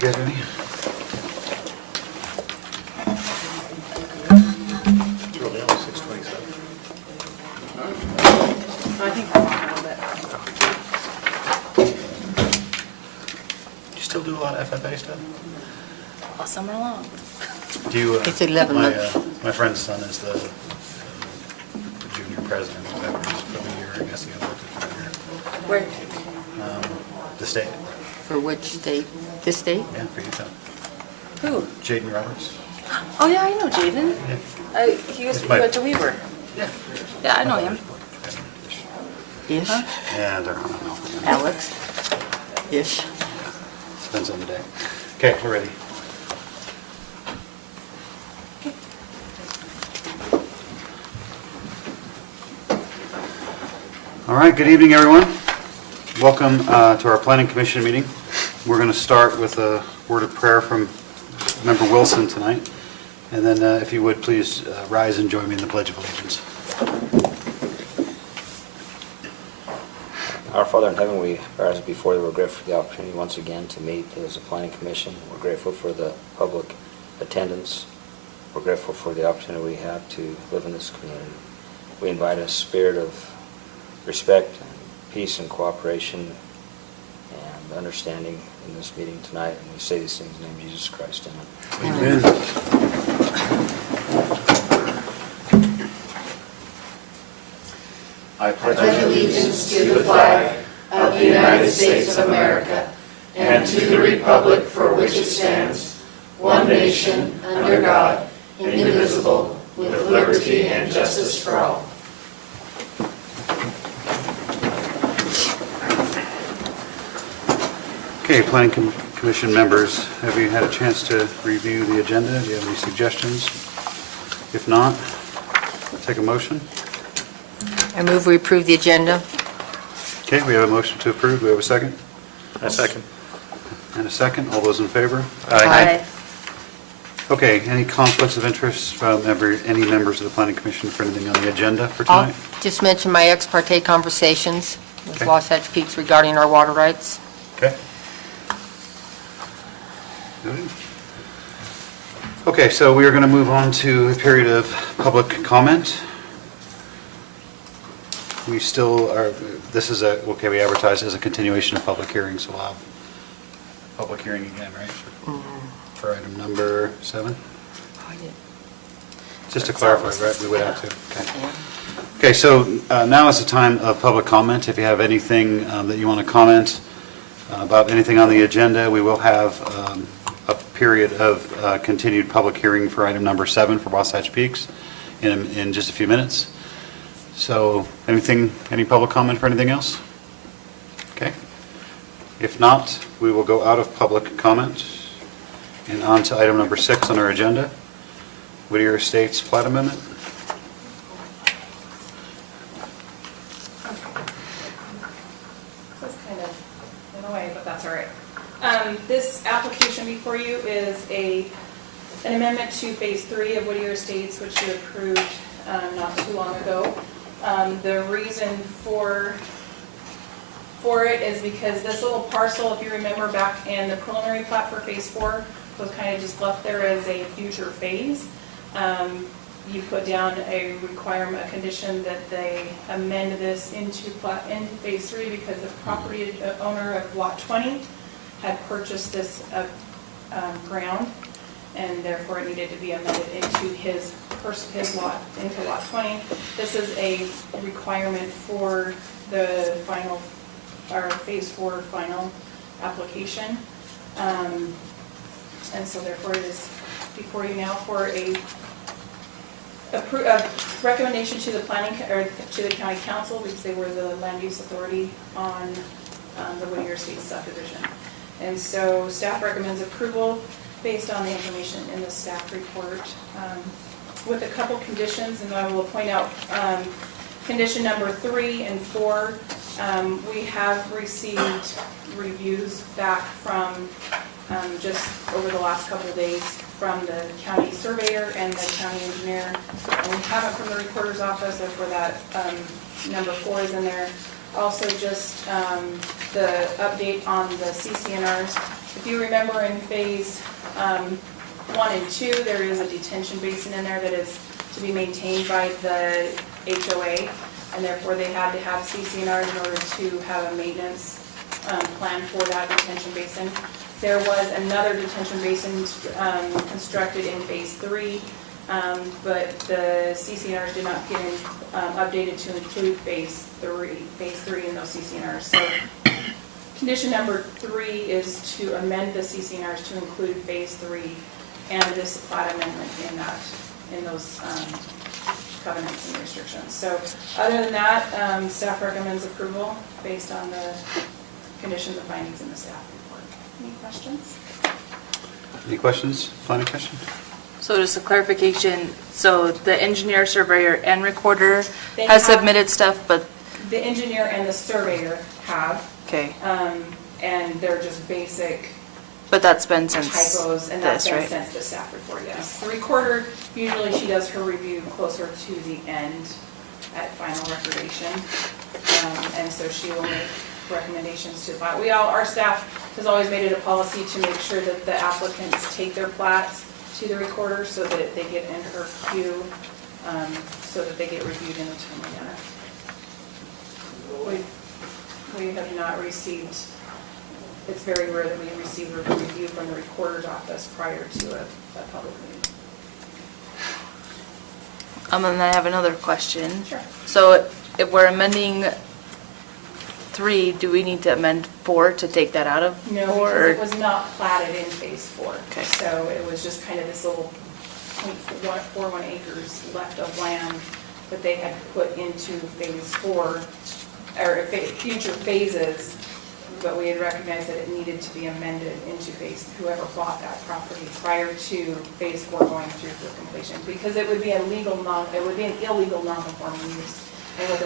You guys ready? Drill down to 627. I think that's a little bit. You still do a lot of FFA stuff? All summer long. Do you? It's 11 my, months. my friend's son is the junior president or whatever for the year. I guess he got worked for the year. Where? The state. For which state? This state? Yeah, for Utah. Who? Jaden Roberts. Oh yeah, I know Jaden. Yeah. He was It's he my- went to Weaver. Yeah. Yeah, I know him. Ish. Huh? Yeah, they're on and off. Alex? Ish. Depends on the day. Okay, we're ready. All right, good evening, everyone. Welcome to our Planning Commission meeting. We're going to start with a word of prayer from Member Wilson tonight. And then if you would, please rise and join me in the Pledge of Allegiance. Our Father in heaven, we rise before you. We're grateful for the opportunity once again to meet as a planning commission. We're grateful for the public attendance. We're grateful for the opportunity we have to live in this community. We invite a spirit of respect and peace and cooperation and understanding in this meeting tonight. And we say these things in the name of Jesus Christ. Amen. I pledge allegiance to the flag of the United States of America and to the republic for which it stands, one nation, under God, indivisible, with liberty and justice for all. Okay, Planning Commission members, have you had a chance to review the agenda? Do you have any suggestions? If not, take a motion. I move we approve the agenda. Okay, we have a motion to approve. Do we have a second? A second. And a second. All those in favor? Aye. Okay, any conflicts of interest from any members of the Planning Commission for anything on the agenda for I'll tonight? just mention my ex parte conversations with Okay. Wasatch Peaks regarding our water rights. Okay. Good. Okay, so we are going to move on to a period of public comment. We still are, this is we advertise as a continuation of public hearing, so we'll have public hearing again, right? For item number 7? Just to clarify, right, we would have to, okay. Yeah. Okay, so now is the time of public comment. If you have anything that you want to comment about anything on the agenda, we will have a period of continued public hearing for item number 7 for Wasatch Peaks in just a few minutes. So any public comment for anything else? Okay. If not, we will go out of public comment and on to item number 6 on our agenda, Whittier Estates plat amendment. This is kind of in a way, but that's all right. This application before you is an amendment to Phase 3 of Whittier Estates, which you approved not too long ago. The reason for it is because this little parcel, if you remember back in the preliminary plat for Phase 4, was kind of just left there as a future phase. You put down a requirement, a condition that they amend this into Phase 3 because the property owner of Lot 20 had purchased this ground, and therefore it needed to be amended into his lot, into Lot 20. This is a requirement for the final, our Phase 4 final application. And so therefore it is before you now for a recommendation to the to the county council, because they were the land use authority on the Whittier Estates subdivision. And so staff recommends approval based on the information in the staff report with a couple conditions, and I will point out condition number 3 and 4. We have received reviews back from just over the last couple of days from the county surveyor and the county engineer. And we have it from the recorder's office, therefore that number 4 is in there. Also just the update on the CCNRs. If you remember in phase 1 and 2, there is a detention basin in there that is to be maintained by the HOA, and therefore they had to have CCNRs in order to have a maintenance plan for that detention basin. There was another detention basin constructed in phase 3, but the CCNRs did not get updated to include phase 3 in those CCNRs. So condition number 3 is to amend the CCNRs to include phase 3 and this plat amendment in those covenants and restrictions. So other than that, staff recommends approval based on the conditions and findings in the staff report. Any questions? Any questions? Planning Commission? So just a clarification, so the engineer, surveyor, and recorder They has have- submitted stuff, but, The engineer and the surveyor have, okay, and they're just basic but that's been since typos, and that's this, been right? since the staff report, yes. The recorder, usually she does her review closer to the end at final recordation, and so she will make recommendations to the plat. Our staff has always made it a policy to make sure that the applicants take their plats to the recorder so that they get in her queue, so that they get reviewed in a timely manner. We have not received, it's very rare that we receive a review from the recorder's office prior to a public meeting. And then I have another question. Sure. So if we're amending 3, do we need to amend 4 to take that out of 4? No, because it was not platted in phase 4. Okay. So it was just kind of this little 0.41 acres left of land that they had put into phase 4, or future phases, but we had recognized that it needed to be amended into phase, whoever bought that property prior to phase 4 going through for completion, because it would be an illegal non-conforming use. And with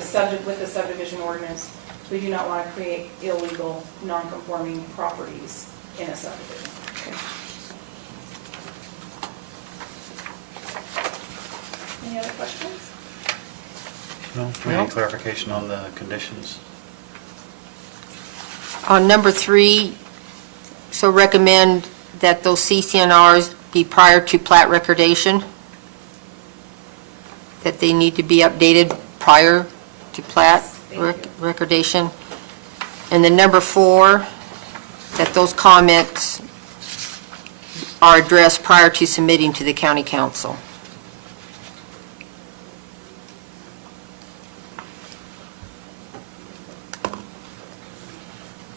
the subdivision ordinance, we do not want to create illegal non-conforming properties in a subdivision. Any other questions? No? Any clarification on the conditions? On number 3, so recommend that those CCNRs be prior to plat recordation? That they need to be updated prior to plat recordation? And then number 4, that those comments are addressed prior to submitting to the county council.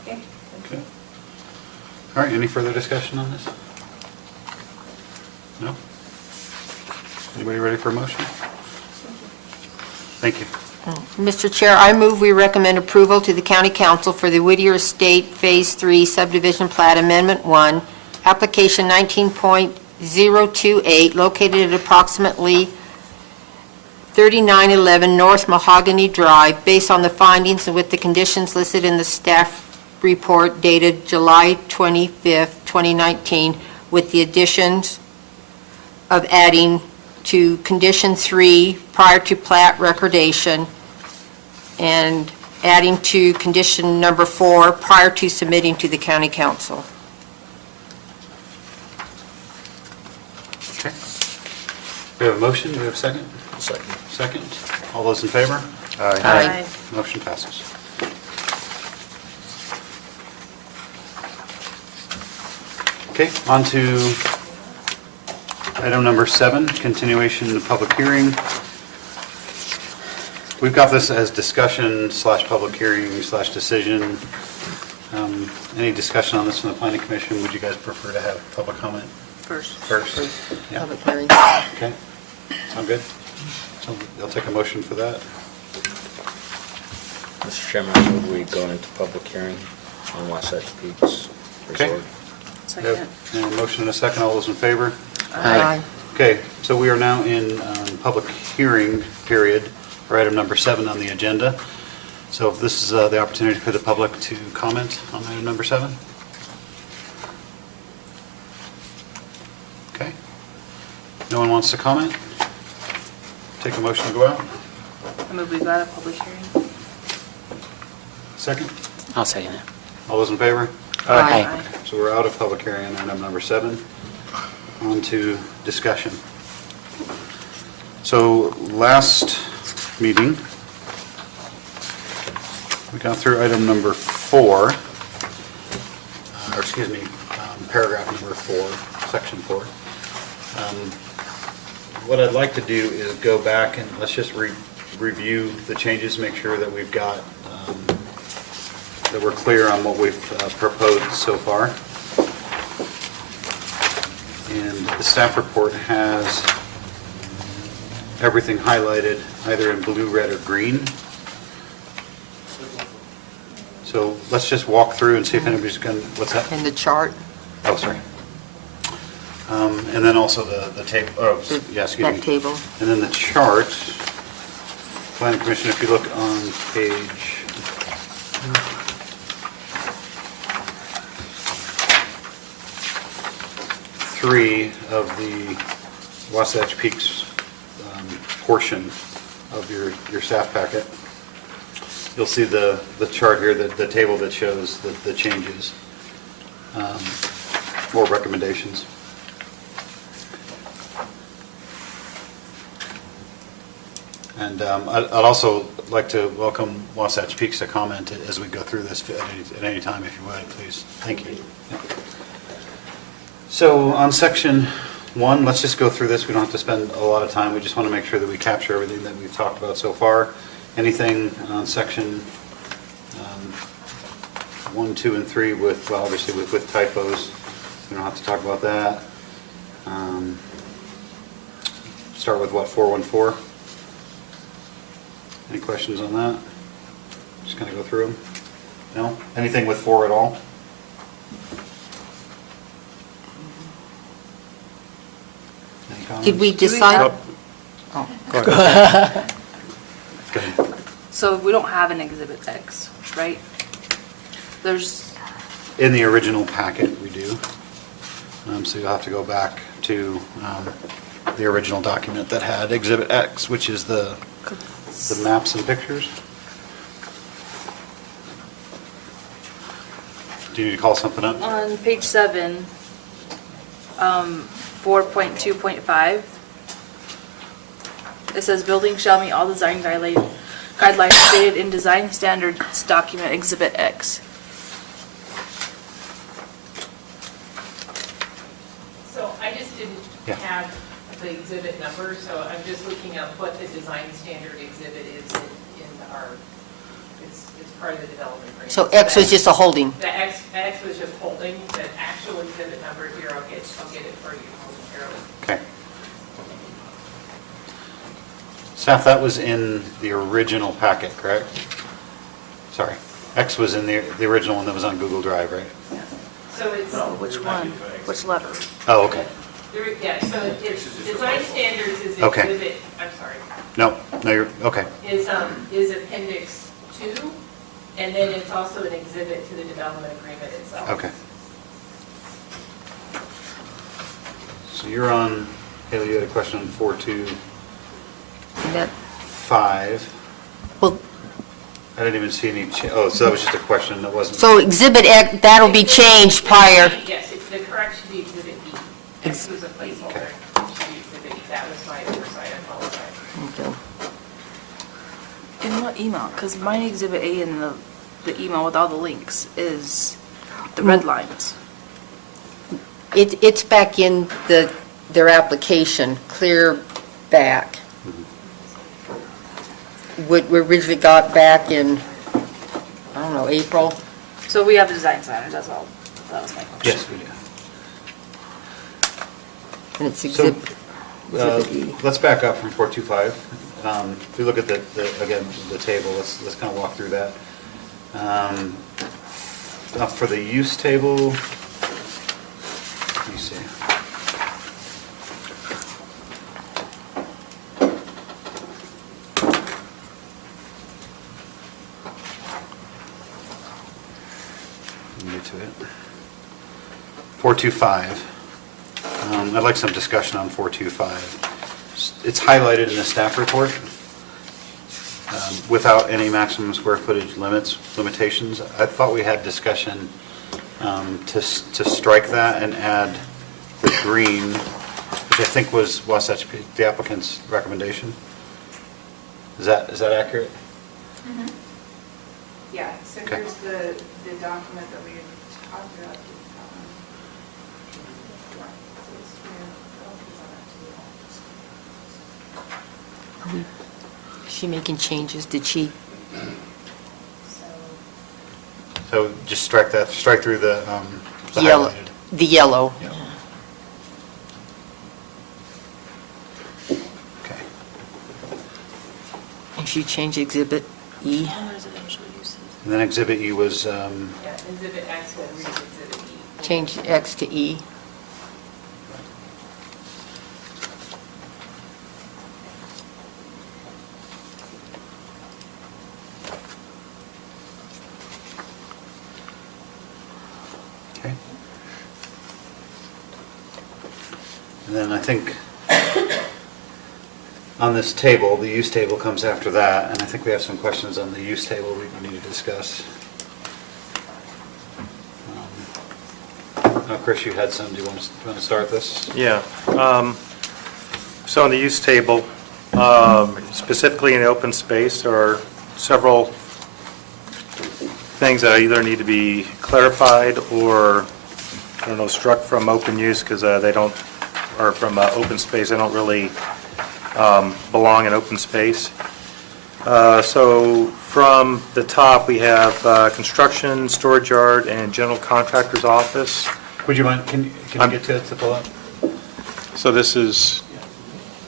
Okay. Okay. All right, any further discussion on this? No? Anybody ready for a motion? Thank you. Mr. Chair, I move we recommend approval to the county council for the Whittier Estate Phase 3 Subdivision Plat Amendment 1, application 19.028, located at approximately 3911 North Mahogany Drive, based on the findings and with the conditions listed in the staff report dated July 25th, 2019, with the additions of adding to condition 3 prior to plat recordation, and adding to condition number 4 prior to submitting to the county council. Okay. We have a motion, do we have a second? Second. Second. All those in favor? Aye. Motion passes. Okay, on to item number 7, continuation of public hearing. We've got this as discussion / public hearing / decision. Any discussion on this from the planning commission? Would you guys prefer to have public comment First. first? Yeah. Public hearing. Okay, sound good? So I'll take a motion for that. Mr. Chairman, I move we go into public hearing on Wasatch Peaks Okay. Resort. We have a motion and a second. All those in favor? Aye. Okay, so we are now in public hearing period for item number 7 on the agenda. So if this is the opportunity for the public to comment on item number 7? Okay. No one wants to comment? Take a motion to go out? I move we go out of public hearing. Second? I'll second it. All those in favor? Aye. So we're out of public hearing on item number 7. On to discussion. So last meeting, we got through item number 4, or excuse me, paragraph number 4, section 4. What I'd like to do is go back and let's just review the changes, make sure that we've got, that we're clear on what we've proposed so far. And the staff report has everything highlighted either in blue, red, or green. So let's just walk through and see if anybody's going, what's that? And the chart, Oh, sorry. And then also the table, oh, yeah, excuse me. that table. And then the chart, Planning Commission, if you look on page 3 of the Wasatch Peaks portion of your staff packet, you'll see the chart here, the table that shows the changes or recommendations. And I'd also like to welcome Wasatch Peaks to comment as we go through this at any time, if you would, please. Thank you. Yeah. So on section 1, let's just go through this. We don't have to spend a lot of time. We just want to make sure that we capture everything that we've talked about so far. Anything on section 1, 2, and 3 with, well, obviously with typos, we don't have to talk about that. Start with what, 414? Any questions on that? Just kind of go through them? No? Anything with 4 at all? Any comments? Did we decide? Oh. Go ahead. So we don't have an Exhibit X, right? There's, In the original packet, we do. So you'll have to go back to the original document that had Exhibit X, which is the maps and pictures. Do you need to call something up? on page 7, 4.2.5, it says building shall meet all design guidelines stated in design standards document Exhibit X. So I just didn't Yeah. have the exhibit number, so I'm just looking at what the design standard exhibit is in our, it's part of the development agreement. So X was just a holding. The X was just holding, the actual exhibit number here, I'll get it for you momentarily. Okay. Staff, that was in the original packet, correct? Sorry. X was in the original one that was on Google Drive, right? So it's, Which one? Which letter? Oh, okay. yeah, so it's, design standards is Okay. exhibit, I'm sorry, No, you're, okay. is appendix 2, and then it's also an exhibit to the development agreement itself. Okay. So you're on, Haley, you had a question on 425. Well, I didn't even see any, oh, so that was just a question that wasn't. so Exhibit X, that'll be changed prior. Yes, it's the correct should be exhibit E. X was a placeholder, Okay. it should be exhibit E, that was my oversight, I apologize. Okay. In what email? Because mine Exhibit A in the email with all the links is the red lines. It's back in their application, clear back. What we originally got back in, I don't know, April. So we have the design standards, that's all. That was my question. Yes, we do. And it's So, Exhibit E. let's back up from 425. If you look at again, the table, let's kind of walk through that. For the use table, let me see. Let me get to it. 425. I'd like some discussion on 425. It's highlighted in the staff report. without any maximum square footage limitations. I thought we had discussion to strike that and add the green, which I think was Wasatch the applicant's recommendation. Is that accurate? Yeah, so Okay. here's the document that we had talked about. Is she making changes? Did she? So just strike that, strike through the Yellow. highlighted. The yellow. Yeah. Okay. And she changed Exhibit E. Non-residential uses. And then Exhibit E was, Yeah, Exhibit X will read Exhibit E. Change X to E. okay. And then I think on this table, the use table comes after that, and I think we have some questions on the use table we need to discuss. Chris, you had some, do you want to start this? Yeah. So on the use table, specifically in the open space, there are several things that either need to be clarified or, I don't know, struck from open use because they don't, or from open space, they don't really belong in open space. So from the top, we have construction, storage yard, and general contractor's office. Would you mind, can you get to pull up? So this is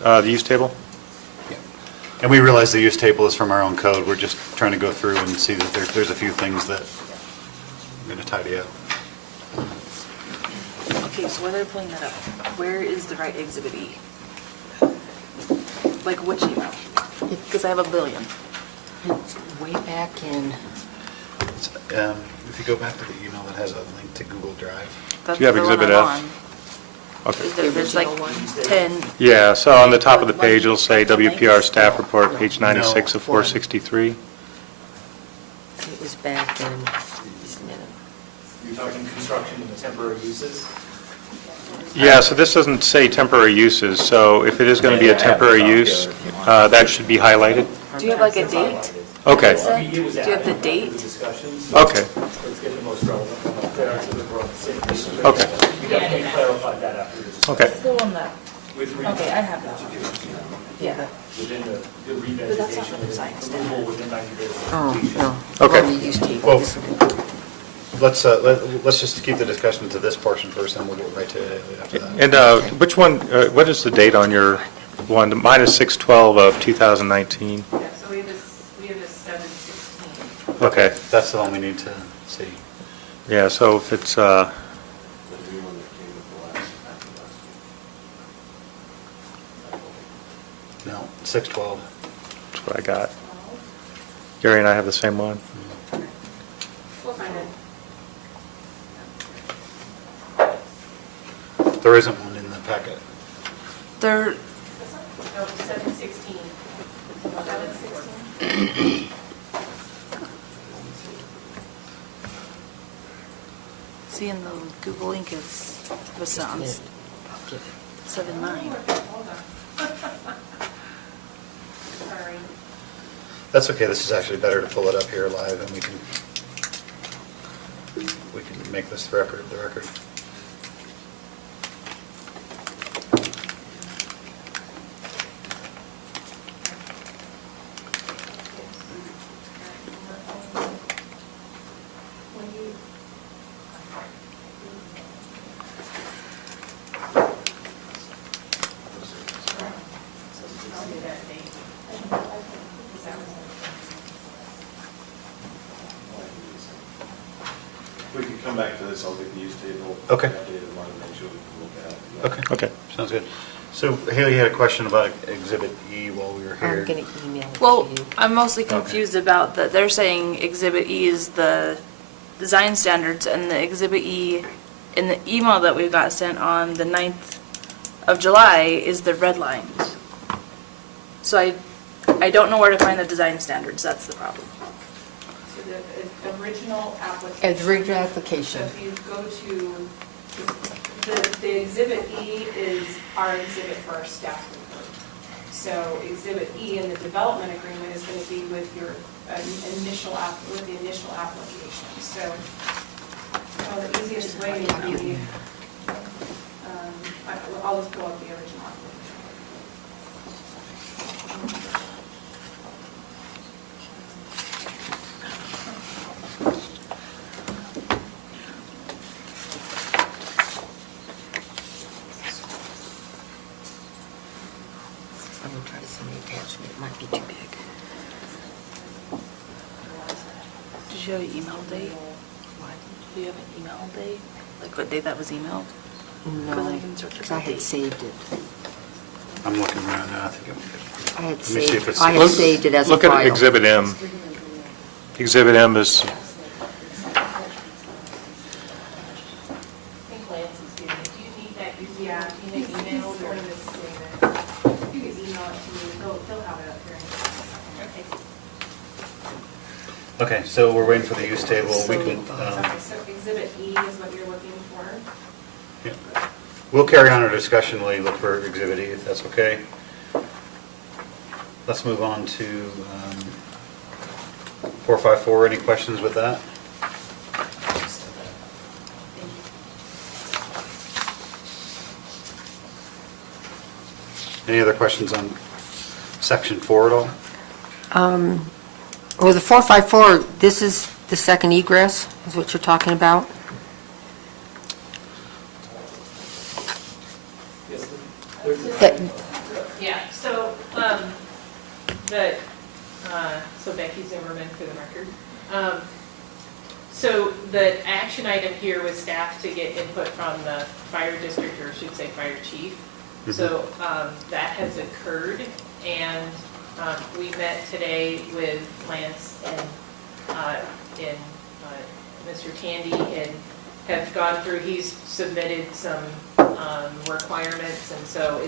the use table? And we realize the use table is from our own code, we're just trying to go through and see that there's a few things that I'm going to tidy up. Okay, so while they're pulling that up, where is the right Exhibit E? Like which email? Because I have a billion. It's way back in. It's, if you go back to the email that has a link to Google Drive. That's Do you have the one Exhibit I'm F? on. Okay. Is there's like original one? 10. Yeah, so on the top of the page, it'll say WPR staff report, page 96 of 463. It was back in. Just a minute. You're talking construction and temporary uses? Yeah, so this doesn't say temporary uses, so if it is going to be a temporary use, that should be highlighted. Do you have like a date? Okay, Do you have the date? Discussions, okay, let's get the most relevant one up there so that we're on the same page. okay, We definitely clarified that after this. okay. The one that, With okay, I have that. Yeah. within the But that's not revegetation, the design removal within 90 days. Oh, no. Okay. On the use table. Well, let's just keep the discussion to this portion first, and we'll get right to it after that. And which one, what is the date on your one? Mine is 6/12 of 2019. Yeah, so we have this 7/16. Okay, That's the one we need to see. yeah, so if it's, No, 6/12. that's what I got. Gary and I have the same one. We'll find it. There isn't one in the packet. There, No, 7/16. 7/16. see in the Google link is, was on 7/9. Sorry. That's okay, this is actually better to pull it up here live, and we can make this the record. If we could come back to this, I'll get the use table. Okay. Updated one and make sure we can look at it. Okay. Okay. Sounds good. So Haley had a question about Exhibit E while we were here. I'm going to email it to Well, you. I'm mostly confused about that they're saying Exhibit E is the design standards, and the Exhibit E in the email that we got sent on the 9th of July is the red lines. So I don't know where to find the design standards, that's the problem. So the original application. As original application. So if you go to, the Exhibit E is our exhibit for our staff report. So Exhibit E in the development agreement is going to be with your initial, with the initial application. So the easiest way would be, I'll just pull up the original application. I'm going to try to send the attachment, it might be too big. Did you have an email date? Do you have an email date? Like what date that was emailed? Because I No, can search because for I the had date. saved it. I'm looking right now, I think I'm good. I had Let me see if saved, it's- I had saved it as a Look file. at Exhibit M. Exhibit M is, I think Lance is getting it. Do you need that, yeah, do you need email or? You can email it to me, they'll have it up here. Okay. Okay, so we're waiting for the use table. We could, Okay, so Exhibit E is what you're looking for. yeah. We'll carry on our discussion while you look for Exhibit E, if that's okay. Let's move on to 454. Any questions with that? Any other questions on Section 4 at all? Well, the 454, this is the second egress, is what you're talking about? Yes, there's a- That- Yeah, so, so Becky Zimmerman for the record. So the action item here was staff to get input from the fire district, or I should say fire chief. So that has occurred, and we met today with Lance and Mr. Tandy, and have gone through, he's submitted some requirements, and so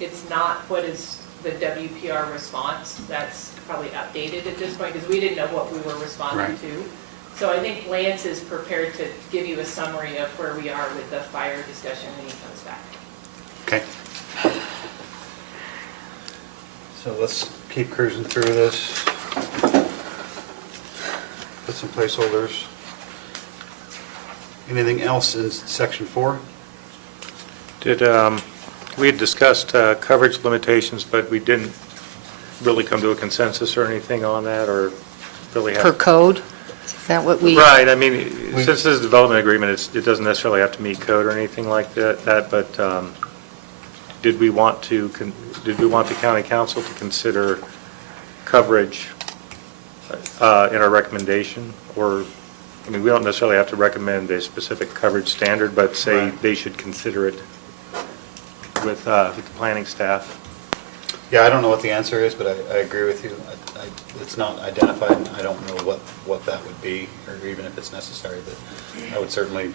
it's not what is the WPR response. That's probably outdated at this point, because we didn't know what we were responding Right. to. So I think Lance is prepared to give you a summary of where we are with the fire discussion when he comes back. Okay. So let's keep cruising through this. Put some placeholders. Anything else in Section 4? we had discussed coverage limitations, but we didn't really come to a consensus or anything on that, or really have. Per code? Is that what we? Right, I mean, since this is a development agreement, it doesn't necessarily have to meet code or anything like that, but did we want the county council to consider coverage in our recommendation? Or, I mean, we don't necessarily have to recommend a specific coverage standard, but say Right. they should consider it with the planning staff. Yeah, I don't know what the answer is, but I agree with you. It's not identified, and I don't know what that would be, or even if it's necessary, but I would certainly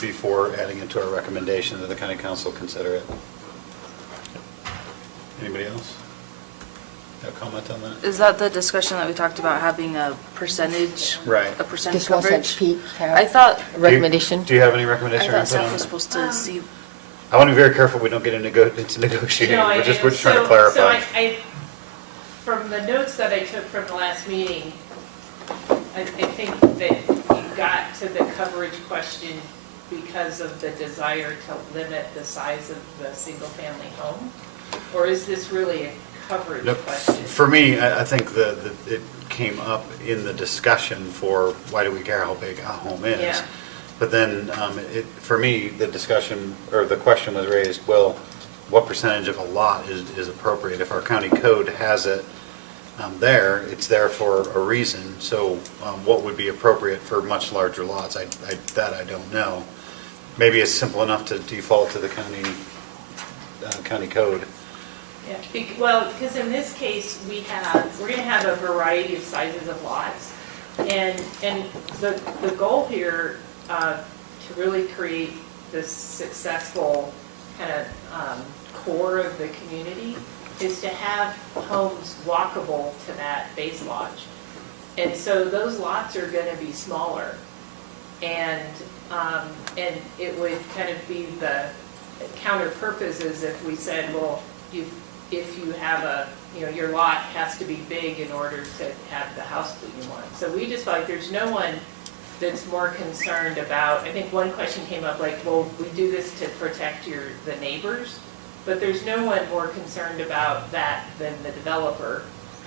be for adding it to our recommendation that the county council consider it. Anybody else have a comment on that? Is that the discussion that we talked about, having a percentage? Right. A percentage Just one coverage? such Pete I thought, recommendation? Do you have any I recommendation or thought input staff on was it? supposed to see, I want to be very careful we don't get into negotiating. No, I We're just am. trying to So clarify. from the notes that I took from the last meeting, I think that you got to the coverage question because of the desire to limit the size of the single-family home? Or is this really a coverage Look, question? for me, I think it came up in the discussion for why do we care how big a home is? Yeah. But then, for me, the discussion, or the question was raised, well, what percentage of a lot is appropriate? If our county code has it there, it's there for a reason. So what would be appropriate for much larger lots? That I don't know. Maybe it's simple enough to default to the county code. Yeah, well, because in this case, we're going to have a variety of sizes of lots. And the goal here, to really create this successful kind of core of the community, is to have homes walkable to that base lodge. And so those lots are going to be smaller. And it would kind of be the counter purpose is if we said, well, if you have your lot has to be big in order to have the house that you want. So we just felt like there's no one that's more concerned about, I think one question came up like, well, we do this to protect the neighbors, but there's no one more concerned about that than the developer.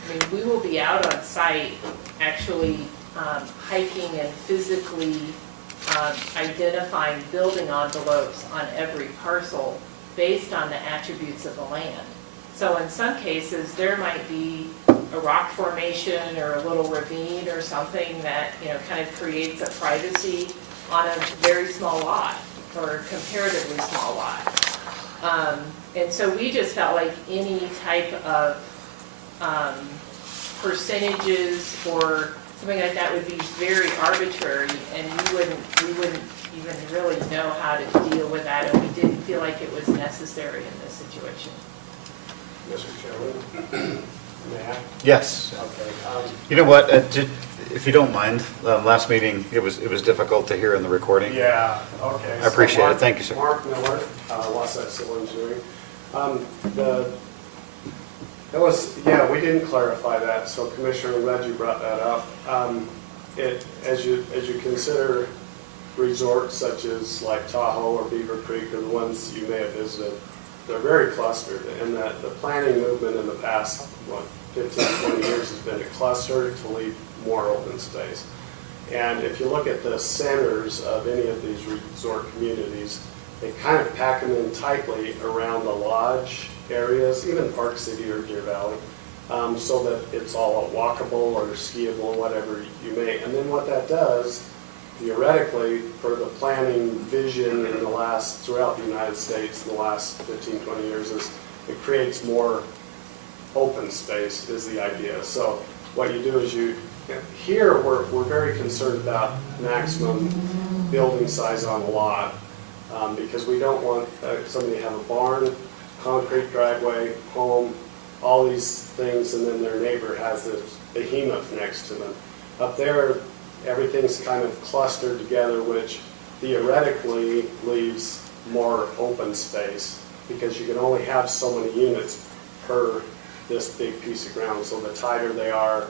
I mean, we will be out on site actually hiking and physically identifying building envelopes on every parcel based on the attributes of the land. So in some cases, there might be a rock formation or a little ravine or something that, kind of creates a privacy on a very small lot or a comparatively small lot. And so we just felt like any type of percentages or something like that would be very arbitrary, and we wouldn't even really know how to deal with that, and we didn't feel like it was necessary in this situation. Mr. Chairman, may I? Yes. Okay. You know what, if you don't mind, last meeting, it was difficult to hear in the recording. Yeah, okay. I appreciate it. Thank you, sir. Mark Miller, Wasatch Civil Engineering. We didn't clarify that, so Commissioner, I'm glad you brought that up. As you consider resorts such as like Tahoe or Beaver Creek or the ones you may have visited, they're very clustered, and the planning movement in the past, 15, 20 years has been to cluster to leave more open space. And if you look at the centers of any of these resort communities, they kind of pack them in tightly around the lodge areas, even Park City or Deer Valley, so that it's all walkable or skiable, whatever you may. And then what that does, theoretically, for the planning vision throughout the United States in the last 15, 20 years, is it creates more open space is the idea. So what you do is here we're very concerned about maximum building size on a lot, because we don't want somebody to have a barn, concrete driveway, home, all these things, and then their neighbor has this behemoth next to them. Up there, everything's kind of clustered together, which theoretically leaves more open space, because you can only have so many units per this big piece of ground. So the tighter they are,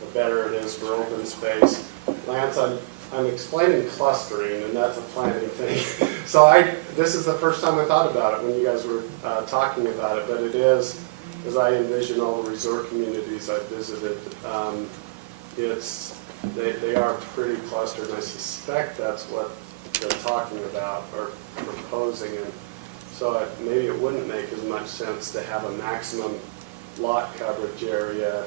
the better it is for open space. Lance, I'm explaining clustering, and that's a planning thing. So this is the first time I thought about it when you guys were talking about it, but it is, as I envision all the resort communities I've visited, they are pretty clustered, and I suspect that's what they're talking about or proposing. And so maybe it wouldn't make as much sense to have a maximum lot coverage area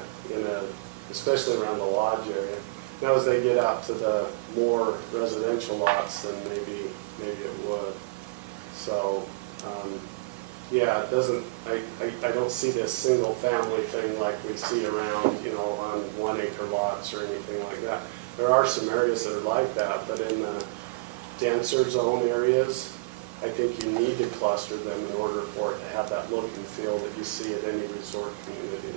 especially around the lodge area. Now, as they get out to the more residential lots, then maybe it would. So, yeah, it doesn't. I don't see this single family thing like we see around, on 1 acre lots or anything like that. There are some areas that are like that, but in the denser zone areas, I think you need to cluster them in order for it to have that look and feel that you see at any resort community.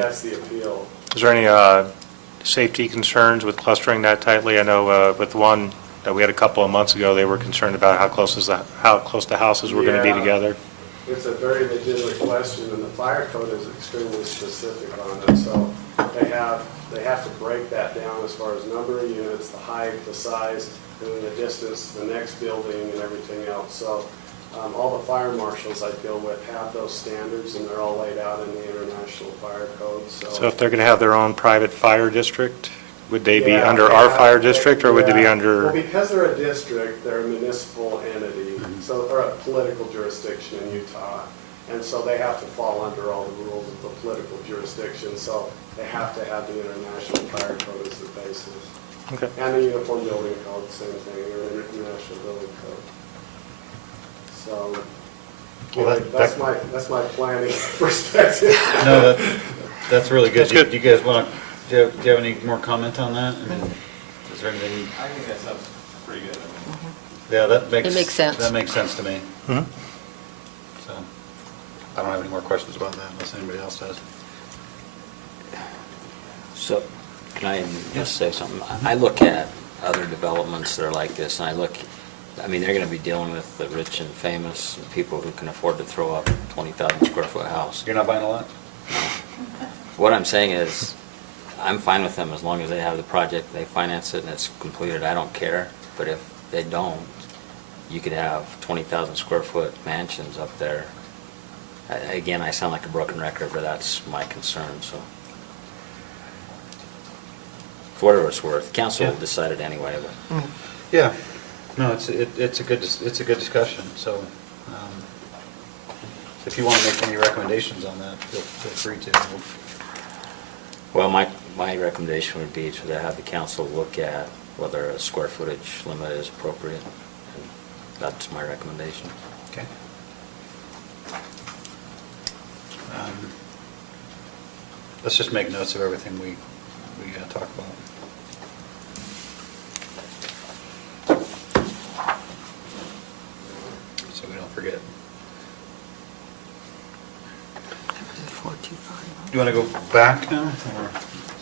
That's the appeal. Is there any safety concerns with clustering that tightly? I know with one that we had a couple of months ago, they were concerned about how close the houses were going to be together. It's a very legitimate question, and the fire code is extremely specific on it. So they have to break that down as far as number of units, the height, the size, and then the distance to the next building and everything else. So all the fire marshals I deal with have those standards, and they're all laid out in the International Fire Code. So if they're going to have their own private fire district, would they be under our fire district, or would they be under? Well, because they're a district, they're a municipal entity, so they're a political jurisdiction in Utah, and so they have to fall under all the rules of the political jurisdiction. So they have to have the International Fire Code as the basis. Okay. And the Uniform Building Code, same thing, or International Building Code. So, Well, that's my planning perspective. No, that's really good. That's good. Do you guys want to, do you have any more comment on that? I mean, is there anything? I think that sounds pretty good. Yeah, that makes. It makes sense. That makes sense to me. Mhm. So, I don't have any more questions about that unless anybody else does. So, can I just say something? I look at other developments that are like this, and I mean, they're going to be dealing with the rich and famous, and people who can afford to throw up 20,000 square foot house. You're not buying a lot? What I'm saying is, I'm fine with them as long as they have the project, they finance it, and it's completed. I don't care. But if they don't, you could have 20,000 square foot mansions up there. Again, I sound like a broken record, but that's my concern, so. For whatever it's worth, council will Yeah. decide it anyway, but. Yeah. No, it's a good discussion, so if you want to make any recommendations on that, feel free to. Well, my recommendation would be to have the council look at whether a square footage limit is appropriate. And that's my recommendation. Okay. Let's just make notes of everything we talk about. So we don't forget. Do you want to go back now, or?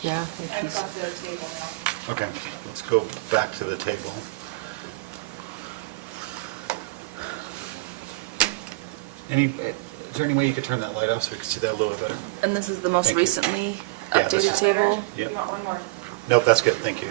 Yeah. if I've he's- got the table now. Okay, let's go back to the table. Is there any way you could turn that light off so we can see that a little bit better? And this is the most Thank you. recently Yeah, this updated is- table. Yep. You want one more? Nope, that's good, thank you.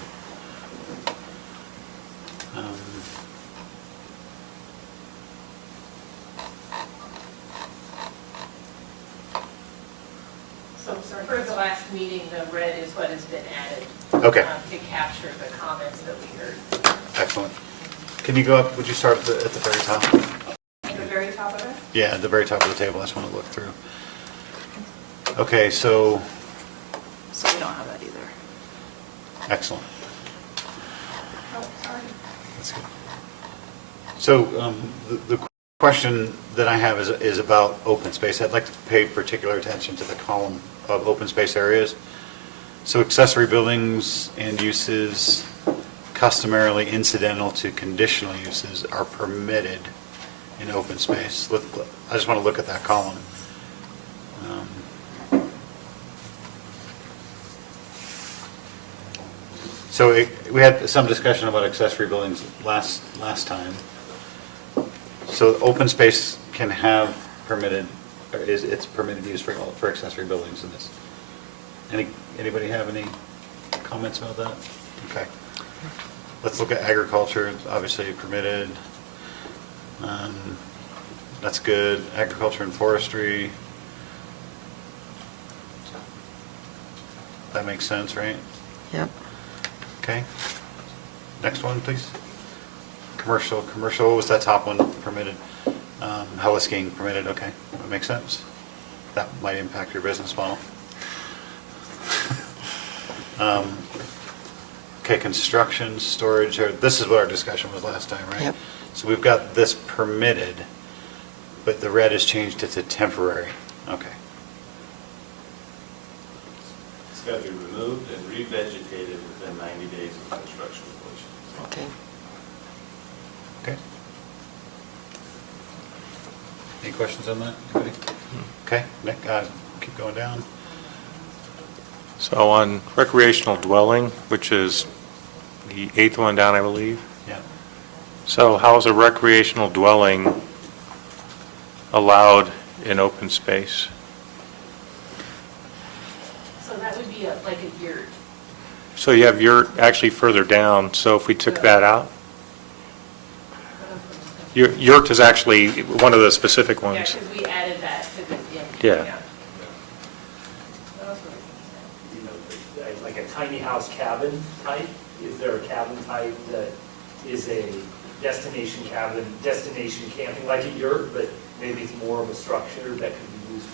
So for the last meeting, the red is what has been added. Okay. To capture the comments that we heard. Excellent. Can you go up, would you start at the very top? At the very top of it? Yeah, at the very top of the table, I just want to look through. Okay, so, So we don't have that either. excellent. Oh, sorry. That's good. So the question that I have is about open space. I'd like to pay particular attention to the column of open space areas. So accessory buildings and uses customarily incidental to conditional uses are permitted in open space. I just want to look at that column. So we had some discussion about accessory buildings last time. So open space can have permitted, or it's permitted use for accessory buildings in this. Anybody have any comments about that? Okay. Let's look at agriculture, obviously permitted. That's good. Agriculture and forestry. That makes sense, right? Yep. Okay. Next one, please. Commercial, what was that top one permitted? Heli skiing permitted, okay, that makes sense. That might impact your business model. Okay, construction, storage, this is what our discussion was last time, right? Yep. So we've got this permitted, but the red has changed it to temporary, okay. It's got to be removed and revegetated within 90 days of construction completion. Okay. Okay. Any questions on that? Anybody? Okay, Nick, keep going down. So on recreational dwelling, which is the 8th one down, I believe. Yeah. So how is a recreational dwelling allowed in open space? So that would be like a yurt. So you have yurt actually further down, so if we took that out? Yurt is actually one of the specific Yeah, ones. because we added that to the end. Yeah. What else were we gonna say? Like a tiny house cabin type? Is there a cabin type that is a destination cabin, destination camping, like a yurt, but maybe it's more of a structure that could be used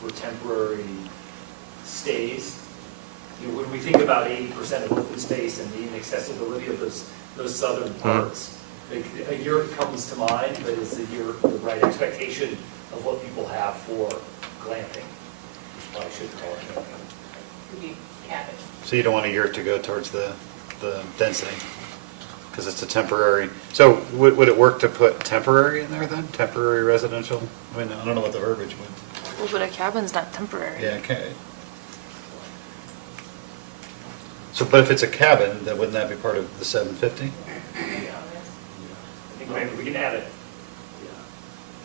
for temporary stays? You know, when we think about 80% of open space and the inaccessibility of those southern parts, a yurt comes to mind, but is a yurt the right expectation of what people have for glamping? Which probably should call it camping. Would be cabin. So you don't want a yurt to go towards the density? because it's a temporary, so would it work to put temporary in there then? Temporary residential? I mean, I don't know what the verbiage would. Well, but a cabin's not temporary. Yeah, okay. So, but if it's a cabin, then wouldn't that be part of the 750? I think maybe we can add it.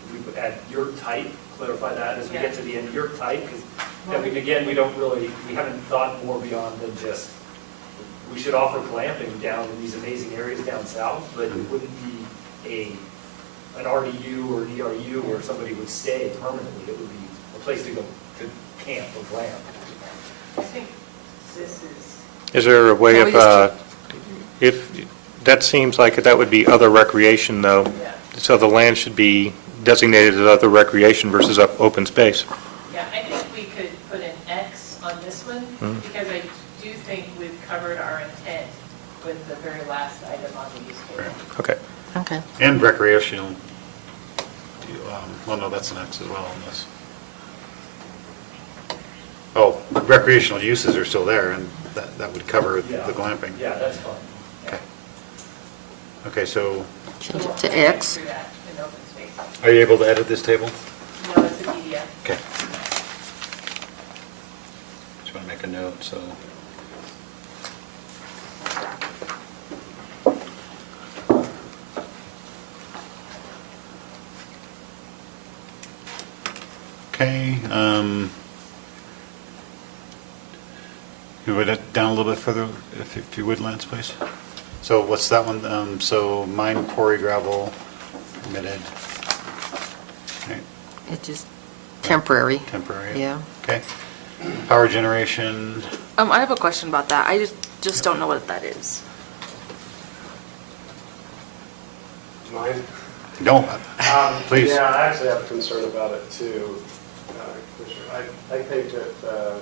If we would add yurt type, clarify that as we get to the end, yurt type, because, I mean, again, we haven't thought more beyond than just, we should offer glamping down in these amazing areas down south, but it wouldn't be an RDU or an ERU where somebody would stay permanently. It would be a place to go to camp or glamp. I think this Is there a way Can we of, if, that seems like that would be other recreation though, Yeah. so the land should be designated as other recreation versus open space. Yeah, I think we could put an X on this one, because I do think we've covered our intent with the very last item on the use table. Okay. Okay. And recreational, well, no, that's an X as well on this. Oh, recreational uses are still there, and that would cover the Yeah. glamping. Yeah, that's fine. Okay. Okay, so Change it to X. Through that in open space. are you able to edit this table? No, it's a PDF. Okay. Just want to make a note, so. Okay, you would it down a little bit further, if you would, Lance, please? So what's that one? So mine, quarry, gravel, permitted. Right. It's just temporary. Temporary? Yeah. Okay. Power generation, I have a question about that. I just don't know what that is. Mine? don't, please. Yeah, I actually have a concern about it too, Commissioner. I think that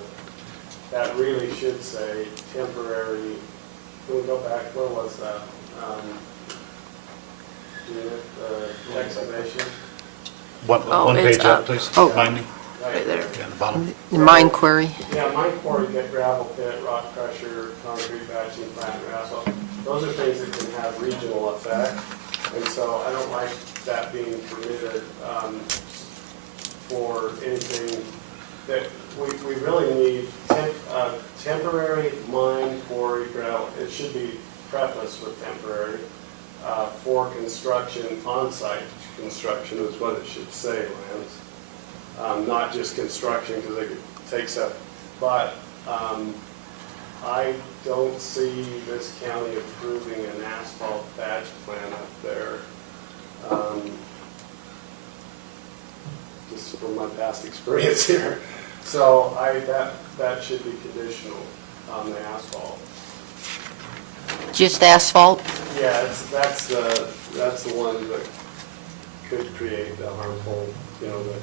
that really should say temporary, can we go back, where was that? Unit, excavation? Oh, One it's page up, up. please. Oh. Mind. Right there. Yeah, the bottom. The mine query. Yeah, mine quarry, get gravel pit, rock crusher, concrete batching plant, and asphalt. Those are things that can have regional effect. And so I don't like that being permitted for anything that we really need temporary mine, quarry, gravel. It should be prefaced with temporary for construction, on-site construction is what it should say, Lance. Not just construction because it takes up, but I don't see this county approving an asphalt batch plant up there. Just from my past experience here. So that should be conditional on the asphalt. Just asphalt? Yeah, that's the one that could create the harmful,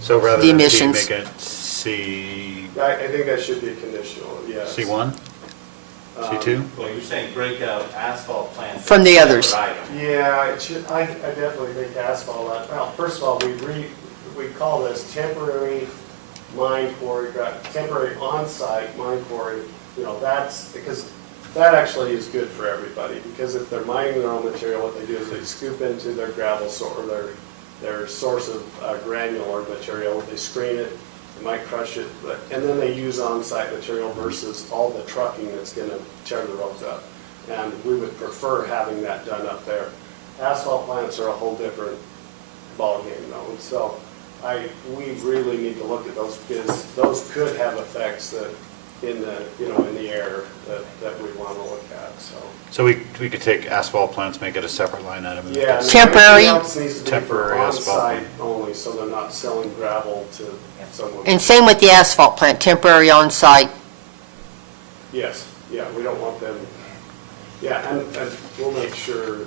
So rather The than C, emissions. make it C, I think that should be conditional, yes. C1? C2? Well, you're saying break out asphalt plants. From the as a others. separate item. Yeah, it should, I definitely think asphalt, well, first of all, we call this temporary mine quarry, temporary on-site mine quarry, that's, because that actually is good for everybody, because if they're mining their own material, what they do is they scoop into their gravel or their source of granular material, they screen it, they might crush it, and then they use on-site material versus all the trucking that's gonna tear the roads up. And we would prefer having that done up there. Asphalt plants are a whole different ballgame though, and so we really need to look at those, because those could have effects that in the air that we want to look at, so. So we could take asphalt plants, make it a separate line item. and Yeah. and Temporary. everything else needs to be for Temporary asphalt. on-site only, so they're not selling gravel to someone. And same with the asphalt plant, temporary on-site. Yes, yeah, we don't want them, yeah, and we'll make sure,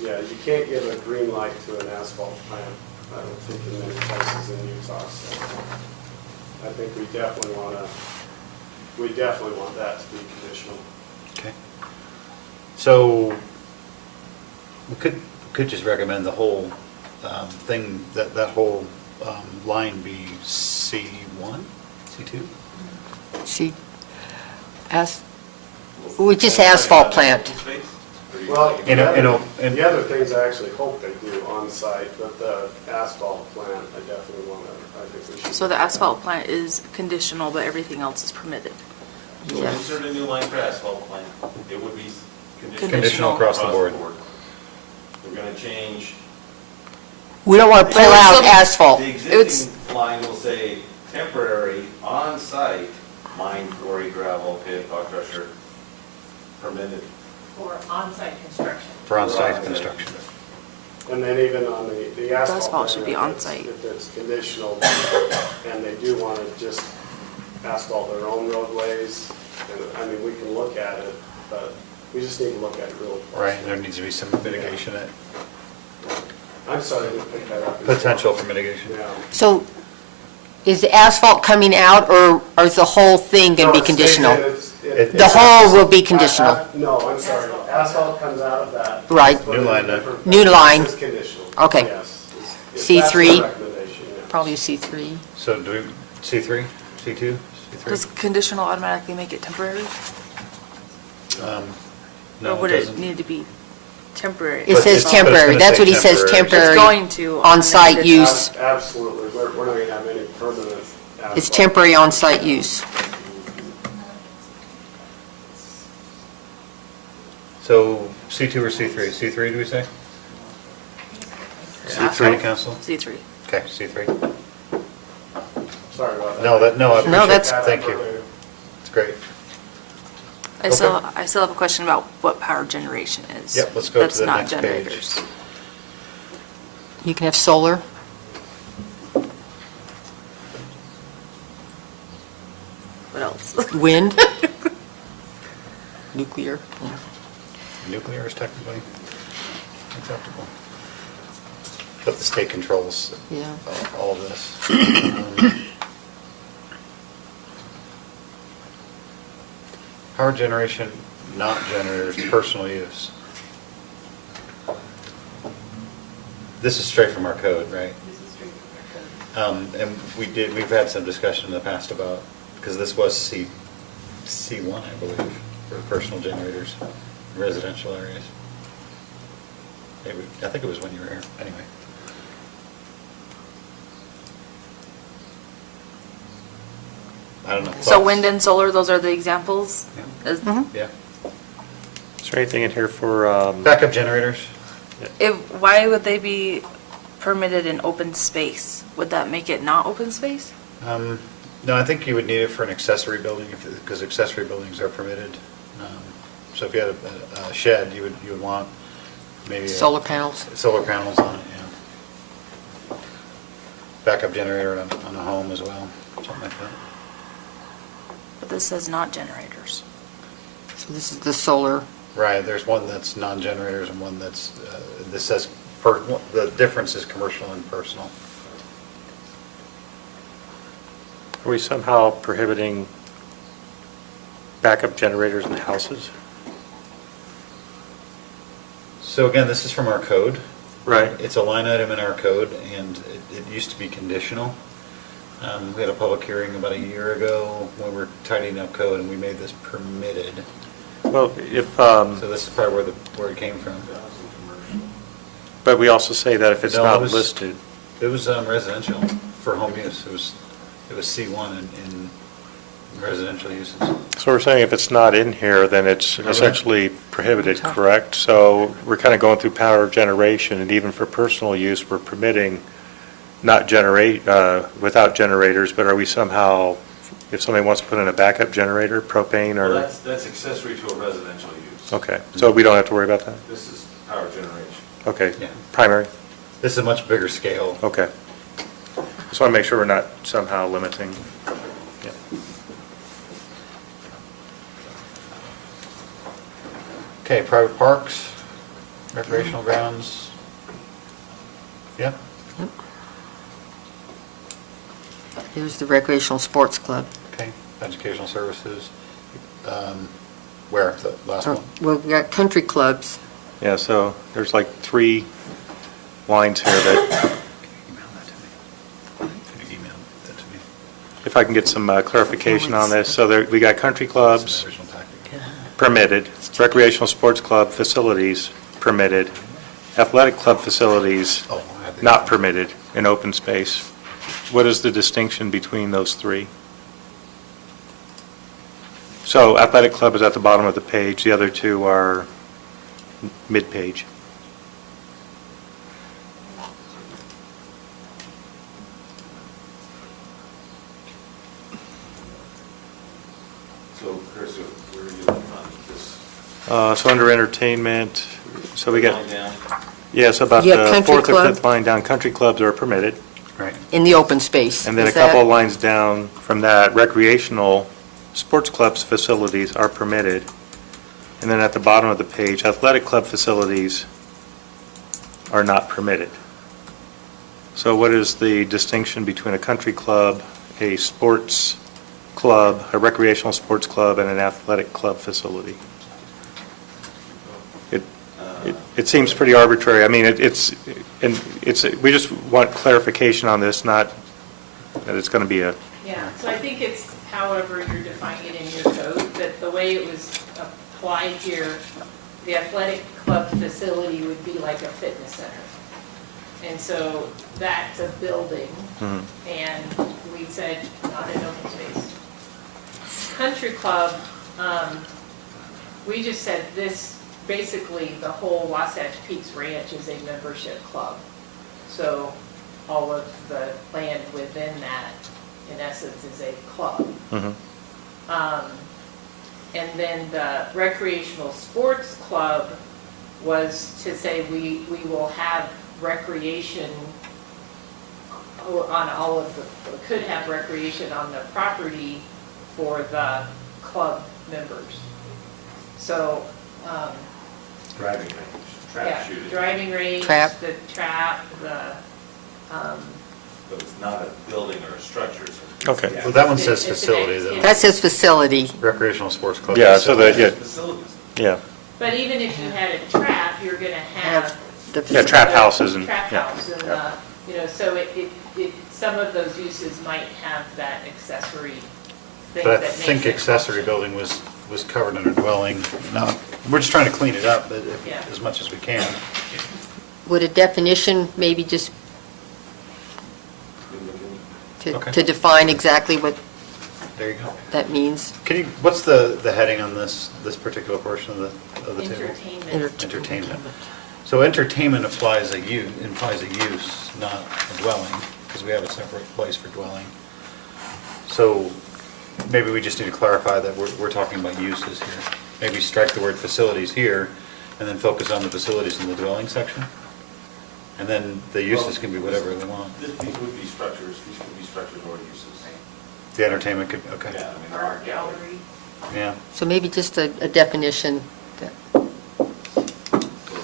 you can't give a green light to an asphalt plant, I don't think in many places in Utah, so I think we definitely want that to be conditional. Okay. So we could just recommend the whole thing, that whole line be C1, C2? See, Which is asphalt plant. Well, In a- the other things I actually hope they do on-site, but the asphalt plant, I definitely want to, I think we should. So the asphalt plant is conditional, but everything else is permitted. So Yes. insert a new line for asphalt plant. It would be Conditional across the board. We're going to change. We don't want to pull But out it's asphalt. The It's- existing line will say temporary on-site mine, quarry, gravel, pit, rock crusher, permitted. For on-site construction. For on-site construction. And then even on the asphalt. asphalt should be plant, if it's- on-site. If it's conditional, and they do want to just asphalt their own roadways, and, I mean, we can look at it, but we just need to look at it real close. Right, there needs to be some mitigation, I'm sorry, I didn't pick that up. potential for mitigation. Yeah. So is the asphalt coming out, or is the whole thing going to be conditional? The whole will be conditional. No, I'm sorry, asphalt comes out of that. Right. Put it in New line, a then. different New place. line. It's conditional. Okay. Yes. That's C3. the recommendation, yeah. Probably a C3. So do we, C3, C2, Does C3? conditional automatically make it temporary? No, Or would it it doesn't. need to be temporary? It says but it's temporary. gonna That's say what he says, temporary. It's temporary. going to. on On-site the- use. Absolutely, we're not going to have any permanent asphalt. It's temporary on-site use. So C2 or C3? C3, do we say? C3, council? C3. Okay, C3. Sorry about that. No, I appreciate No, that's- that. Thank you. It's great. I still have a question about what power generation is. Yep, let's go to the next page. That's not generators. You can have solar. What else? Wind. Nuclear. Nuclear is technically acceptable. But the state controls Yeah. all of this. Power generation, not generators, personal use. This is straight from our code, right? This is straight from our code. And we've had some discussion in the past about, because this was C1, I believe, for personal generators in residential areas. Maybe, I think it was when you were here, anyway. I don't know. So thoughts? wind and solar, those are the examples? Yeah. Is- Yeah. Is there anything in here for, Backup generators? Why would they be permitted in open space? Would that make it not open space? No, I think you would need it for an accessory building, because accessory buildings are permitted. So if you had a shed, you would want maybe. Solar panels. Solar panels on it, yeah. Backup generator on a home as well, something like that. But this says not generators. So this is the solar. Right, there's one that's non-generators and one that's, this says, the difference is commercial and personal. are we somehow prohibiting backup generators in houses? So again, this is from our code. Right. It's a line item in our code, and it used to be conditional. We had a public hearing about a year ago when we were tidying up code, and we made this permitted. Well, if, So this is probably where it came from. but we also say that if it's No, not it was- listed. It was residential for home use. It was C1 in residential uses. So we're saying if it's not in here, then it's essentially prohibited, correct? So we're kind of going through power generation, and even for personal use, we're permitting not generate, without generators, but are we somehow, if somebody wants to put in a backup generator, propane Well, or? that's accessory to a residential use. Okay, so we don't have to worry about that? This is power generation. Okay, Yeah. primary, This is a much bigger scale. okay. Just want to make sure we're not somehow limiting. Yeah. Okay, private parks, recreational grounds. Yeah, Here's the recreational sports club. okay, educational services. Where, the last one? Well, we got country clubs. Yeah, so there's like 3 lines here that, Can you email that to me? if I can get some clarification on this, so there, we got country clubs, Original packet. permitted. Recreational sports club facilities, permitted. Athletic club facilities, not permitted in open space. What is the distinction between those three? So athletic club is at the bottom of the page, the other two are mid-page. So, Chris, where are you looking on this? So under entertainment, so we got, Line down? yeah, so about You have the country fourth or club? fifth line down, country clubs are permitted. Right. In the open space. And then a Is that- couple of lines down from that, recreational sports clubs facilities are permitted. And then at the bottom of the page, athletic club facilities are not permitted. So what is the distinction between a country club, a sports club, a recreational sports club, and an athletic club facility? It seems pretty arbitrary. I mean, we just want clarification on this, not that it's going to be a, Yeah, so I think it's however you're defining it in your code, that the way it was applied here, the athletic club facility would be like a fitness center. And so that's a building, and we said not an open space. Country club, we just said this, basically the whole Wasatch Peaks Ranch is a membership club. So all of the land within that, in essence, is a club. And then the recreational sports club was to say we will have recreation on all of the, could have recreation on the property for the club members. So, Driving range, yeah, trap shooting. driving range, Trap. the trap, But it's not a building or a structure. so- okay. Well, that one says It's an facility, though. activity. That says facility. Recreational sports club. Yeah, so facility. that, yeah, Facilities. yeah. but even if you had a trap, you're gonna have. The Yeah, trap houses and, Trap yeah. house and, you know, so some of those uses might have that accessory thing But I that makes think it accessory function. building was covered under dwelling. No, we're just trying to clean it up Yeah. as much as we can. Would a definition maybe just Okay. to define exactly what There you go. that means? Can you, what's the heading on this particular portion of the table? Entertainment. Entertainment. So entertainment implies a use, not a dwelling, because we have a separate place for dwelling. So maybe we just need to clarify that we're talking about uses here. Maybe strike the word facilities here, and then focus on the facilities in the dwelling section? And then the uses can be whatever they want. These would be structures, these could be structures or uses. The entertainment could, okay. Yeah, I mean, there Art are gallery. Yeah. So maybe just a definition. that For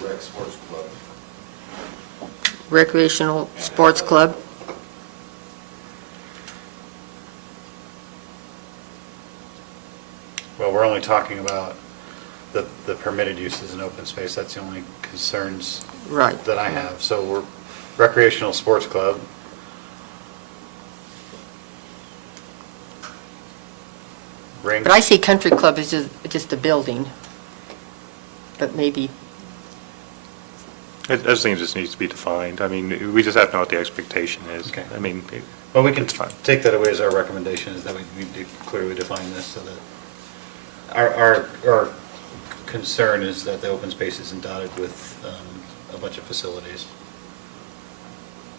rec sports club. Recreational sports club. Well, we're only talking about the permitted uses in open space. That's the only concerns Right. that I have. So we're recreational sports club. Ring. But I see country club is just a building. But maybe, I just think it just needs to be defined. I mean, we just have to know what the expectation is. Okay. I mean, Well, we can It's fine. take that away as our recommendation, is that we need to clearly define this so that our concern is that the open space isn't dotted with a bunch of facilities.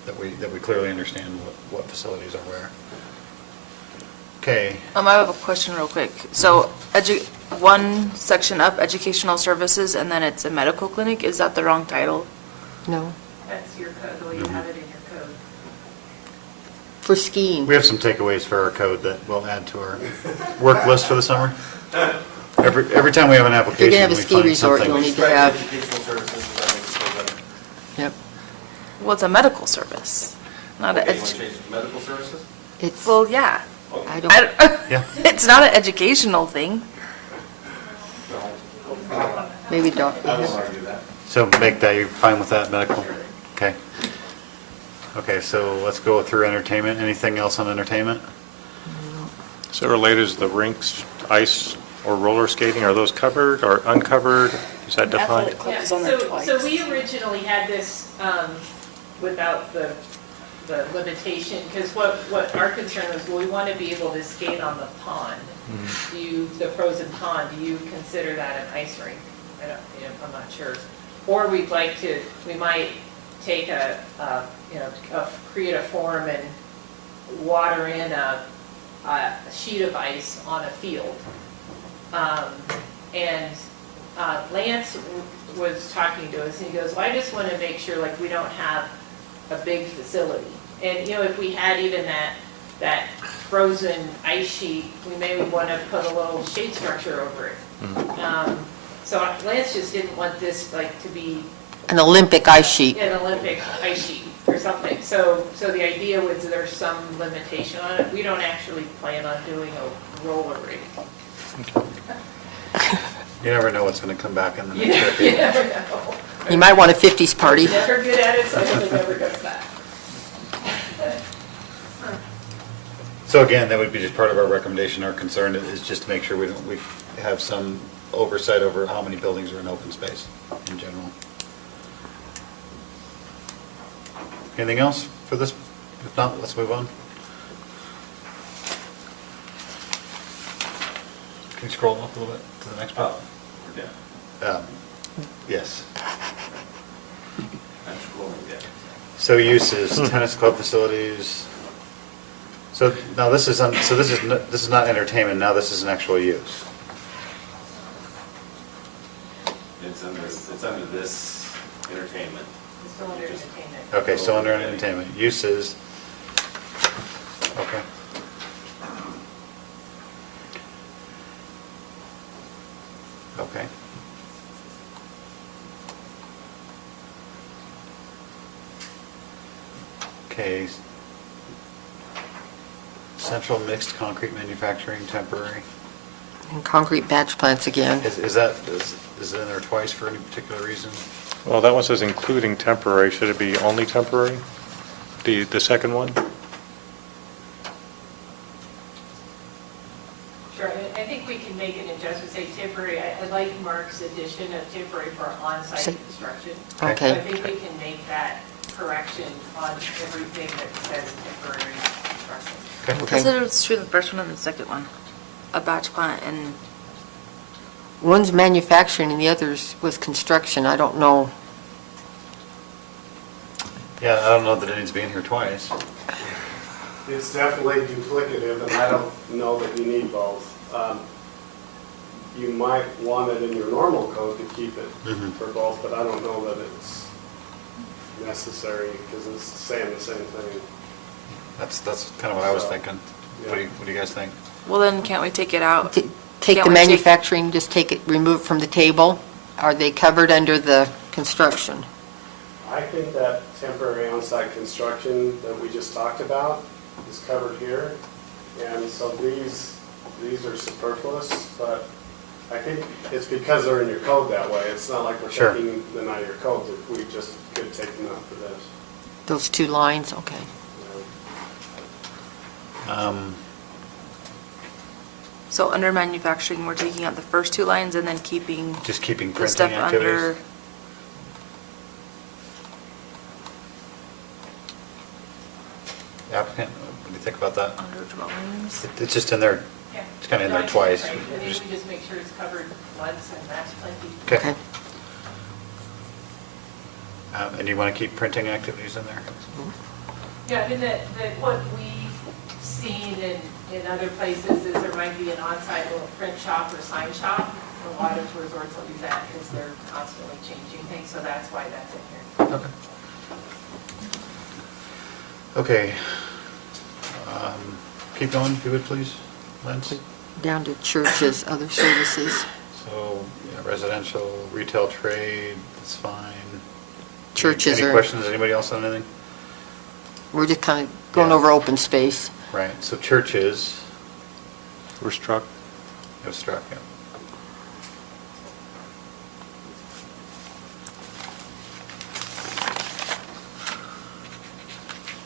That we clearly understand what facilities are where. Okay, I have a question real quick. So, one section up, educational services, and then it's a medical clinic, is that the wrong title? no. That's your code, the way you have it in your code. For skiing. we have some takeaways for our code that we'll add to our work list for the summer. Every time we have an If you're application, going to have a we ski find resort, something. you'll need to Strike have, educational services, does that make it feel better? yep. Well, it's a medical service, not Okay, a, you want to change it to medical services? It's, well, yeah. I I don't, don't- Yeah. It's not an educational thing. maybe don't. I will argue that. So make that, you're fine with that, medical? Okay. Okay, so let's go through entertainment. Anything else on entertainment? so related is the rinks, ice or roller skating, are those covered or uncovered? Is that defined? Athletic club Yeah, is on there so, twice. so we originally had this without the limitation, because what our concern was, we want to be able to skate on the pond. Do you, the frozen pond, do you consider that an ice rink? I don't, you know, I'm not sure. Or we'd like to, we might take create a form and water in a sheet of ice on a field. And Lance was talking to us, and he goes, well, I just want to make sure, like, we don't have a big facility. And, you know, if we had even that frozen ice sheet, we maybe want to put a little shade structure over it. So Lance just didn't want this, like, to be An Olympic ice sheet. an Olympic ice sheet or something. So the idea was there's some limitation on it. We don't actually plan on doing a roller rink. You never know what's going to come back in the You next you decade. never know. You might want a 50s party. Never good at it, so I hope it never goes back. So again, that would be just part of our recommendation. Our concern is just to make sure we have some oversight over how many buildings are in open space in general. Anything else for this? If not, let's move on. Can you scroll up a little bit to the next part? We're down. Yes. I'm scrolling down. So uses, tennis club facilities. So now this is, this is not entertainment, now this is an actual use. It's under this entertainment. It's still under entertainment. Okay, so under entertainment, uses, okay. Okay. Okay. Central mixed concrete manufacturing, temporary. And concrete batch plants again. Is it in there twice for any particular reason? Well, that one says including temporary. Should it be only temporary? The second one? Sure, I think we can make an adjustment, say temporary. I like Mark's addition of temporary for on-site Say- construction. Okay. I think we can make that correction on everything that says temporary construction. Okay. I said it's true, the first one and the second one, a batch plant and, One's manufacturing and the other's was construction. I don't know. Yeah, I don't know that it needs to be in here twice. It's definitely duplicative, and I don't know that you need both. You might want it in your normal code to keep it for both, but I don't know that it's necessary, because it's saying the same thing. That's kind of what I was thinking. What do you guys think? well, then can't we take it out? Take Can't the we take- manufacturing, just take it, remove it from the table? Are they covered under the construction? I think that temporary on-site construction that we just talked about is covered here. And so these are superfluous, but I think it's because they're in your code that way. It's not like we're Sure. taking them out of your code, if we just could take them out for this. Those two lines, okay. So under manufacturing, we're taking out the first two lines and then keeping Just keeping the printing stuff activities? under, The applicant, what do you think about that? under dwellings. It's just in there, Yeah. it's kind of in No, there I think twice. that's right. I think we just make sure it's covered once, and that's plenty. Okay. And you want to keep printing activities in there? Yeah, I mean, what we've seen in other places is there might be an on-site little print shop or sign shop. A lot of resorts will do that because they're constantly changing things, so that's why that's in here. Okay. Okay. Keep going, if you would, please, Lance. Down to churches, other services. So yeah, residential, retail trade, that's fine. Churches Any are, questions, anybody else on anything? we're just kind of going Yeah. over open space. Right, so churches, We're struck. it was struck, yeah.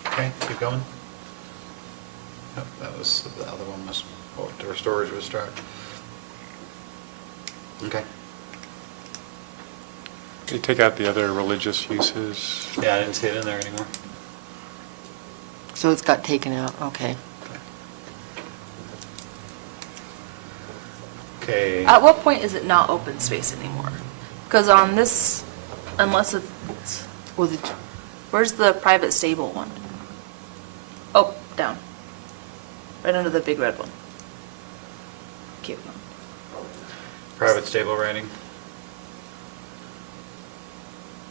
Okay, keep going. Yep, that was, the other one was, outdoor storage was struck. Okay. You take out the other religious uses. Yeah, I didn't see it in there anymore. So it's got taken out, okay. Okay. At what point is it not open space anymore? Because on this, unless it's, Was it, where's the private stable one? Oh, down. Right under the big red one. Cute one. Private stable rating.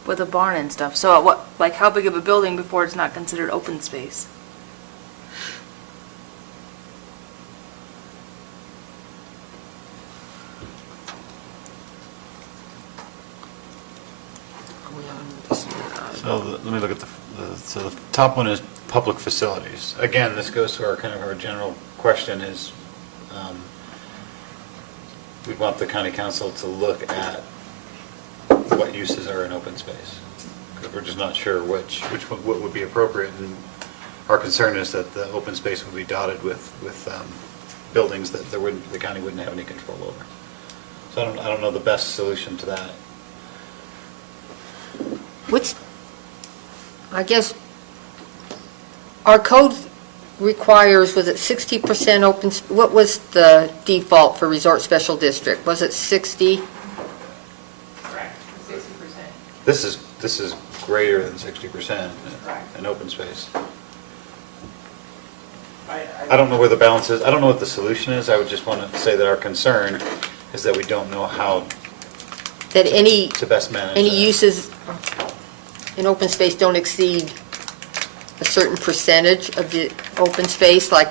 With a barn and stuff. So at what, like how big of a building before it's not considered open space? So let me look at so the top one is public facilities. Again, this goes to our kind of our general question is, we want the county council to look at what uses are in open space. Because we're just not sure what would be appropriate. And our concern is that the open space would be dotted with buildings that the county wouldn't have any control over. So I don't know the best solution to that. what's, I guess, our code requires, was it 60% open, what was the default for Resort Special District? Was it 60? Correct, 60%. This is greater than 60% Correct. in open space. I don't know where the balance is. I don't know what the solution is. I would just want to say that our concern is that we don't know how That any, to best manage any that. uses in open space don't exceed a certain percentage of the open space, like,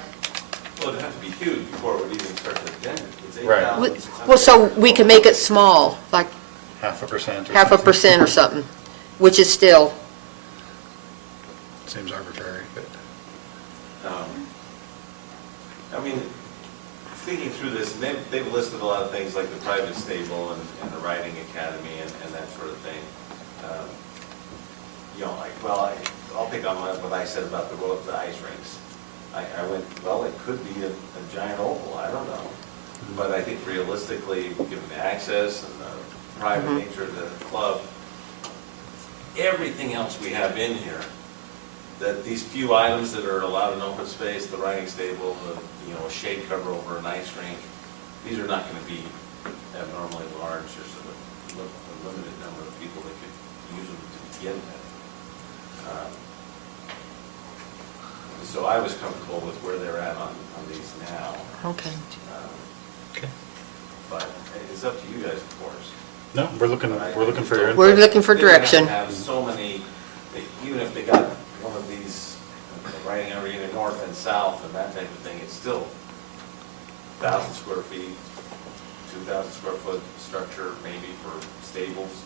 Well, it'd have to be huge before it would even start to dent. It's Right. 8,600. well, so we can make it small, like 0.5% or half a something. percent or something, which is still, Seems arbitrary, but. I mean, thinking through this, and they've listed a lot of things like the private stable and the riding academy and that sort of thing. You know, like, well, I'll pick on what I said about the ice rinks. I went, well, it could be a giant oval, I don't know. But I think realistically, given the access and the private nature of the club, everything else we have in here, that these few items that are allowed in open space, the riding stable, a shade cover over an ice rink, these are not going to be abnormally large. There's a limited number of people that could use them to begin with. So I was comfortable with where they're at on these now. okay. Okay. But it's up to you guys, of course. No, we're looking for your input. We're looking for They don't have to direction. have so many, even if they got one of these riding arena north and south and that type of thing, it's still 1,000 square feet, 2,000 square foot structure maybe for stables.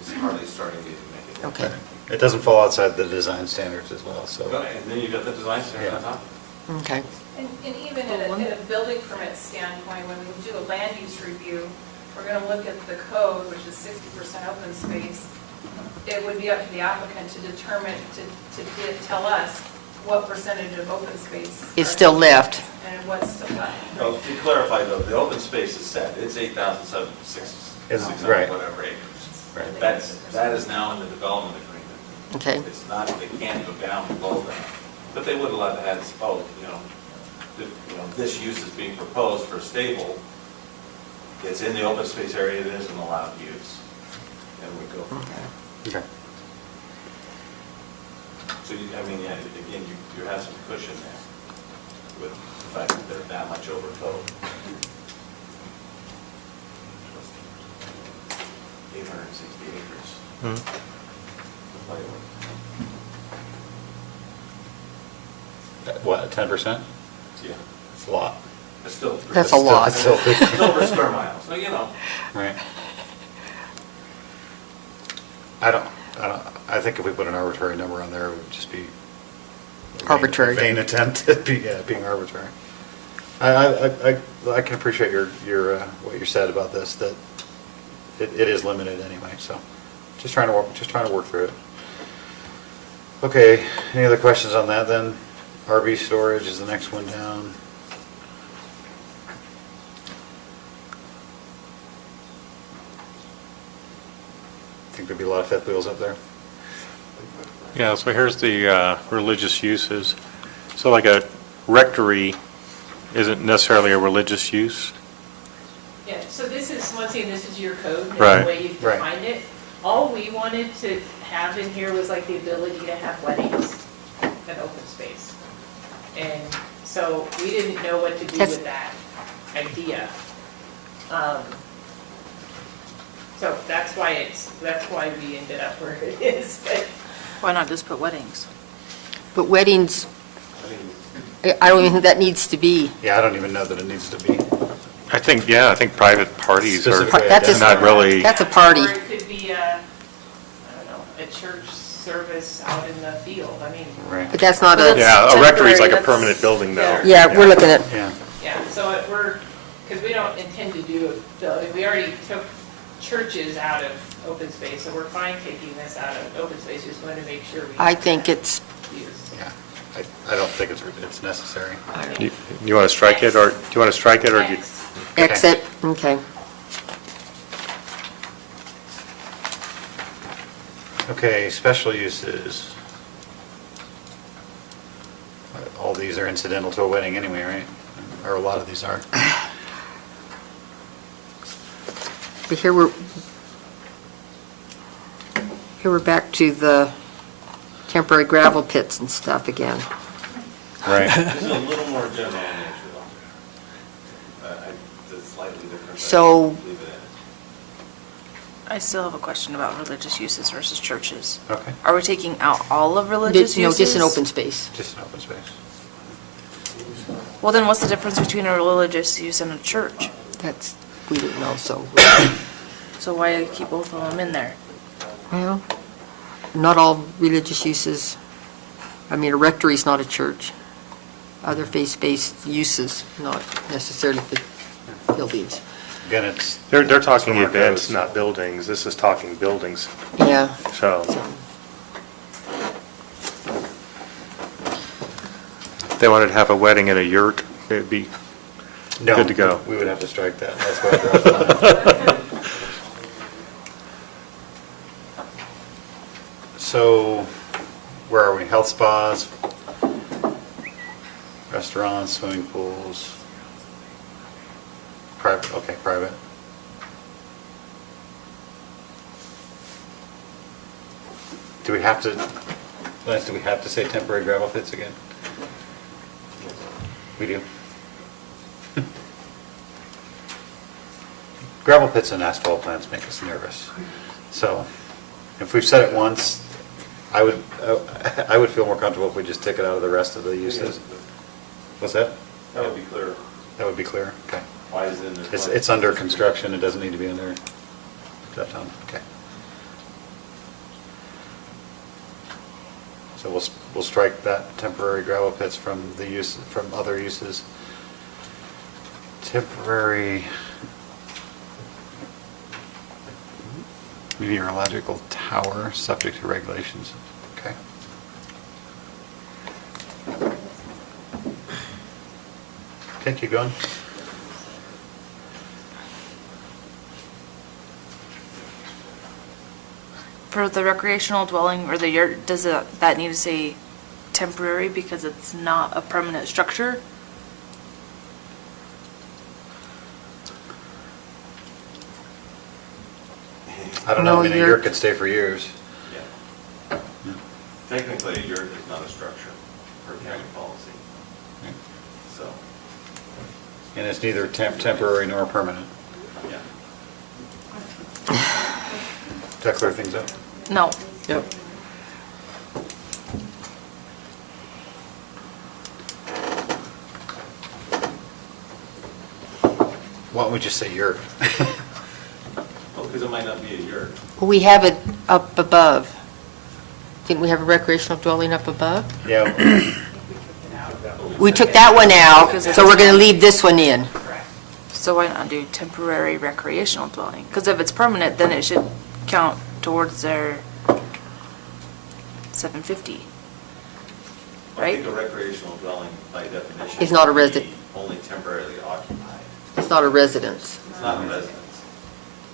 It's hardly starting to make it. Okay. It doesn't fall outside the design standards as well, so. And then you've got the design standard on Yeah. top. Okay. And even in a building permit standpoint, when we do a land use review, we're going to look at the code, which is 60% open space. It would be up to the applicant to determine, to tell us what percentage of open space. Is still left. And what's still left. Well, to clarify though, the open space is set, it's 8,600 Right. whatever acres. Right. That is now in the development agreement. Okay. It's not, they can't go down below that. But they would allow to add, this use is being proposed for a stable. It's in the open space area, it is an allowed use. And we go from there. Okay. So, again, you have some cushion there with the fact that they're that much over code. 860 acres. to play with. What, 10%? Yeah, It's a lot. it's still. That's a lot. It's still big. It's over a square mile, so Right. I think if we put an arbitrary number on there, it would just be. Arbitrary. A vain attempt at being arbitrary. I can appreciate your what you said about this, that it is limited anyway, so just trying to work through it. Okay, any other questions on that then? RV storage is the next one down. think there'd be a lot of fifth wheels up there. Yeah, so here's the religious uses. So like a rectory isn't necessarily a religious use? Yeah, so this is, once again, this is your code, and Right. the way you've Right. defined it. All we wanted to have in here was like the ability to have weddings and open space. And so we didn't know what to do That's- with that idea. So that's why we ended up where it is, but Why not just put weddings? But weddings, I don't even think that needs to be. Yeah, I don't even know that it needs to be. I think private parties are Specifically That's a- not really, That's a party. or it could be a, I don't know, a church service out in the field, I mean, Right. But that's not Well, a, yeah, a rectory is like a Temporary, permanent that's- building though. yeah, we're looking at, Yeah. yeah, so because we don't intend to do a building, we already took churches out of open space, so we're fine taking this out of open space, just wanted to make sure we. I think it's, use. Yeah. I don't think it's necessary. You want to strike it, or do you want to strike it, or do you? Next. exit, okay. Okay, special uses. All these are incidental to a wedding anyway, right? Or a lot of these are. But here we're back to the temporary gravel pits and stuff again. Right. This is a little more general in nature though. It's slightly different. but So- leave it in. I still have a question about religious uses versus churches. Okay, Are we taking out all of religious No, uses? just an open space. just an open space. Well, then what's the difference between a religious use and a church? That's, we don't know, so, So why keep both of them in there? well, not all religious uses, I mean, a rectory is not a church. Other faith-based uses, not necessarily the buildings. Again, it's. They're talking From our events, codes. not buildings. This is talking buildings, Yeah. so. If they wanted to have a wedding in a yurt, it'd be No, good to go. We would have to strike that. That's why I brought that up. So, where are we? Health spas, restaurants, swimming pools, private, okay, private. Do we have to, Lance, do we have to say temporary gravel pits again? We do. Gravel pits and asphalt plants make us nervous. So if we've said it once, I would feel more comfortable if we just took it out of the rest of the uses. What's that? That would be clear. That would be clear, okay. Why is it in there? It's under construction, it doesn't need to be in there. Is that fine? Okay. So we'll strike that temporary gravel pits from the use, from other uses. Temporary meteorological tower, subject to regulations, okay. Okay, keep going. For the recreational dwelling or the yurt, does that need to say temporary because it's not a permanent structure? I don't know, No, I mean, a yurt- yurt could stay for years. Yeah. Technically, a yurt is not a structure per county policy, so, And it's neither temporary nor permanent. yeah. Does that clear things up? No. Yep. Why don't we just say yurt? Well, because it might not be a yurt. We have it up above. Didn't we have a recreational dwelling up above? Yeah, We took that one out, so we're going to leave this one in. Correct. So why not do temporary recreational dwelling? Because if it's permanent, then it should count towards their 750. I Right? think a recreational dwelling, by definition. Is not a would be resident. Only temporarily occupied. It's not a residence. It's not a residence.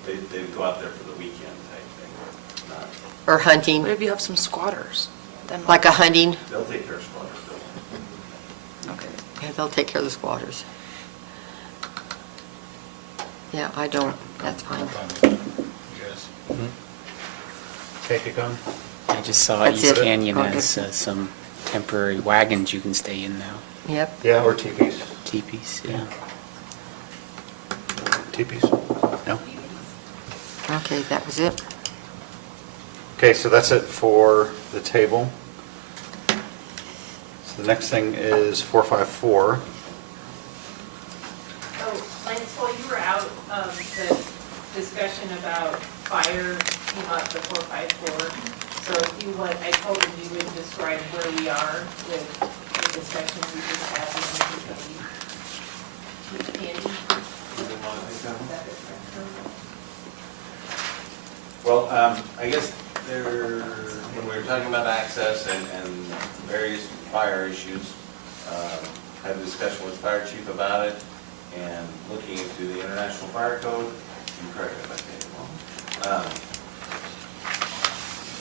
they'd go out there for the weekend type thing, not, Or hunting, What if you have some squatters? Then like a hunting? they'll take care of squatters, though. Okay. Yeah, they'll take care of the squatters. Yeah, I don't, that's fine. Take it, Gun? I just saw That's East it. Canyon Okay. has some temporary wagons you can stay in now. Yep. Yeah, or teepees. Teepees, yeah. Teepees? No? Okay, that was it. Okay, so that's it for the table. So the next thing is 454. Oh, Lance, while you were out, the discussion about fire came up, the 454. So if you want, I told him you would describe where we are with the discussion we just had with Candy. Well, I guess when we were talking about access and various fire issues, had a discussion with the fire chief about it, and looking into the International Fire Code, you correct me if I say it wrong.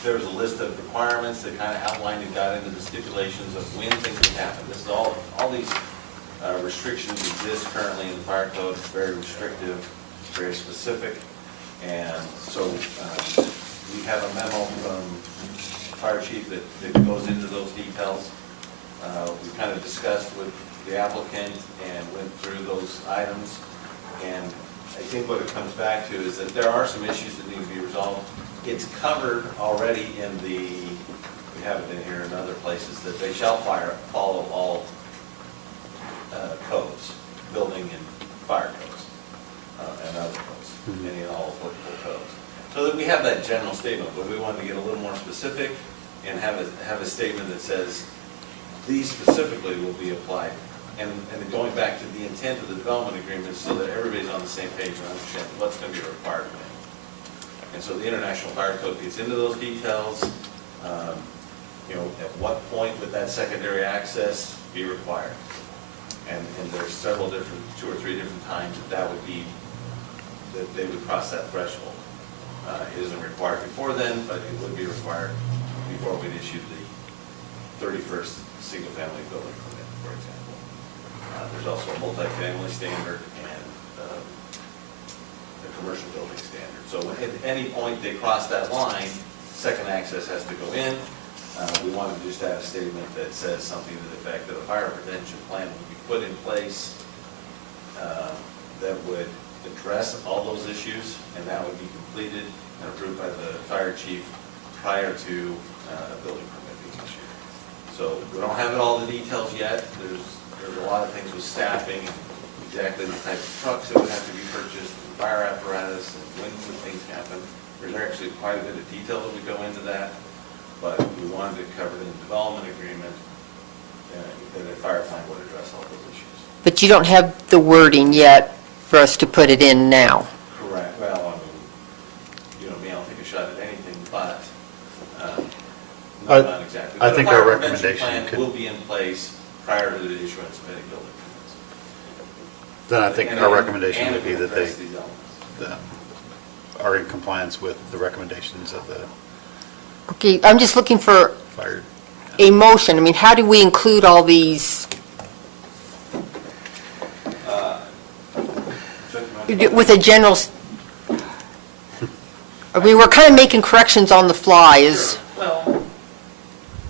There was a list of requirements that kind of outlined and got into the stipulations of when things would happen. This is all these restrictions exist currently in the fire code, very restrictive, very specific. And so we have a memo from the fire chief that goes into those details. We kind of discussed with the applicant and went through those items. And I think what it comes back to is that there are some issues that need to be resolved. It's covered already in we have it in here in other places, that they shall follow all codes, building and fire codes, and other codes, any and all applicable codes. So that we have that general statement, but we wanted to get a little more specific and have a statement that says, these specifically will be applied. And going back to the intent of the development agreement so that everybody's on the same page and understands what's going to be required of them. And so the International Fire Code gets into those details. At what point would that secondary access be required? And there's several different, 2 or 3 different times that would be, that they would cross that threshold. It isn't required before then, but it would be required before we'd issue the 31st single-family building permit, for example. There's also a multifamily standard and a commercial building standard. So at any point they cross that line, second access has to go in. We wanted to just add a statement that says something to the effect that a fire prevention plan would be put in place that would address all those issues, and that would be completed and approved by the fire chief prior to a building permit being issued. So we don't have all the details yet. There's a lot of things with staffing, exactly the type of trucks that would have to be purchased, fire apparatus, and when would things happen. There's actually quite a bit of detail that would go into that, but we wanted to cover in the development agreement that a fire plan would address all those issues. But you don't have the wording yet for us to put it in now. Correct. Well, me, I'll take a shot at anything, but not exactly. I But think a fire our prevention recommendation plan could- will be in place prior to the issuance of any building permits. Then I think And- our recommendation and would be it will that they address these elements. are in compliance with the recommendations of the Okay, I'm just looking for fire. a motion. I mean, how do we include all these with a general, we're kind of making corrections on the fly, is, Well,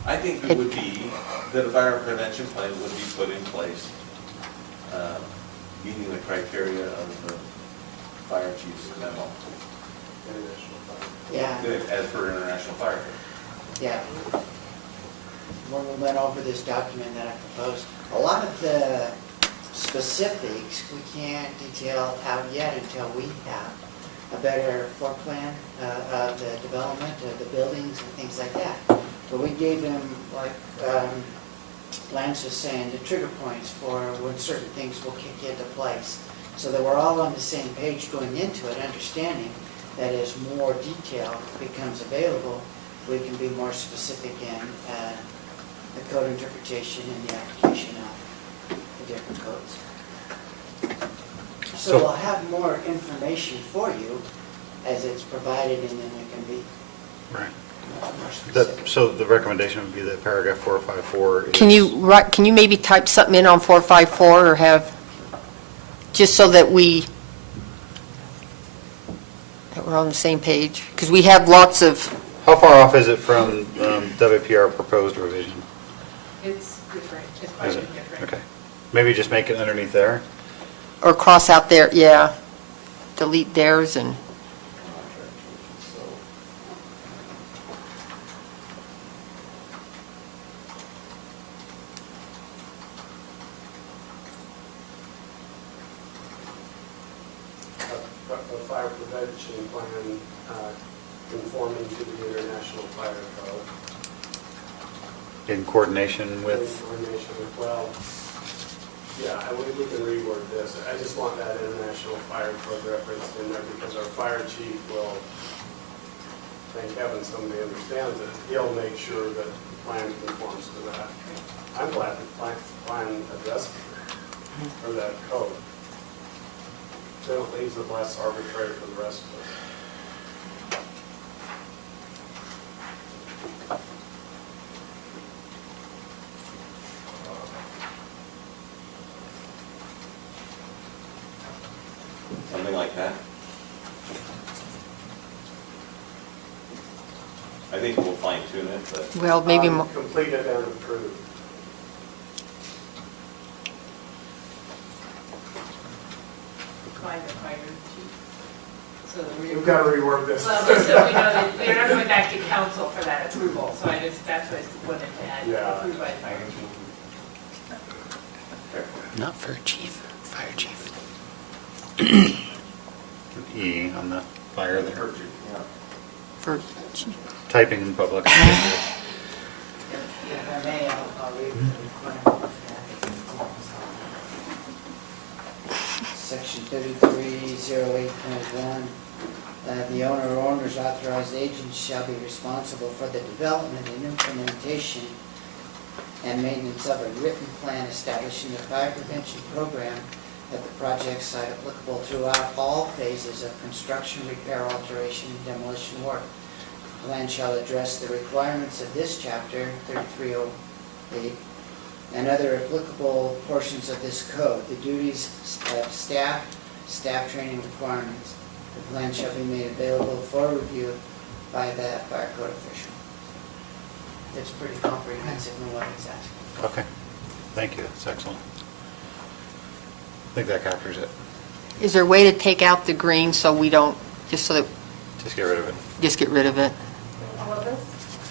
I think it would be that a fire prevention plan would be put in place, meeting the criteria of the fire chief's memo, Yeah, as per International Fire Code. yeah. When we went over this document that I proposed, a lot of the specifics we can't detail out yet until we have a better floor plan of the development of the buildings and things like that. But we gave them, like Lance was saying, the trigger points for when certain things will kick into place. So that we're all on the same page going into it, understanding that as more detail becomes available, we can be more specific in the code interpretation and the application of the different codes. So we'll have more information for you as it's provided, and then it can be Right. more specific. So the recommendation would be that paragraph 454 is... Can you maybe type something in on 454 or have, just so that we're on the same page? Because we have lots of, How far off is it from WPR proposed revision? It's different, it's quite Is a it? bit different. Okay. Maybe just make it underneath there? or cross out there, yeah, delete theirs and, A fire prevention plan conforming to the International Fire Code. In coordination In with... coordination with, well, yeah, we can reword this. I just want that International Fire Code referenced in there because our fire chief will, thank heaven somebody understands it, he'll make sure that the plan conforms to that. I'm glad the plan addresses it, or that code. Then it leaves it less arbitrary for the rest of us. Something like that. I think we'll fine tune it, but well, maybe, mo- Completed and approved. By the fire chief. So that We've got to reword this. Well, just so we know that we're not going back to council for that approval, so that's what I wanted to add, Yeah. approved by the fire chief. Not fire chief, fire chief. E on the fire there. for, Typing in public. If I may, I'll read the requirement. Section 3308.1, the owner or owner's authorized agents shall be responsible for the development and implementation and maintenance of a written plan establishing the fire prevention program at the project site applicable throughout all phases of construction, repair, alteration, and demolition work. The plan shall address the requirements of this chapter, 3308, and other applicable portions of this code, the duties of staff training requirements. The plan shall be made available for review by the fire code official. It's pretty comprehensive in what it's asking. Okay. Thank you. That's excellent. I think that captures it. is there a way to take out the green so we don't, just so that, Just get rid of it. just get rid of it? All of this?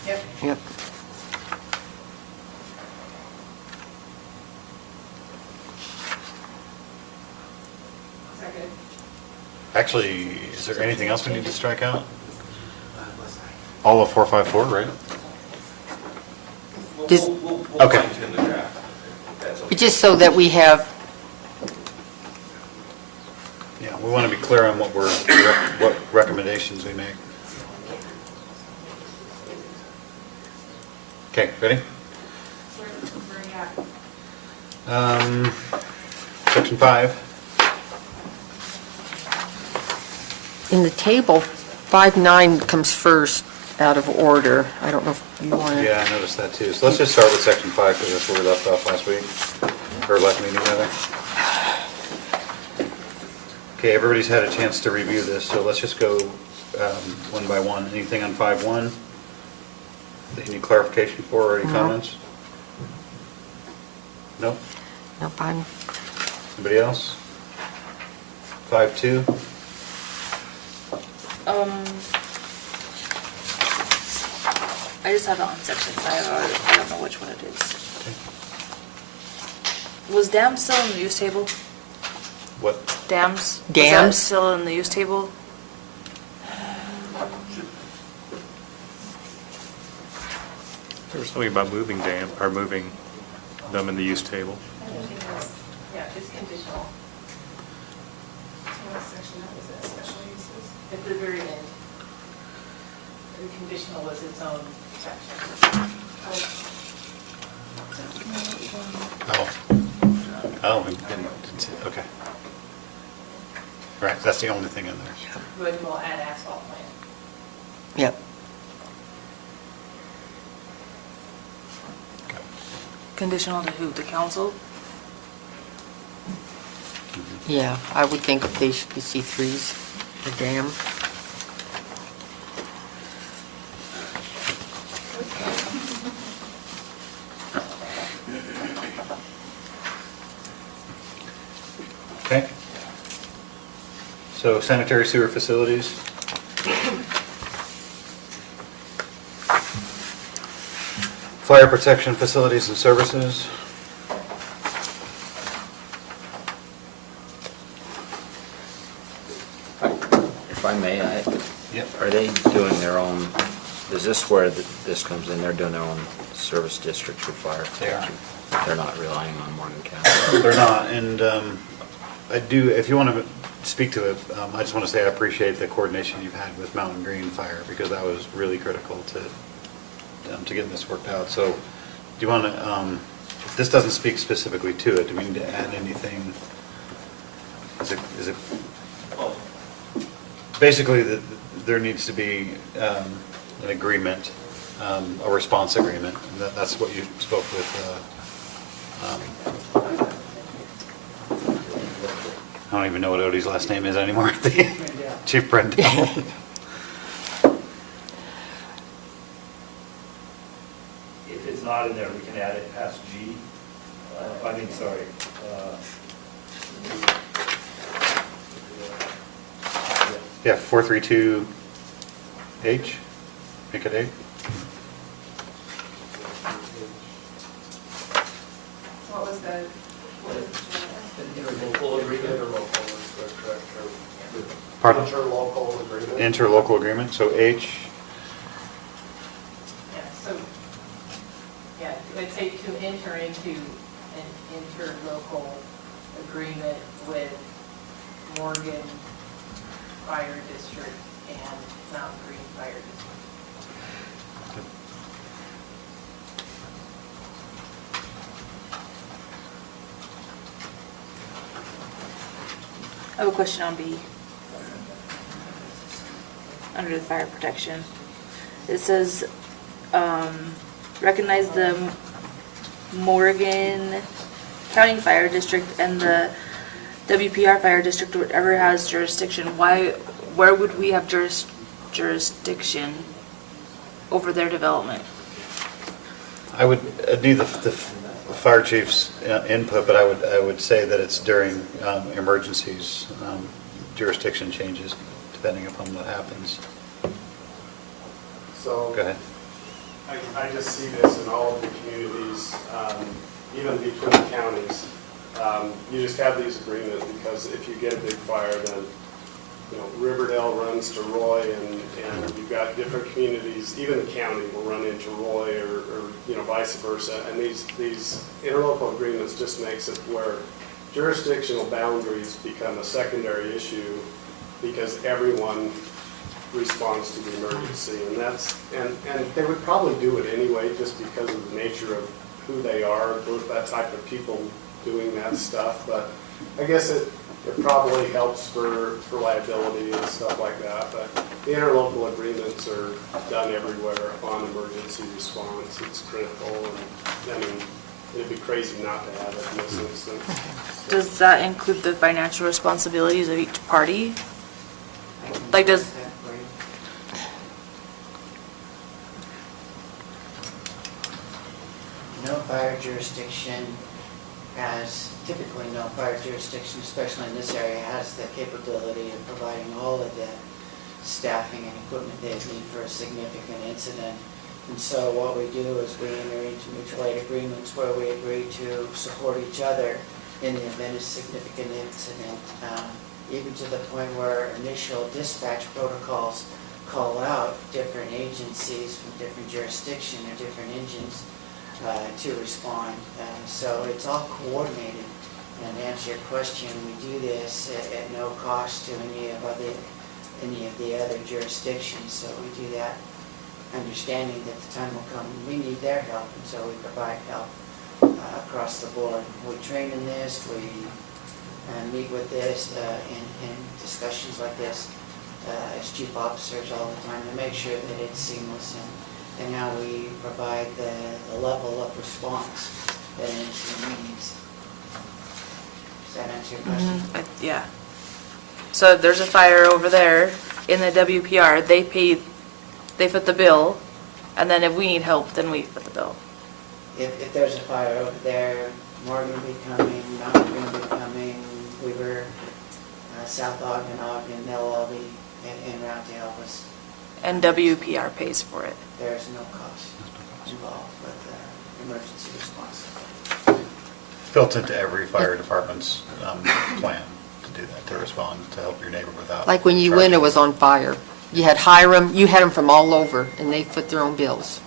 Yep. Yep. Second. Actually, is there anything else we need to strike out? All of 454, right? Just- we'll Okay. fine tune the draft. if that's okay. Just so that we have, Yeah, we want to be clear on what what recommendations we make. Okay, ready? Where are you at? Section 5. in the table, 5.9 comes first out of order. I don't know if you want to. Yeah, I noticed that too. So let's just start with section 5 because that's where we left off last week, or last meeting rather. Okay, everybody's had a chance to review this, so let's just go one by one. Anything on 5.1 that you need clarification for or any No. comments? No? Nope, I'm, Anybody else? 5.2? I just have it on section 5, or I don't know which one it is. Was dam still in the use table? What? Dams? Was that Dams? still in the use table? There was something about moving them in the use table. I don't think it was, yeah, it's conditional. So what section that was it, special uses? At the very end. The conditional was its own section. Oh. Oh, we didn't see- okay. Right, that's the only thing in there. But we'll add asphalt plant. Yep. Conditional to who, the council? Yeah, I would think they should be C3s, the dam. Okay. So sanitary sewer facilities. Fire protection facilities and services. If I may, Yep. are they doing their own, is this where this comes in? They're doing their own service district for fire They are. protection? They're not relying on Morgan County? They're not, and I do, if you want to speak to it, I just want to say I appreciate the coordination you've had with Mountain Green Fire, because that was really critical to getting this worked out. So, do you want to, this doesn't speak specifically to it, do we need to add anything? Is it, basically, there needs to be an agreement, a response agreement, and that's what you spoke with, I don't even know what Odie's last name is anymore. Chief Brendel. If it's not in there, we can add it past G. Sorry. Yeah, 432H, make it 8. What was the? Interlocal agreement or local, is the correct term? Pardon? Interlocal agreement. Interlocal agreement, so H, Yeah, so, yeah, I'd say to enter into an interlocal agreement with Morgan Fire District and Mountain Green Fire District. I have a question on B. Under the fire protection. It says, recognize the Morgan County Fire District and the WPR Fire District, whatever has jurisdiction. Where would we have jurisdiction over their development? I would need the fire chief's input, but I would say that it's during emergencies, jurisdiction changes depending upon what happens. So. Go ahead. I just see this in all of the communities, even between the counties. You just have these agreements because if you get a big fire, then, you know, Riverdale runs to Roy, and you've got different communities, even the county will run into Roy, or you know, vice versa. And these interlocal agreements just makes it where jurisdictional boundaries become a secondary issue because everyone responds to the emergency, and they would probably do it anyway just because of the nature of who they are, that type of people doing that stuff. But I guess it probably helps for liability and stuff like that. But the interlocal agreements are done everywhere on emergency response. It's critical, and I mean, it'd be crazy not to have it in this instance. Does that include the financial responsibilities of each party? Like, does, No fire jurisdiction typically no fire jurisdiction, especially in this area, has the capability of providing all of the staffing and equipment they need for a significant incident. And so what we do is we enter into mutual aid agreements where we agree to support each other in the event of significant incident, even to the point where initial dispatch protocols call out different agencies from different jurisdictions or different engines to respond. So it's all coordinated. And to answer your question, we do this at no cost to any of the other jurisdictions. So we do that understanding that the time will come when we need their help, and so we provide help across the board. We train in this, we meet with this in discussions like this as chief officers all the time to make sure that it's seamless and how we provide the level of response that an incident needs. Does that answer your question? Yeah. So if there's a fire over there in the WPR, they foot the bill, and then if we need help, then we foot the bill. If there's a fire over there, Morgan will be coming, Mountain will be coming, Weaver, South Ogden, they'll all be en route to help us. And WPR pays for it. There's no cost involved with emergency response. Built into every fire department's plan to do that, to respond, to help your neighbor without. Like when Uinta charging. was on fire, you had Hiram, you had them from all over, and they foot their own bills.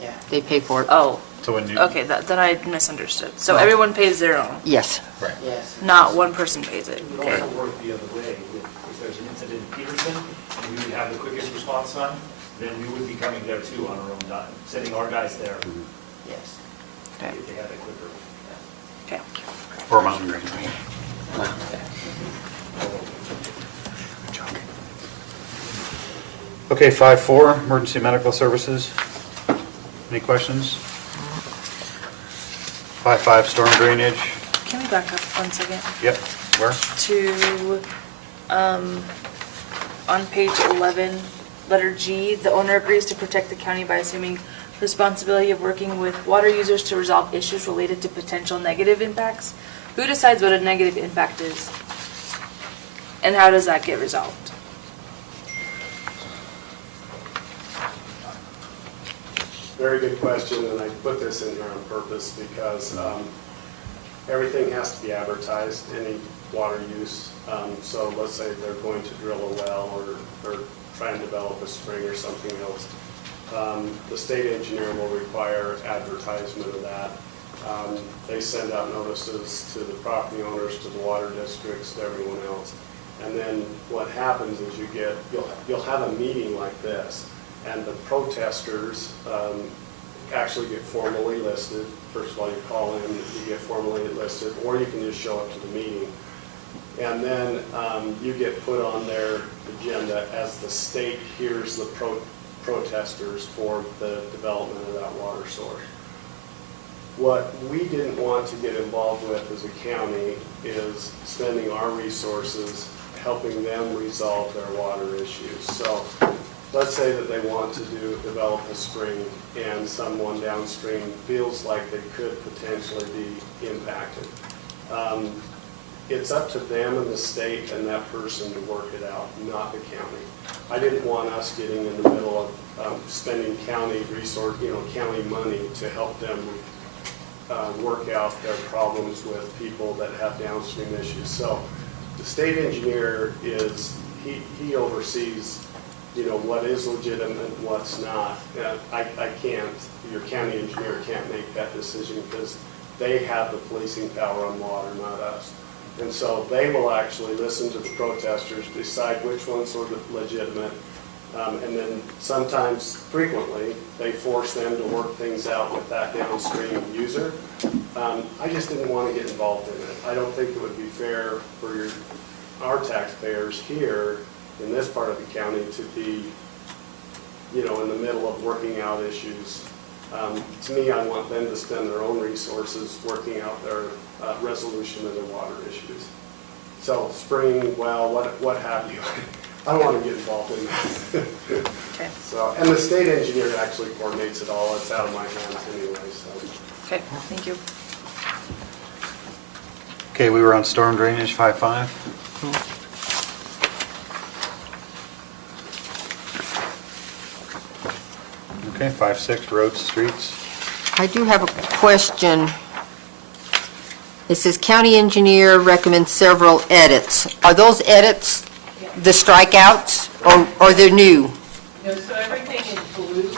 Yeah. They pay for it. Oh, So when you. okay, then I misunderstood. So everyone pays their own, Yes. Right. Yes. not one person pays it. It would Okay. also work the other way. If there's an incident in Peterson, and we would have the quickest response time, then we would be coming there too on our own time, sending our guys there Yes. Okay. if they have it quicker. Okay. Or Mountain Green. Okay, 5.4, emergency medical services. Any questions? 5.5, storm drainage. Can we back up 1 second? Yep, where? To, on page 11, letter G, the owner agrees to protect the county by assuming responsibility of working with water users to resolve issues related to potential negative impacts. Who decides what a negative impact is? And how does that get resolved? Very good question, and I put this in here on purpose because everything has to be advertised, any water use. So let's say they're going to drill a well or try and develop a spring or something else. The state engineer will require advertisement of that. They send out notices to the property owners, to the water districts, to everyone else. And then what happens is you'll have a meeting like this, and the protesters actually get formally listed. First of all, you call in, you get formally listed, or you can just show up to the meeting. And then you get put on their agenda as the state hears the protesters for the development of that water source. What we didn't want to get involved with as a county is spending our resources helping them resolve their water issues. So let's say that they want to develop a spring and someone downstream feels like they could potentially be impacted. It's up to them and the state and that person to work it out, not the county. I didn't want us getting in the middle of spending county resource, county money to help them work out their problems with people that have downstream issues. So the state engineer he oversees, what is legitimate and what's not. I can't, your county engineer can't make that decision because they have the policing power on water, not us. And so they will actually listen to the protesters, decide which ones are legitimate, and then sometimes, frequently, they force them to work things out with that downstream user. I just didn't want to get involved in it. I don't think it would be fair for our taxpayers here in this part of the county to be, in the middle of working out issues. To me, I want them to spend their own resources working out their resolution of their water issues. So spring, well, what have you. I don't want to get involved in that. Okay. So, and the state engineer actually coordinates it all. It's out of my hands anyway, so. Okay, thank you. Okay, we were on storm drainage, 5.5. Okay, 5.6, roads, streets. I do have a question. It says county engineer recommends several edits. Are those edits the strikeouts or they're new? No, so everything is blue.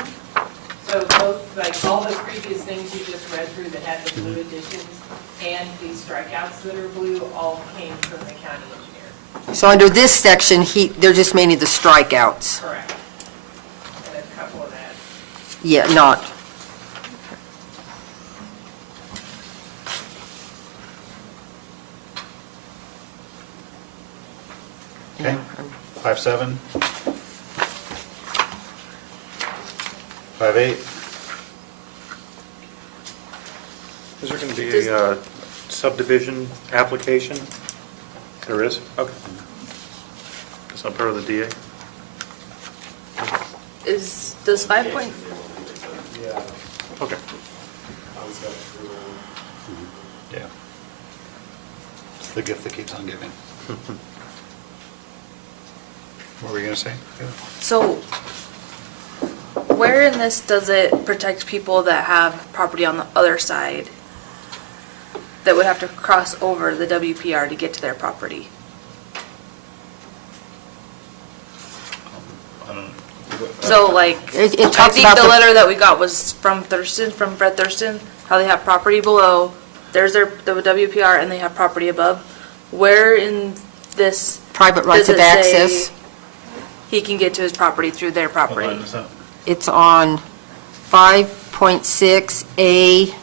So both, like all the previous things you just read through that had the blue additions and these strikeouts that are blue all came from the county engineer. So under this section, they're just mainly the strikeouts. Correct. And a couple of ads. Yeah, not. Okay, 5.7. 5.8. Is there going to be a subdivision application? There is? Okay. It's not part of the DA? Does 5 point, Yeah. Okay. Concept for, Yeah. It's the gift that keeps on giving. What were you going to say? so where in this does it protect people that have property on the other side that would have to cross over the WPR to get to their property? So like, It I talks think about the the- letter that we got was from Thurston, from Brett Thurston, how they have property below, there's the WPR, and they have property above. Where in this Private rights does of it access. say he can get to his property through their What line property? is that? It's on 5.6A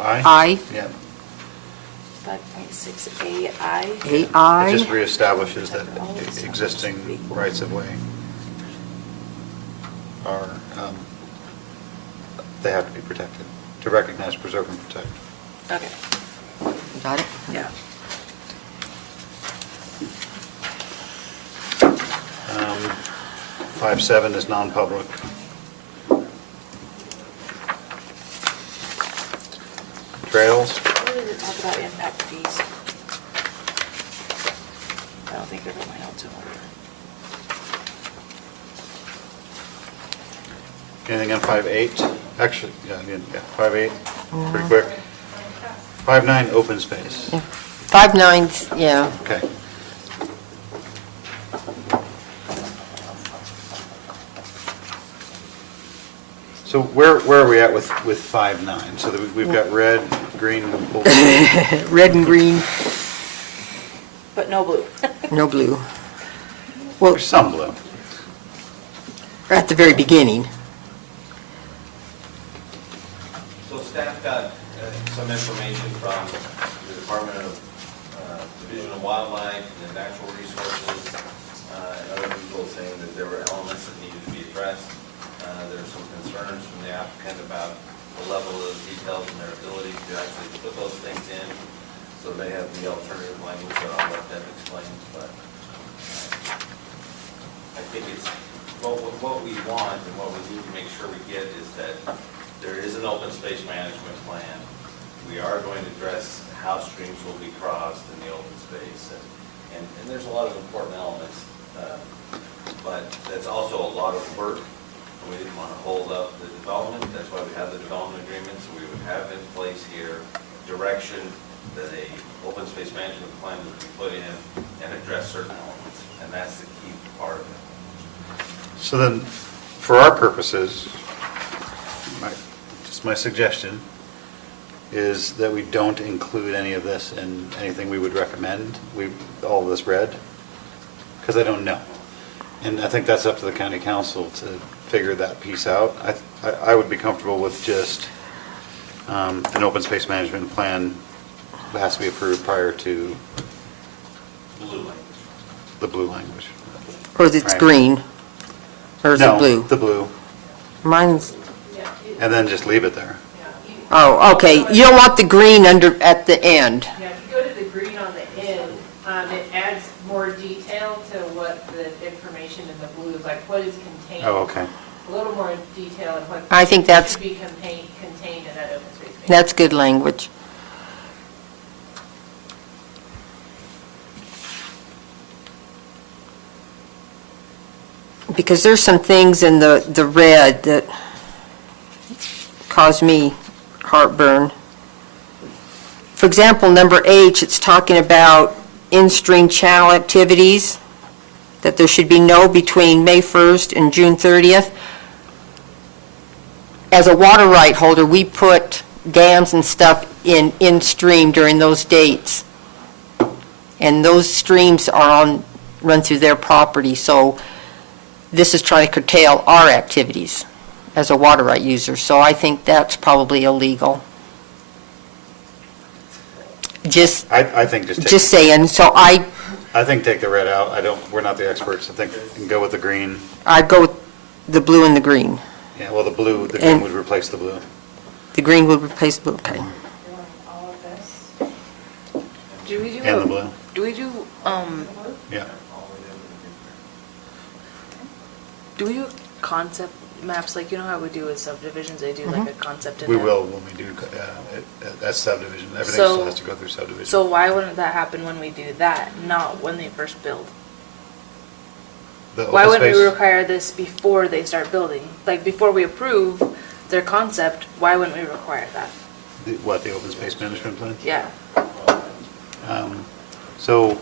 I. Yeah. 5.6 AI. It AI. just reestablishes that existing rights of way are, they have to be protected, to recognize, preserve, and protect. Okay, Got it? yeah. 5.7 is non-public. Trails, Where did it talk about impact fees? I don't think they're in my notes in order. anything on 5.8? Actually, yeah, 5.8, pretty quick. 5.9, open space. 5.9, yeah. Okay. So where are we at with 5.9? So that we've got red, green, and blue. Red and green, But no blue. no blue. Well, There's some blue. at the very beginning. So staff got some information from the Department of Division of Wildlife and Natural Resources and other people saying that there were elements that needed to be addressed. There are some concerns from the applicant about the level of details and their ability to actually put those things in. So they have the alternative language that I'll let them explain. But I think it's, what we want and what we need to make sure we get is that there is an open space management plan. We are going to address how streams will be crossed in the open space. And there's a lot of important elements, but that's also a lot of work. And we didn't want to hold up the development. That's why we have the development agreement. So we would have in place here direction that a open space management plan would be put in and address certain elements. And that's the key part of it. So then, for our purposes, just my suggestion is that we don't include any of this in anything we would recommend, all of this red, because I don't know. And I think that's up to the county council to figure that piece out. I would be comfortable with just an open space management plan that has to be approved prior to Blue language. the blue language. Or is it Right. green? Or is it blue? No, the blue, Mine's, and then just leave it there. oh, okay. You don't want the green at the end. Yeah, if you go to the green on the end, it adds more detail to what the information in the blue is, like what is contained. Oh, okay. A little more detail in what. I think that's- Should be contained in that open space. management. That's good language. Because there's some things in the red that cause me heartburn. For example, number H, it's talking about in-stream channel activities, that there should be no between May 1st and June 30th. As a water right holder, we put dams and stuff in-stream during those dates. And those streams run through their property, so this is trying to curtail our activities as a water right user, so I think that's probably illegal. Just, I think just just take, saying, so I think take the red out. We're not the experts. I think you can go with the green. I'd go with the blue and the green. Yeah, well, the green And- would replace the blue. The green would replace blue, okay. You want all of this? Do we do, And the blue. do we do, Yeah. do we do concept maps, like, you know how we do with subdivisions, they do like a concept in We there? will when we do, that's subdivision. Everything So- still has to go through subdivision. So why wouldn't that happen when we do that, not when they first build? The Why open wouldn't we space- require this before they start building? Like, before we approve their concept, why wouldn't we require that? What, the open space management plan? Yeah. So,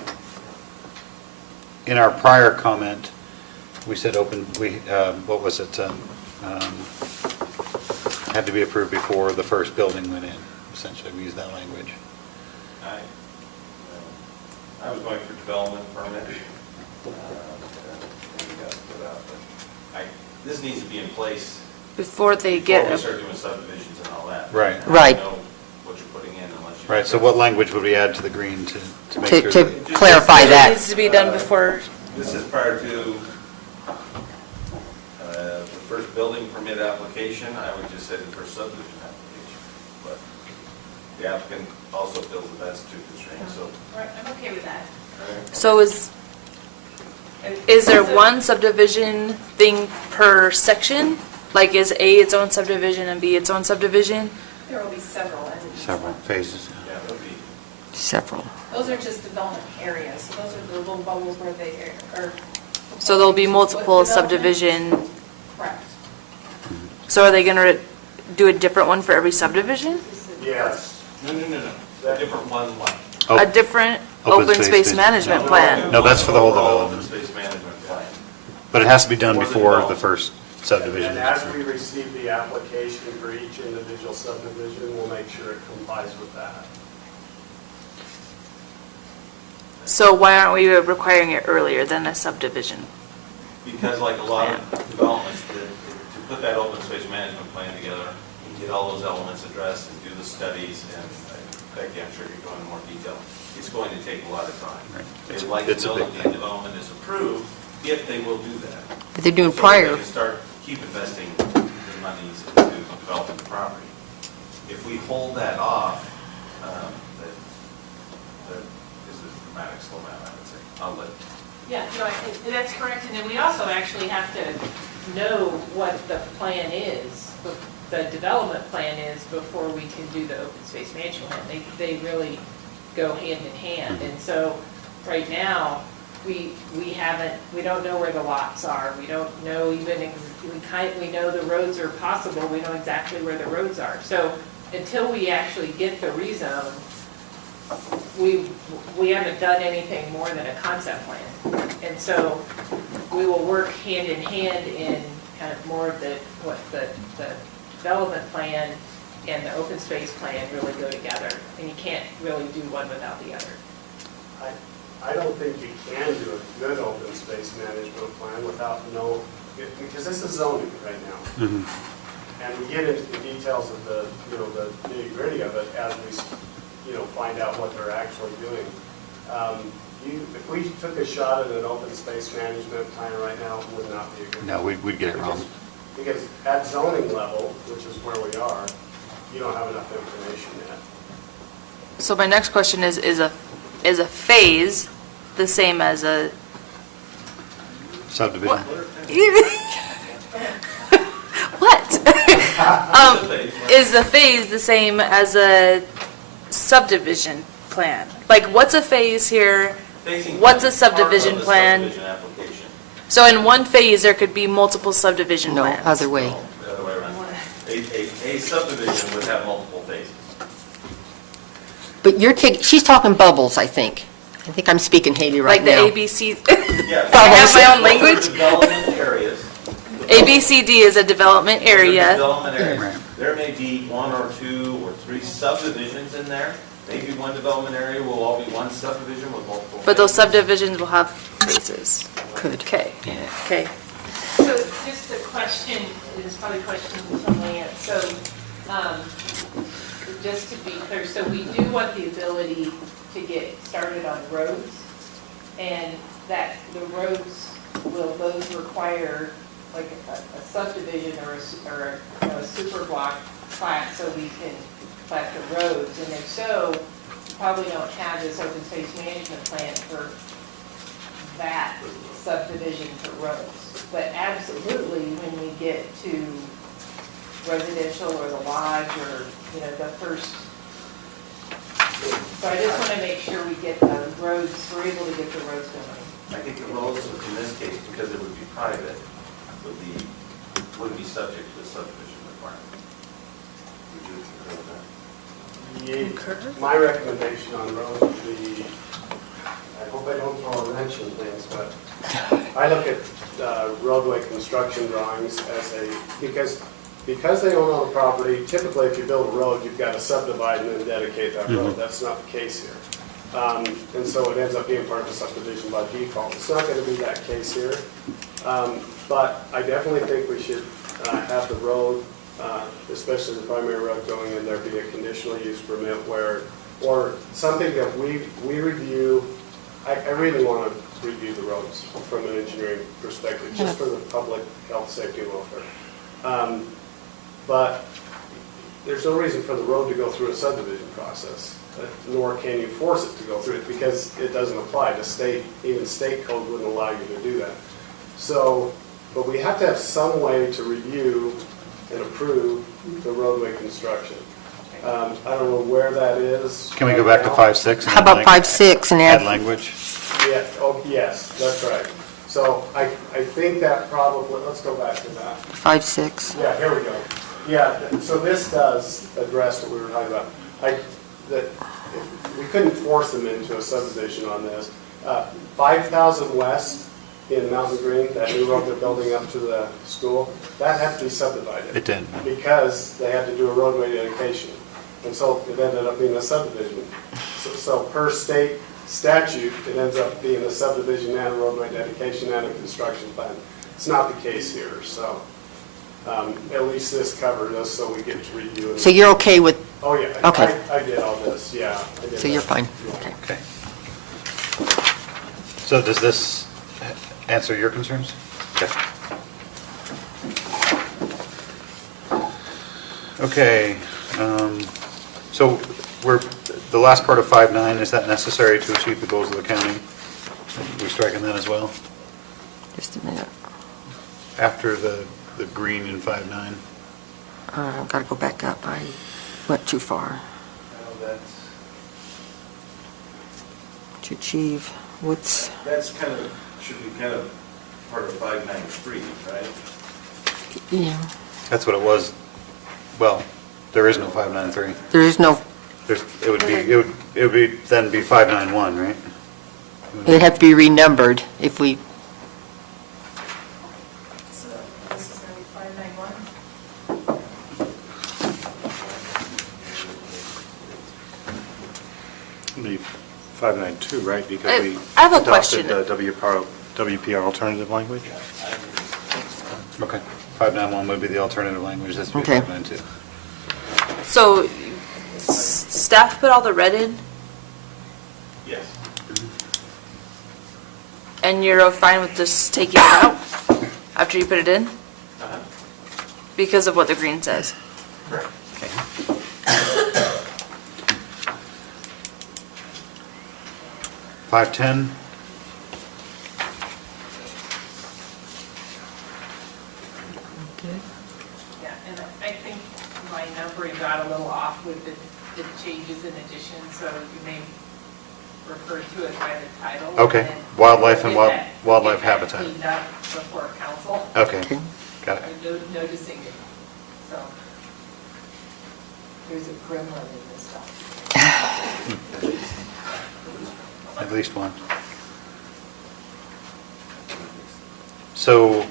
in our prior comment, we said what was it? Had to be approved before the first building went in, essentially, we used that language. I was going for development permit. And we got put out, but this needs to be in place Before they before get, we start doing subdivisions and all that. Right. You Right. know what you're putting in unless you. Right, so what language would we add to the green to make To, sure to that? clarify it that. needs to be done before, This is prior to the first building permit application. I would just say the first subdivision application. But the applicant also feels that that's too constrained, so. Right, I'm okay with that. so is there one subdivision thing per section? Like, is A its own subdivision and B its own subdivision? There will be several entities. Several phases. Yeah, that would be. Several. Those are just development areas, so those are the little bubbles where they are. So there'll be multiple With development. subdivision, Correct. so are they gonna do a different one for every subdivision? Yes. No. A different one, what? A different Open open space space management plan? No, that's for the whole Overall development. Open space management plan. But it has to be done For the before the development. first subdivision. And as we receive the application for each individual subdivision, we'll make sure it complies with that. So why aren't we requiring it earlier than a subdivision? Because like a lot of developments, to put that open space management plan together, and get all those elements addressed and do the studies, and Becky, I'm sure you're going into more detail, it's going to take a lot of time. Right. They'd like It's to a know big that thing. the development is approved, if they will do that. But they're doing So that prior. they can start, keep investing the monies into developing the property. If we hold that off, that is a dramatic slowdown, I would say. I'll let. Yeah, no, and that's correct, and then we also actually have to know what the plan is, the development plan is, before we can do the open space management plan. They really go hand in hand, and so, right now, we don't know where the lots are, we don't know even, we know the roads are possible, we know exactly where the roads are. So, until we actually get the rezone, we haven't done anything more than a concept plan. And so we will work hand in hand in kind of more of the development plan and the open space plan really go together. And you can't really do one without the other. I don't think you can do a good open space management plan without because this is zoning right now. Mhm. And we get into the details of the nitty gritty of it as we, find out what they're actually doing. If we took a shot at an open space management plan right now, it would not be a good. No, we'd get it wrong. Because at zoning level, which is where we are, you don't have enough information yet. So my next question is a phase the same as a, Subdivision. what? Is the phase the same as a subdivision plan? Like, what's a phase here? Phasing What's a is part of subdivision the plan? subdivision application. So in one phase, there could be multiple subdivision No, plans? other way. No, the other way around. A subdivision would have multiple phases. But she's talking bubbles, I think. I think I'm speaking Haley right Like the now. ABC, Yes. I have my own Those are language? Development areas. ABCD is a development Those are area. Development Right. areas. There may be one or two or three subdivisions in there. Maybe one development area will all be one subdivision with multiple. But those phases. subdivisions will have phases. Could. Okay, okay. So just a question, it's probably a question from Lance. So just to be clear, so we do want the ability to get started on roads, and that the roads will those require like a subdivision or you know, a super block plat so we can plat the roads, and if so, we probably don't have this open space management plan for that subdivision for roads. But absolutely, when we get to residential or the lodge or, you know, the first. So I just want to make sure we get the roads, we're able to get the roads going. I think the roads, in this case, because it would be private, would be subject to the subdivision requirement. Would you agree with that? My recommendation on roads would be, I hope I don't throw a wrench in things, but I look at roadway construction drawings as because they own all the property, typically if you build a road, you've got to subdivide and then dedicate that road. That's not the case here. And so it ends up being part of the subdivision by default. It's not going to be that case here. But I definitely think we should have the road, especially the primary road going in there, be a conditional use permit or something that we review. I really want to review the roads from an engineering perspective, just for the public health, safety, and welfare. But there's no reason for the road to go through a subdivision process, nor can you force it to go through it because it doesn't apply to state, even state code wouldn't allow you to do that. So, but we have to have some way to review and approve the roadway construction. I don't know where that is. Can we go back to 5.6? How about 5.6 and Add add, language? Yeah, oh, yes, that's right. So I think that probably, let's go back to that. 5.6? Yeah, here we go. Yeah, so this does address what we were talking about. We couldn't force them into a subdivision on this. 5,000 West in Mountain Green, that new road they're building up to the school, that had to be subdivided. It did. Because they had to do a roadway dedication. And so it ended up being a subdivision. So per state statute, it ends up being a subdivision and a roadway dedication and a construction plan. It's not the case here, so at least this covered us, so we get to review it. So you're okay with, Oh, yeah. Okay. I did all this, yeah. I did so you're that. fine? Yeah. Okay. Okay. So does this answer your concerns? Okay. Okay, so the last part of 5.9, is that necessary to achieve the goals of the county? We striking that as well? Just a minute. After the green in 5.9? I've got to go back up. I went too far to achieve what's, That's kind of, should be kind of part of 5.9.3, right? yeah, That's what it was. Well, there is no 5.9.3. there is no, It would be, then be 5.9.1, right? it'd have to be renumbered if we, So this is going to be 591. Be 592, right? Because we I have a question. adopted the WPR alternative language. Okay. 5.9.1 would be the alternative language, this would be Okay. 5.9.2. So staff put all the red in Yes. and you're fine with just taking it out after you put it in? Because of what the green says? Correct. Okay. 5.10, Yeah, and I think my numbering got a little off with the changes in addition, so you may refer to it by the title. Okay. and then Wildlife and get that- wildlife get that habitat. Cleaned up before council. okay, got it. I'm noticing it, so. There's a gremlin in this stuff. At least one. So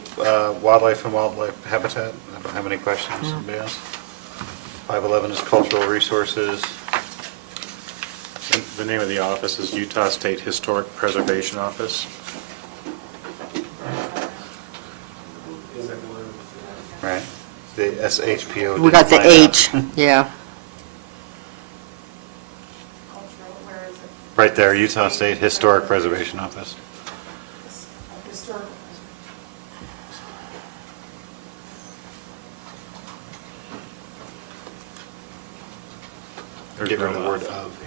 wildlife and wildlife habitat, I don't have any questions. Anybody else? 5.11 is cultural resources. And the name of the office is Utah State Historic Preservation Office. Right. The SHPO. we got the didn't line up. H, yeah. Right there, Utah State Historic Preservation Office. There's Get rid of no the word of.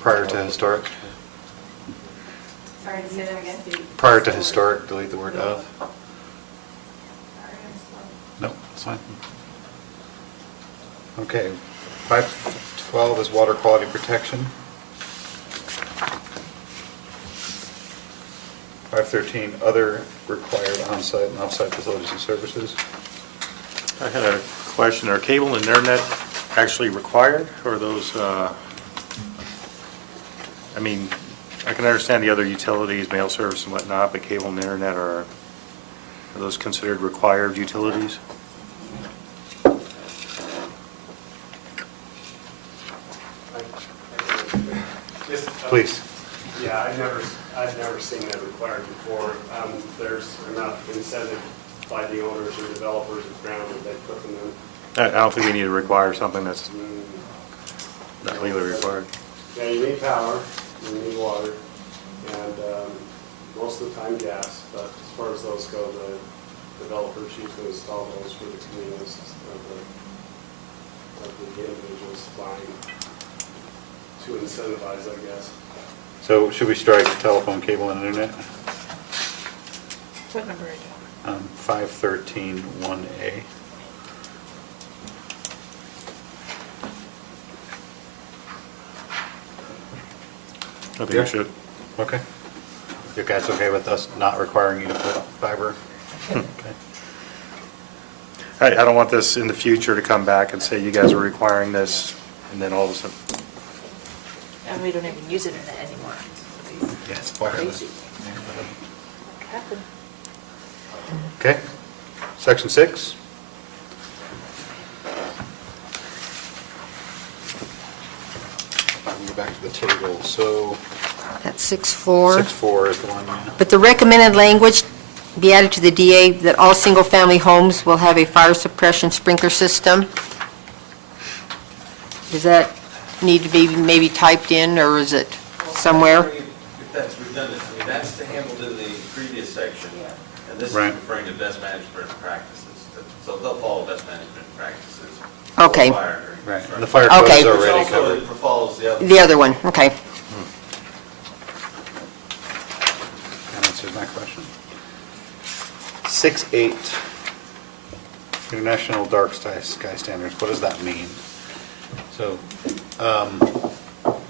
Prior to historic. Sorry, say that again? Prior to historic, delete the word of. No, it's fine. Okay, 512 is water quality protection. 513, other required on-site and off-site facilities and services. I had a question. Are cable and internet actually required, or are those, I mean, I can understand the other utilities, mail service and whatnot, but cable and internet are those considered required utilities? Please. Yeah, I've never seen that required before. There's enough incentive by the owners or developers of ground that they put them in. I don't think we need to require something that's not legally required. Yeah, you need power, you need water, and most of the time gas, but as far as those go, the developers usually install those for the convenience of the individuals supplying to incentivize, I guess. So should we strike telephone, cable, and internet? What number are you? 513, 1A. I think we should. Okay. You guys okay with us not requiring you to put fiber? Okay. I don't want this in the future to come back and say you guys are requiring this, and then all of a sudden, And we don't even use internet anymore. Yeah, it's wireless. Crazy. What happened? Okay. Section 6. I'll go back to the table. So That's 6.4. 6.4 is the one, yeah. But the recommended language be added to the DA that all single-family homes will have a fire suppression sprinkler system. Does that need to be maybe typed in, or is it somewhere? If that's redundant, I mean, that's handled in the previous section, and this is Right. referring to best management practices. So they'll follow best management practices. Okay. Fire. Right. And the fire code Okay. is Which already also covered. follows the other. The other one, okay. That answers my question. 6.8, International Dark Sky Standards. What does that mean? So,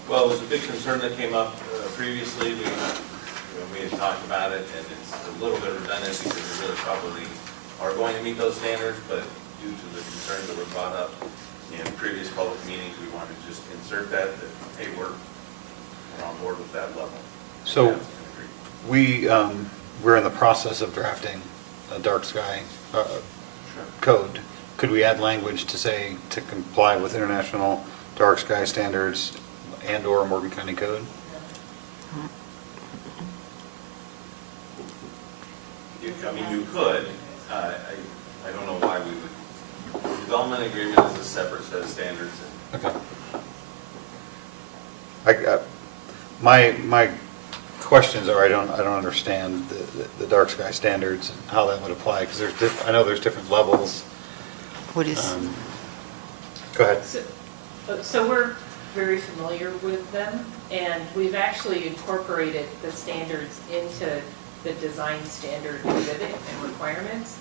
Well, it was a big concern that came up previously. We had talked about it, and it's a little bit redundant because we really probably are going to meet those standards, but due to the concerns that were brought up in previous public meetings, we wanted to just insert that, hey, we're on board with that level. So- Yeah, we're in the process of drafting a dark sky code. Could we add language to say to comply with international dark sky standards and/or Morgan County Code? I mean, you could. I don't know why we would. Development agreement is a separate set of standards. Okay. My questions are, I don't understand the dark sky standards and how that would apply, because I know there's different levels. What is, Go ahead. So we're very familiar with them, and we've actually incorporated the standards into the design standard exhibit and requirements,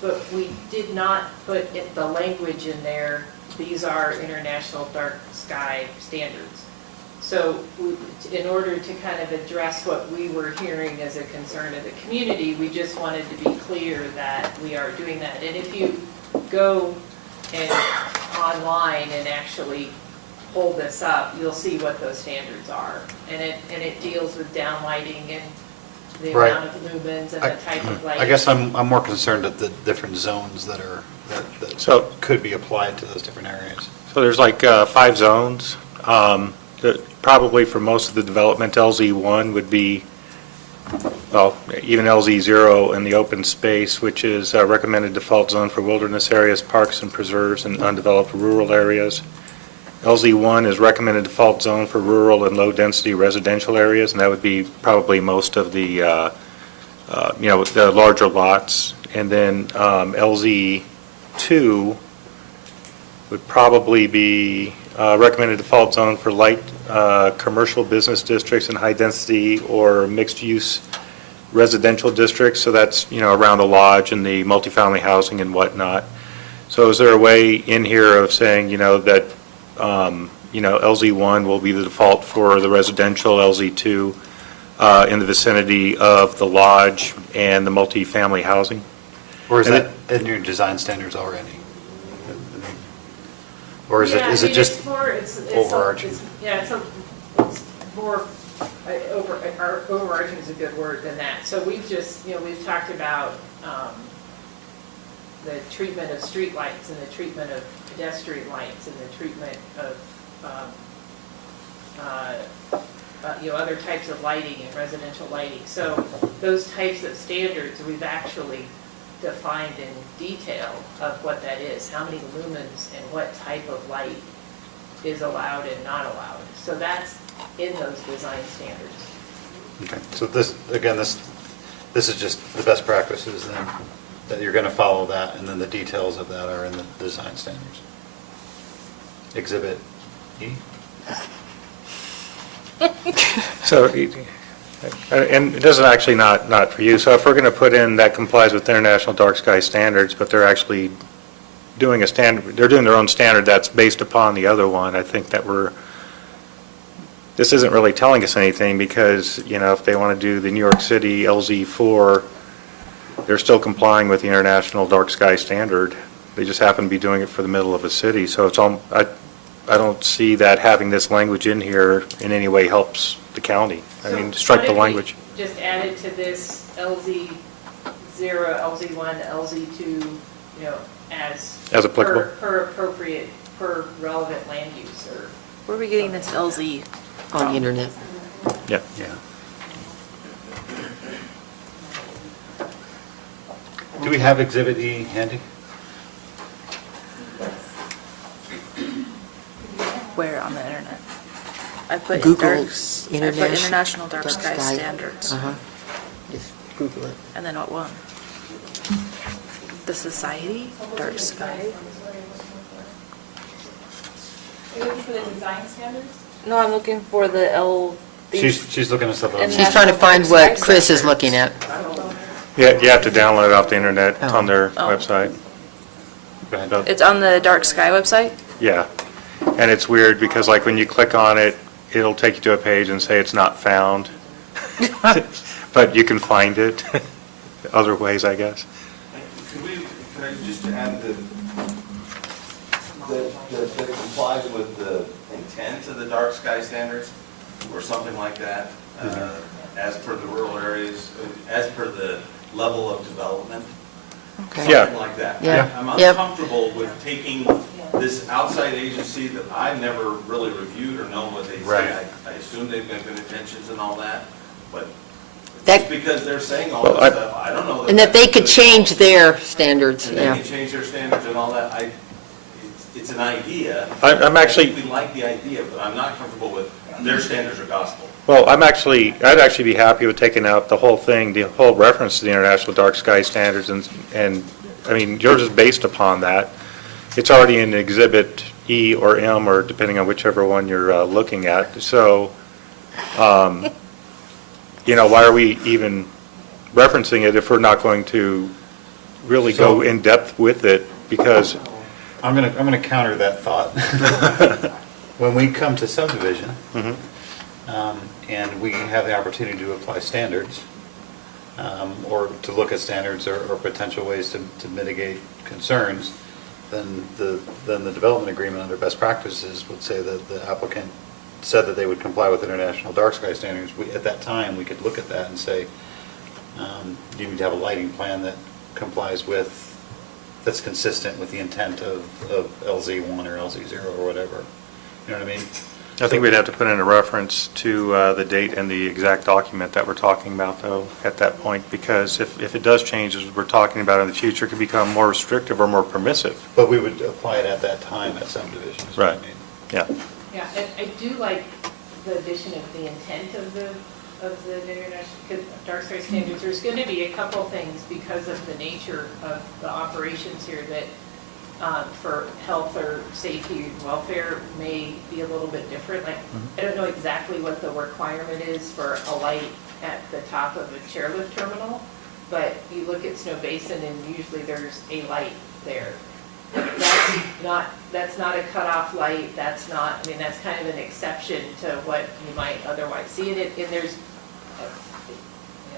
but we did not put the language in there, these are international dark sky standards. So in order to kind of address what we were hearing as a concern of the community, we just wanted to be clear that we are doing that. And if you go online and actually pull this up, you'll see what those standards are. And it deals with downlighting and the Right. amount of lumens and the type of lighting. I guess I'm more concerned at the different zones that So- could be applied to those different areas. so there's like 5 zones. Probably for most of the development, LZ1 would be, well, even LZ0 in the open space, which is a recommended default zone for wilderness areas, parks and preserves, and undeveloped rural areas. LZ1 is recommended default zone for rural and low-density residential areas, and that would be probably most of the, the larger lots. And then LZ2 would probably be recommended default zone for light commercial business districts and high-density or mixed-use residential districts. So that's, around the lodge and the multifamily housing and whatnot. So is there a way in here of saying, that LZ1 will be the default for the residential, LZ2 in the vicinity of the lodge and the multifamily housing? Or is And that in your design standards already? Or is Yeah, I it mean, just it's more- it's overarching? it's more, overarching is a good word than that. So we've just, we've talked about the treatment of streetlights and the treatment of pedestrian lights and the treatment of, other types of lighting and residential lighting. So those types of standards, we've actually defined in detail of what that is, how many lumens and what type of light is allowed and not allowed. So that's in those design standards. Okay, so this is just the best practices then, that you're going to follow that, and then the details of that are in the design standards. Exhibit E? So, and it doesn't actually not for you. So if we're going to put in that complies with international dark sky standards, but they're actually doing they're doing their own standard that's based upon the other one, I think that this isn't really telling us anything, because, if they want to do the New York City LZ4, they're still complying with the international dark sky standard. They just happen to be doing it for the middle of a city. So it's all, I don't see that having this language in here in any way helps the county. I mean, strike the language. Just added to this LZ0, LZ1, LZ2, as applicable. per appropriate, per relevant land use, or Where are we getting this LZ? On the internet. Yeah. Yeah. Do we have Exhibit E handy? Where on the internet? I put Google's I put International Dark Sky Standards. Uh-huh. Just Google it. And then what one? The Society Dark Sky? Are you looking for the design standards? No, I'm looking for the She's looking at something. And She's trying to find what Chris is looking at. Yeah, you have to download it off the internet. It's on their Oh. website. It's on the Dark Sky website? Yeah. And it's weird because, like, when you click on it, it'll take you to a page and say it's not found. But you can find it other ways, I guess. Could I just add that it complies with the intent of the dark sky standards, or something like that, as per the rural areas, as per the level of development? Okay. Yeah. Something like that. Yeah. I'm Yep. uncomfortable with taking this outside agency that I've never really reviewed or known what they Right. say. I assume they've got good intentions and all that, but That- just because they're saying all Well, this stuff, I don't know. And that they could that's change their standards, And they yeah. can change their standards and all that. It's an idea. I'm actually- We like the idea, but I'm not comfortable with their standards are gospel. Well, I'd actually be happy with taking out the whole thing, the whole reference to the International Dark Sky Standards, and I mean, yours is based upon that. It's already in Exhibit E or M, or depending on whichever one you're looking at. So, why are we even referencing it if we're not going to really go in depth with it? Because I'm gonna counter that thought. When we come to subdivision, and we have the opportunity to apply standards, or to look at standards or potential ways to mitigate concerns, then the development agreement under best practices would say that the applicant said that they would comply with international dark sky standards. At that time, we could look at that and say, you need to have a lighting plan that complies with, that's consistent with the intent of LZ1 or LZ0 or whatever. You know what I mean? I think we'd have to put in a reference to the date and the exact document that we're talking about, though, at that point, because if it does change, as we're talking about in the future, it could become more restrictive or more permissive. But we would apply it at that time at subdivision. is what I Right. mean. Yeah. Yeah, and I do like the addition of the intent of the international, because dark sky standards, there's going to be a couple things because of the nature of the operations here that for health or safety and welfare may be a little bit different. Like, I don't know exactly what the requirement is for a light at the top of a chairlift terminal, but you look at Snow Basin and usually there's a light there. That's not a cutoff light, that's not, I mean, that's kind of an exception to what you might otherwise see in it, and there's,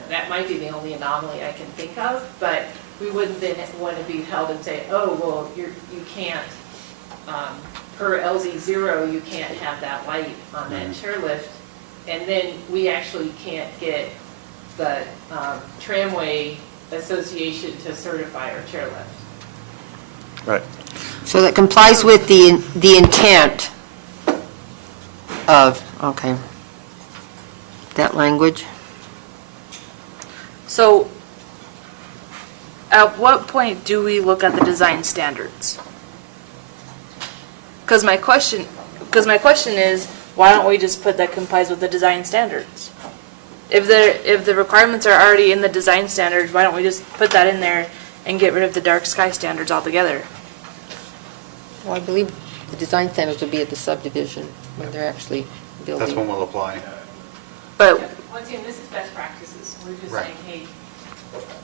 that might be the only anomaly I can think of, but we wouldn't then want to be held and say, oh, well, you can't, per LZ0, you can't have that light on that chairlift, and then we actually can't get the Tramway Association to certify our chairlift. Right. So that complies with the intent of, okay, that language? So at what point do we look at the design standards? Because my question is, why don't we just put that complies with the design standards? If the requirements are already in the design standards, why don't we just put that in there and get rid of the dark sky standards altogether? Well, I believe the design standards will be at the subdivision when they're actually building. That's when we'll apply. But Once again, this is best practices. We're just Right. saying, hey,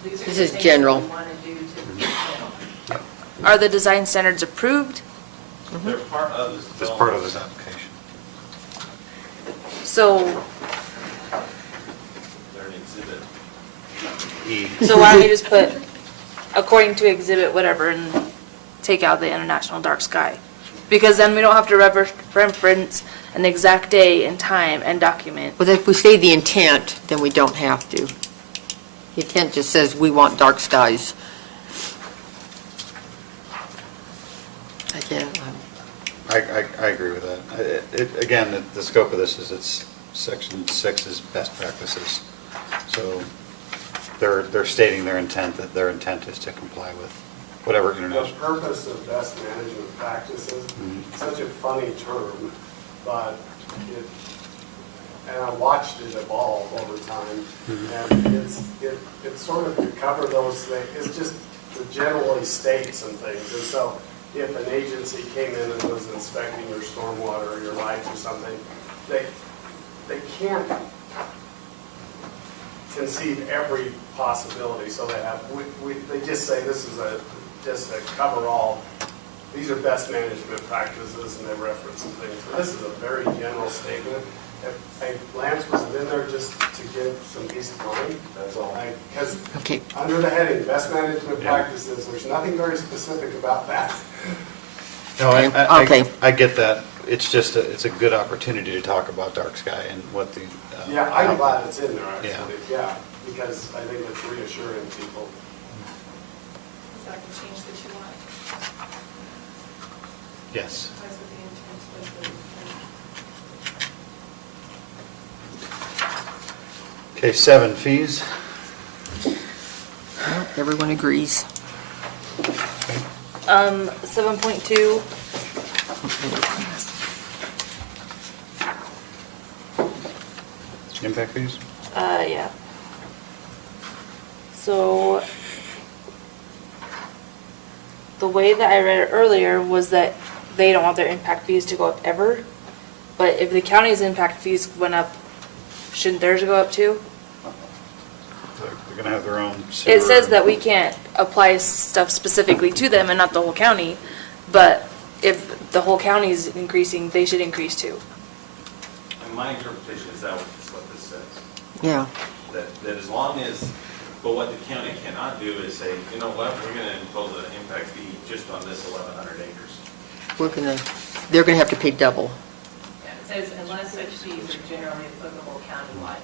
these are This the is things general. that we want to do to, are the design standards approved? They're part of this. That's part of this application. So They're an exhibit. So why don't we just put, according to exhibit whatever, and take out the international dark sky? Because then we don't have to reference an exact day and time and document. But if we say the intent, then we don't have to. The intent just says we want dark skies. Again, I agree with that. Again, the scope of this is, it's section 6 is best practices. So they're stating their intent, that their intent is to comply with whatever The international. purpose of best management practices, such a funny term, but and I watched it evolve over time, and it's sort of to cover those things, it's just to generally state some things, and so if an agency came in and was inspecting your stormwater or your lights or something, they can't conceive every possibility, so they have, they just say this is just a cover-all. These are best management practices, and they reference some things. So this is a very general statement. If Lance was in there just to give some peace of mind, that's all. Because okay. under the heading, best management Yeah. practices, there's nothing very specific about that. No, Okay. I get that. It's just, it's a good opportunity to talk about dark sky and what the. Yeah, I'm glad it's in there, actually, Yeah. yeah, because I think it's reassuring people. So I can change the two lines. Yes. As with the intent of the. Okay, 7, fees. Well, everyone agrees. 7.2, Impact fees? yeah. So the way that I read it earlier was that they don't want their impact fees to go up ever. But if the county's impact fees went up, shouldn't theirs go up too? They're gonna have their own sewer. It says that we can't apply stuff specifically to them and not the whole county, but if the whole county is increasing, they should increase too. And my interpretation is that what this says. Yeah. That as long as, but what the county cannot do is say, you know what, we're going to impose an impact fee just on this 1,100 acres. They're gonna have to pay double. yeah, it says unless such fees are generally applicable countywide.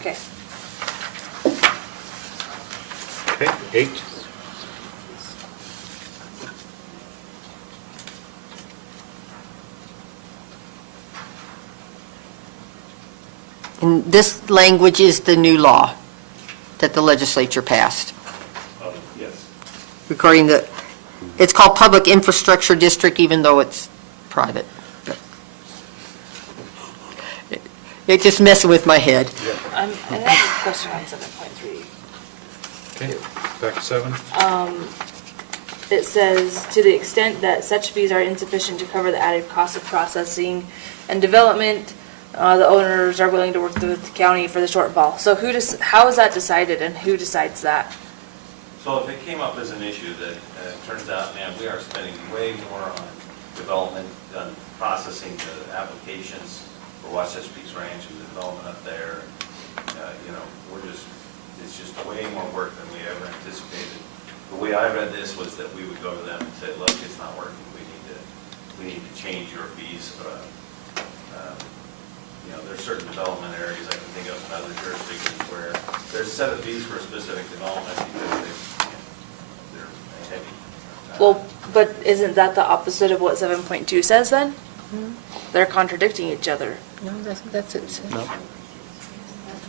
Okay. Okay, 8. And this language is the new law that the legislature passed, Yes. regarding it's called Public Infrastructure District, even though it's private. It just messing with my head. I have a question on 7.3. Okay, back to 7. It says, to the extent that such fees are insufficient to cover the added cost of processing and development, the owners are willing to work with the county for the shortfall. So how is that decided and who decides that? So if it came up as an issue that it turns out, man, we are spending way more on development, on processing the applications for Wasatch Peaks Ranch and the development up there, it's just way more work than we ever anticipated. The way I read this was that we would go to them and say, look, it's not working, we need to change your fees. There's certain development areas I can think of in other jurisdictions where there's a set of fees for a specific development because they're heavy. Well, but isn't that the opposite of what 7.2 says then? They're contradicting each other. No, that's it. No.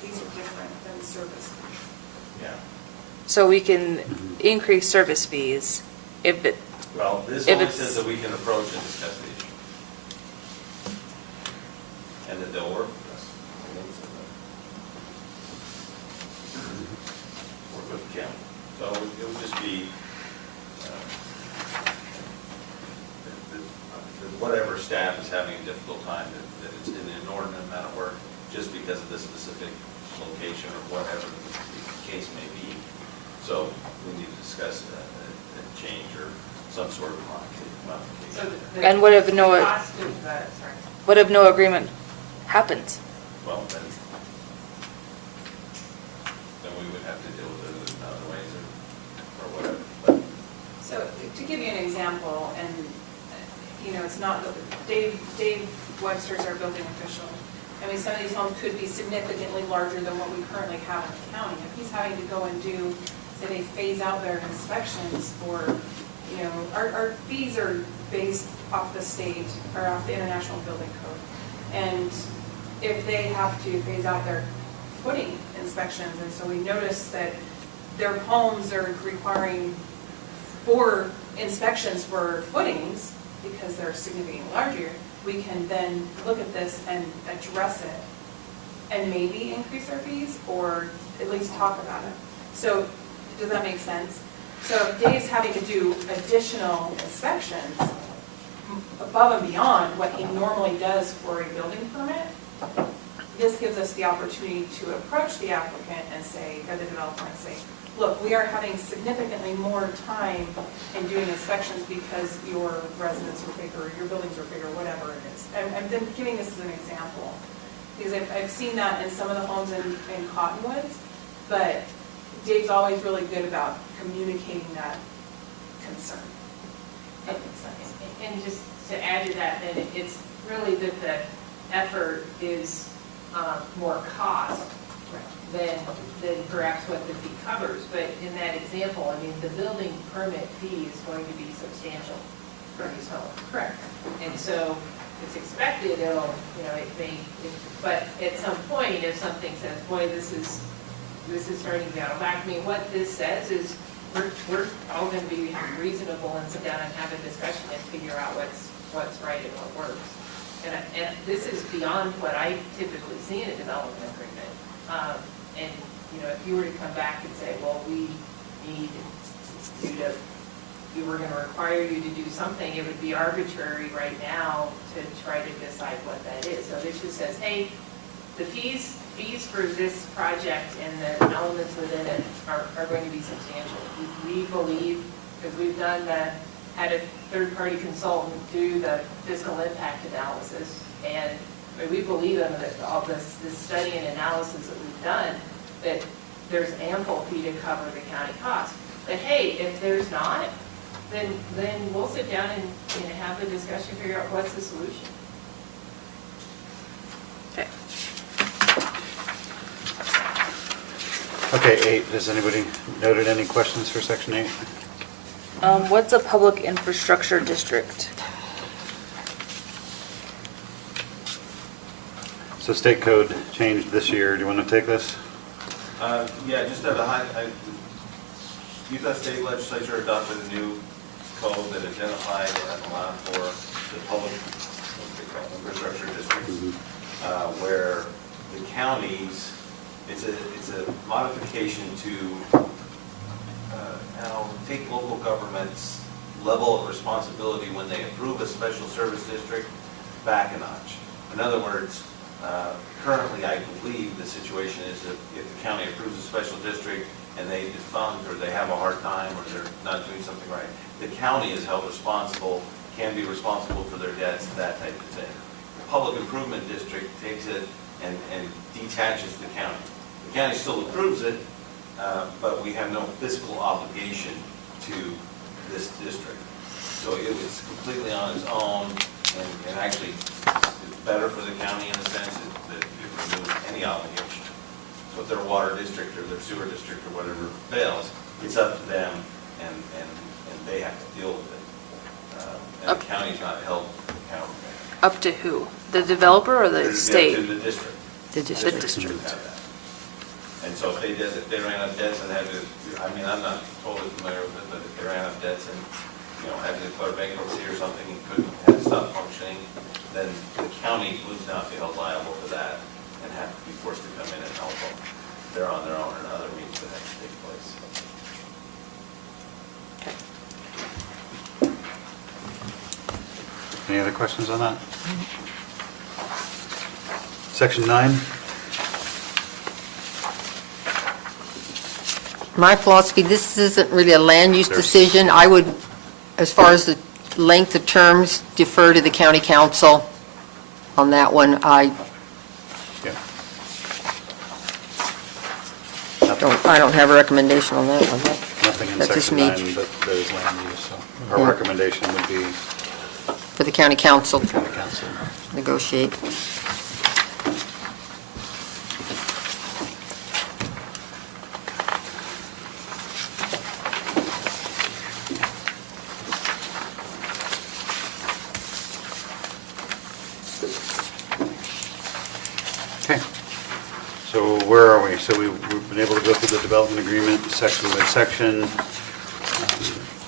These are different than service. Yeah. So we can increase service fees if it, Well, this If only it's- says that we can approach and discuss the issue. And that they'll work with us. Work with the county. So it would just be, whatever staff is having a difficult time, that it's an inordinate amount of work just because of the specific location or whatever the case may be. So we need to discuss a change or some sort of modification. So And what if no- the cost of, sorry. what if no agreement happens? Well, then we would have to deal with it in other ways or whatever. But So to give you an example, and, it's not, Dave Webster's our building official. I mean, some of these homes could be significantly larger than what we currently have in the county. If he's having to go and do, say, they phase out their inspections for, our fees are based off the state, or off the International Building Code. And if they have to phase out their footing inspections, and so we notice that their homes are requiring 4 inspections for footings, because they're significantly larger, we can then look at this and address it and maybe increase our fees or at least talk about it. So does that make sense? So if Dave's having to do additional inspections above and beyond what he normally does for a building permit, this gives us the opportunity to approach the applicant and say, or the developer and say, look, we are having significantly more time in doing inspections because your residents are bigger, your buildings are bigger, whatever it is. I'm giving this as an example, because I've seen that in some of the homes in Cottonwoods, but Dave's always really good about communicating that concern. That makes sense. And just to add to that, then it's really that the effort is more cost than perhaps what the fee covers. But in that example, I mean, the building permit fee is going to be substantial for these homes. Correct. And so it's expected but at some point, if something says, boy, this is starting to be out of whack. I mean, what this says is we're all going to be reasonable and sit down and have a discussion and figure out what's right and what works. And this is beyond what I typically see in a development agreement. And, if you were to come back and say, well, we need we're going to require you to do something, it would be arbitrary right now to try to decide what that is. So this just says, hey, the fees for this project and the elements within it are going to be substantial. We believe, because we've had a third-party consultant do the fiscal impact analysis, and we believe in all this study and analysis that we've done, that there's ample fee to cover the county costs. But hey, if there's not, then we'll sit down and have the discussion, figure out what's the solution. Okay, 8, has anybody noted any questions for section 8? What's a public infrastructure district? So state code changed this year. Do you want to take this? Yeah, just at a high, Utah State Legislature adopted a new code that identified and allowed for the public, what they call infrastructure districts, where the counties, it's a modification to now take local government's level of responsibility when they approve a special service district back a notch. In other words, currently, I believe the situation is if the county approves a special district and they defunct or they have a hard time or they're not doing something right, the county is held responsible, can be responsible for their debts, that type of thing. The public improvement district takes it and detaches the county. The county still approves it, but we have no fiscal obligation to this district. So it was completely on its own and actually it's better for the county in the sense that it removes any obligation. So if their water district or their sewer district or whatever fails, it's up to them and they have to deal with it. And the county's not held accountable. Up to who? The developer or the It's state? up to the district. The district. should have that. And so if they ran up debts and had to, I mean, I'm not totally familiar with it, but if they ran up debts and, had to declare bankruptcy or something and couldn't, had to stop functioning, then the county would not be held liable for that and have to be forced to come in and help them. They're on their own and other means that have to take place. Any other questions on that? Section 9? My philosophy, this isn't really a land use decision. I would, as far as the length of terms, defer to the county council on that one. I Yeah. I don't have a recommendation on that one. Nothing in That's just section me. 9 that is land use, so our Yeah. recommendation would be For the county council, county council. negotiate. Okay. So where are we? So we've been able to go through the development agreement section by section.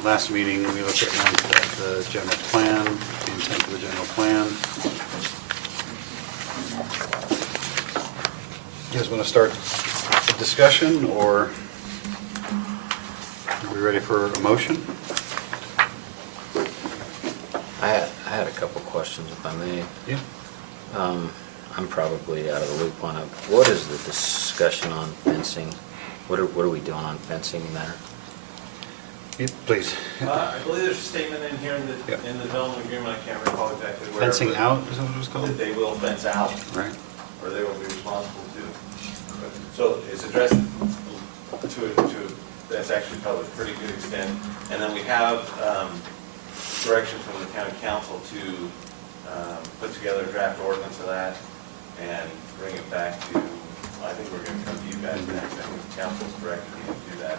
Last meeting, we looked at length at the general plan, the intent of the general plan. You guys want to start the discussion, or are we ready for a motion? I had a couple questions, if I may. Yeah. I'm probably out of the loop on it. What is the discussion on fencing? What are we doing on fencing there? Yeah, please. I believe there's a statement in here Yeah. in the development agreement, I can't recall exactly where. Fencing but out, is that what it was called? That they will fence out, Right. or they will be responsible to. So it's addressed that's actually probably a pretty good extent. And then we have direction from the county council to put together a draft ordinance of that and bring it back to, I think we're going to come to you guys next. I think the council's directed me to do that.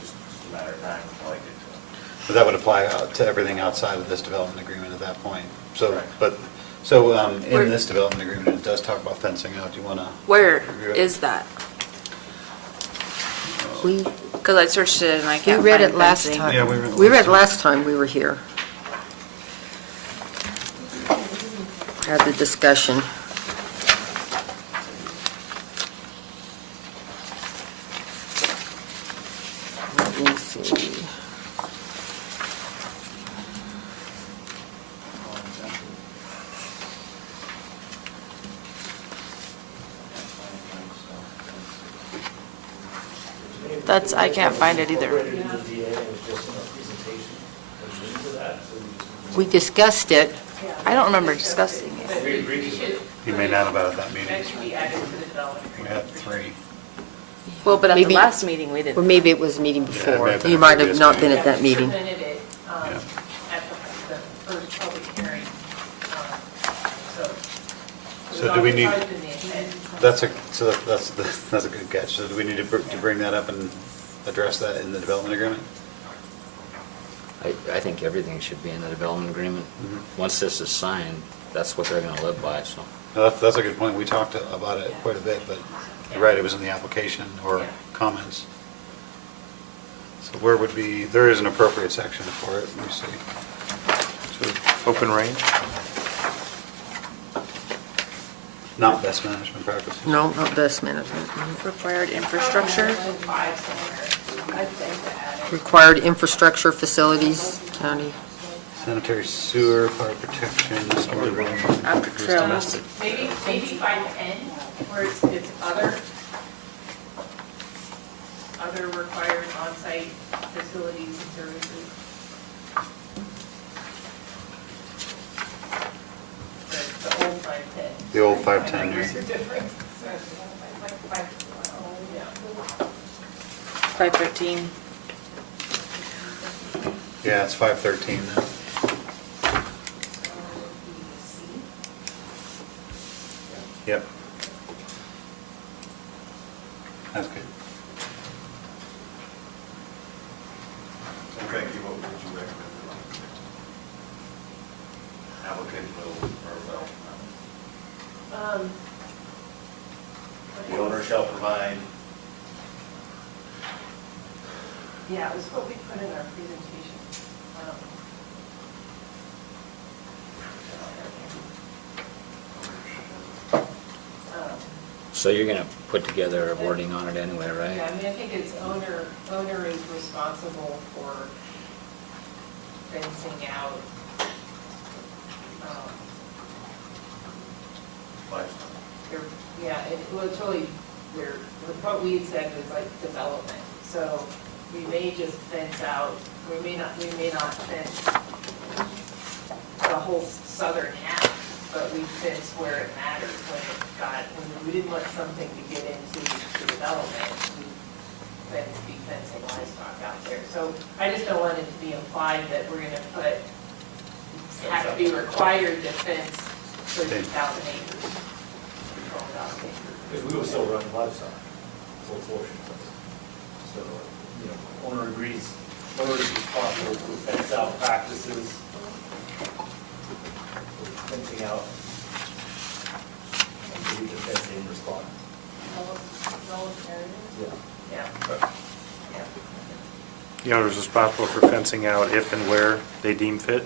Just a matter of time until I get to it. But that would apply to everything outside of this development agreement at that point. So, Correct. but, so in this development agreement, it does talk about fencing out. Do you want to? Where is that? Because I searched it and I We can't read find it last fencing. time. Yeah, we read it We read last it last time we were here. Had the discussion. Let me see. I can't find it either. Incorporated in the DA and was just in our presentation, and into that, so We discussed it. I don't remember discussing it. we agreed to it. You may not have at that meeting. That should be added to the development. We had 3. Well, but at the Maybe- last meeting, we Or didn't. maybe it was a meeting Yeah, it may before. have been You a might have previous not been meeting. at that meeting. Presented it Yeah. at the first public hearing. So. So do we need- Always been the intent. That's a good catch. So do we need to bring that up and address that in the development agreement? I think everything should be in the development agreement. Mhm. Once this is signed, that's what they're going to live by, so. That's a good point. We talked about it quite a bit, but you're right, it was in the application or Yeah. comments. So where would be, there is an appropriate section for it, let me see. So, open range? Not best management practices. No, not best management. Required infrastructure. Five somewhere. I'd say to add it. Required infrastructure, facilities, county. Sanitary sewer, fire protection, stormwater. After trails. Maybe 510, where it's other required on-site facilities and services. The old 510. The old 510, There's yeah. a difference. Yeah. 513. Yeah, it's 513 now. Yep. That's good. So Becky, what would you recommend? Applicant will, the owner shall provide. Yeah, it was what we put in our presentation. So you're going to put together a wording on it anyway, right? Yeah, I mean, I think it's owner is responsible for fencing out. Yeah, well, it's really, what we had said was like development. So we may just fence out, we may not fence the whole southern half, but we fence where it matters when we didn't want something to get into the development, we be fencing livestock out there. So I just don't want it to be implied that we're gonna have to be required to fence 30,000 acres. 12,000 acres. Because we will still run livestock, full portion. So, owner agrees, owner is responsible for fence out practices, fencing out, and we can fence in response. Yeah. Yeah. The owner is responsible for fencing out if and where they deem fit.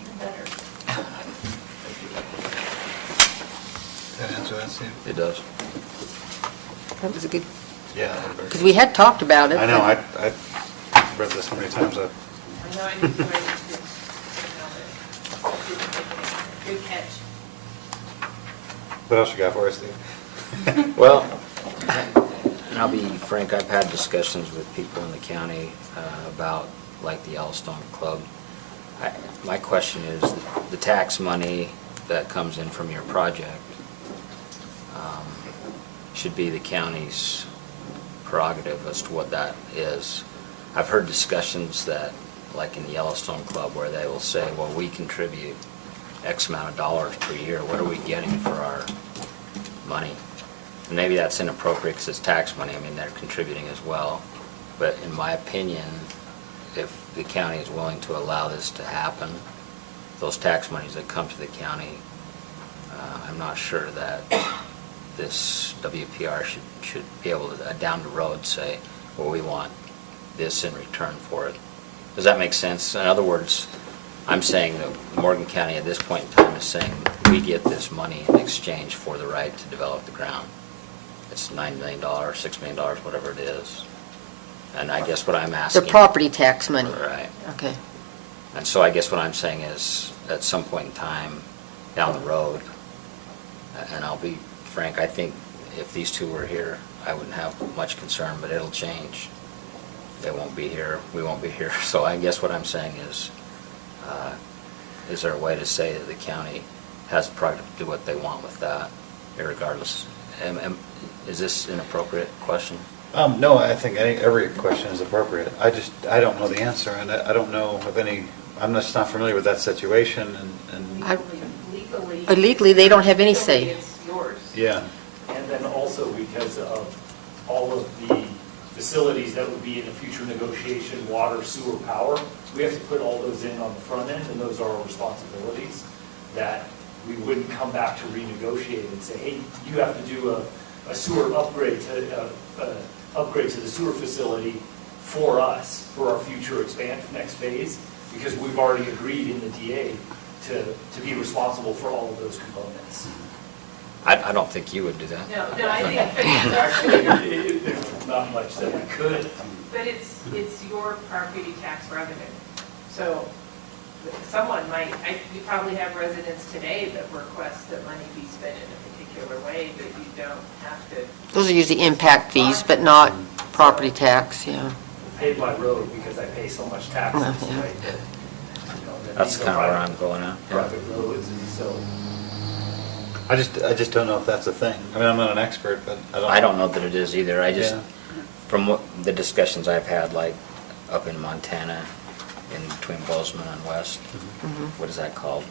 Even better. That answer that, Steve? It does. That was a good, Yeah. because we had talked about it. I know, but- I read this so many times. I know I need to. Good catch. What else you got for us, Steve? Well, and I'll be frank, I've had discussions with people in the county about, like, the Yellowstone Club. My question is, the tax money that comes in from your project should be the county's prerogative as to what that is. I've heard discussions that, like in the Yellowstone Club, where they will say, well, we contribute X amount of dollars per year, what are we getting for our money? And maybe that's inappropriate because it's tax money, I mean, they're contributing as well. But in my opinion, if the county is willing to allow this to happen, those tax monies that come to the county, I'm not sure that this WPR should be able to, down the road, say, well, we want this in return for it. Does that make sense? In other words, I'm saying that Morgan County at this point in time is saying, we get this money in exchange for the right to develop the ground. It's $9 million, $6 million, whatever it is. And I guess what I'm The asking... property tax money. Right. Okay. And so I guess what I'm saying is, at some point in time down the road, and I'll be frank, I think if these two were here, I wouldn't have much concern, but it'll change. They won't be here, we won't be here. So I guess what I'm saying is there a way to say that the county has the prerogative to do what they want with that, irregardless? Is this an appropriate question? No, I think every question is appropriate. I don't know the answer, and I don't know of any, I'm just not familiar with that situation, and Legally, they don't have any say. Legally, it's yours. yeah. And then also because of all of the facilities that would be in a future negotiation, water, sewer, power, we have to put all those in on the front end, and those are our responsibilities that we wouldn't come back to renegotiate and say, hey, you have to do a sewer upgrade to the sewer facility for us, for our future next phase, because we've already agreed in the DA to be responsible for all of those components. I don't think you would do that. No, I think, Actually, there's not much that we could. but it's your property tax revenue. So someone might, you probably have residents today that request that money be spent in a particular way, but you don't have to. Those are usually impact fees, but not property tax, yeah. Paid by road because I pay so much taxes, Well, yeah. right? that, That's these are kind of where private- I'm going at. Yeah. Private roads, and so. I just don't know if that's a thing. I mean, I'm not an expert, but I don't. I don't know that it is either. I just, Yeah. from what the discussions I've had, like up in Montana, in between Bozeman and West, what is that called?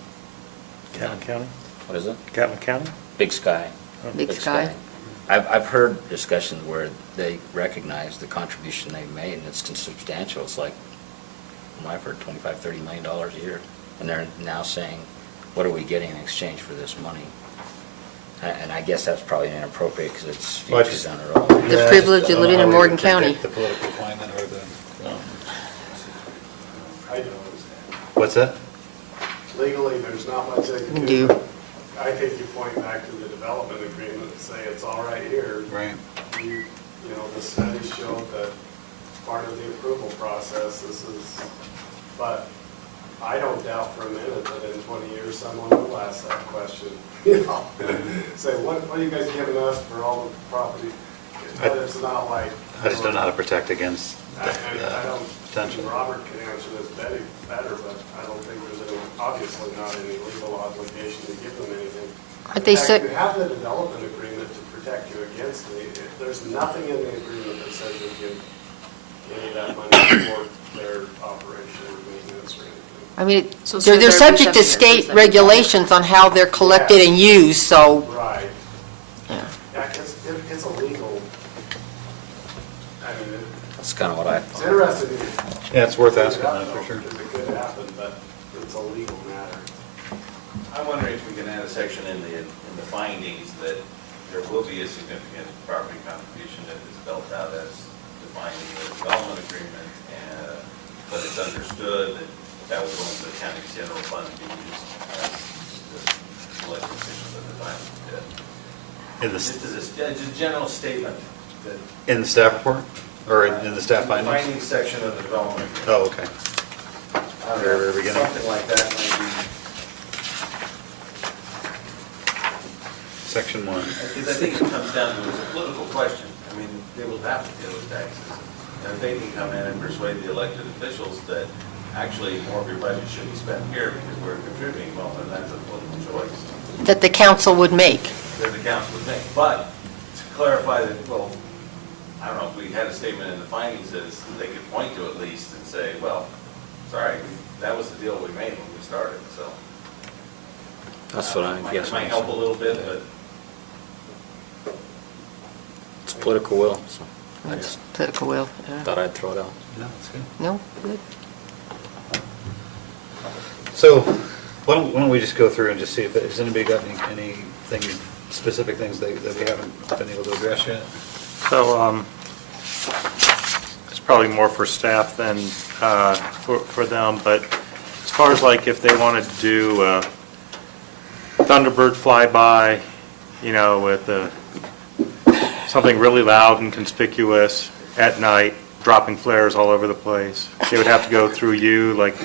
Catlin County? What is it? Catlin County? Big Sky. Big Sky. I've heard discussions where they recognize the contribution they've made, and it's substantial. It's like, from what I've heard, $25-30 million a year. And they're now saying, what are we getting in exchange for this money? And I guess that's probably inappropriate because it's Well, I futures just- down the road. The Yeah, I privilege just of don't living know in how we Morgan would predict County. The political climate or the, I don't. what's that? Legally, there's not much they You can can do. do. I think you point back to the development agreement and say it's all right here. Right. You know, the study showed that part of the approval process, this is, but I don't doubt for a minute that in 20 years, someone will ask that question. You know, say, what are you guys giving us for all the property? But it's not like. I just don't know how to protect against I don't, potential. Robert can answer this better, but I don't think there's any, obviously not any legal obligation to give them anything. Aren't they In fact, set- you have the development agreement to protect you against there's nothing in the agreement that says you give any of that money toward their operation or maintenance or anything. I mean, So they're should there be subject to something that says state that? regulations on how they're collected and used, so, Right. yeah. Yeah, it's illegal. I mean, That's kind of what I it's thought. interesting. Yeah, it's worth asking that for sure. Because it could happen, but it's a legal matter. I'm wondering if we can add a section in the findings that there will be a significant property contribution that is spelled out as defining the development agreement, but it's understood that that will go into the county's general fund to be used as the elected officials at the time did. Just as a general statement that. In the staff report, or in the staff findings? Findings section of the development agreement. Oh, okay. I don't Very, know, very beginning. something like that maybe. Section 1. Because I think it comes down to, it's a political question. I mean, they will have to deal with taxes. And if they can come in and persuade the elected officials that actually more of your budget should be spent here because we're contributing, well, then that's a political choice That the council would make. that the council would make. But to clarify that, well, I don't know, if we had a statement in the findings that they could point to at least and say, well, sorry, that was the deal we made when we started, so. That's what I guess. It might help a little bit, but It's political will, so I It's just political will, yeah. thought I'd throw it out. No, that's good. No, good. So why don't we just go through and just see if, has anybody got anything, specific things that we haven't been able to address yet? So, it's probably more for staff than for them, but as far as like if they wanted to do a Thunderbird flyby, you know, with something really loud and conspicuous at night, dropping flares all over the place, they would have to go through you, like,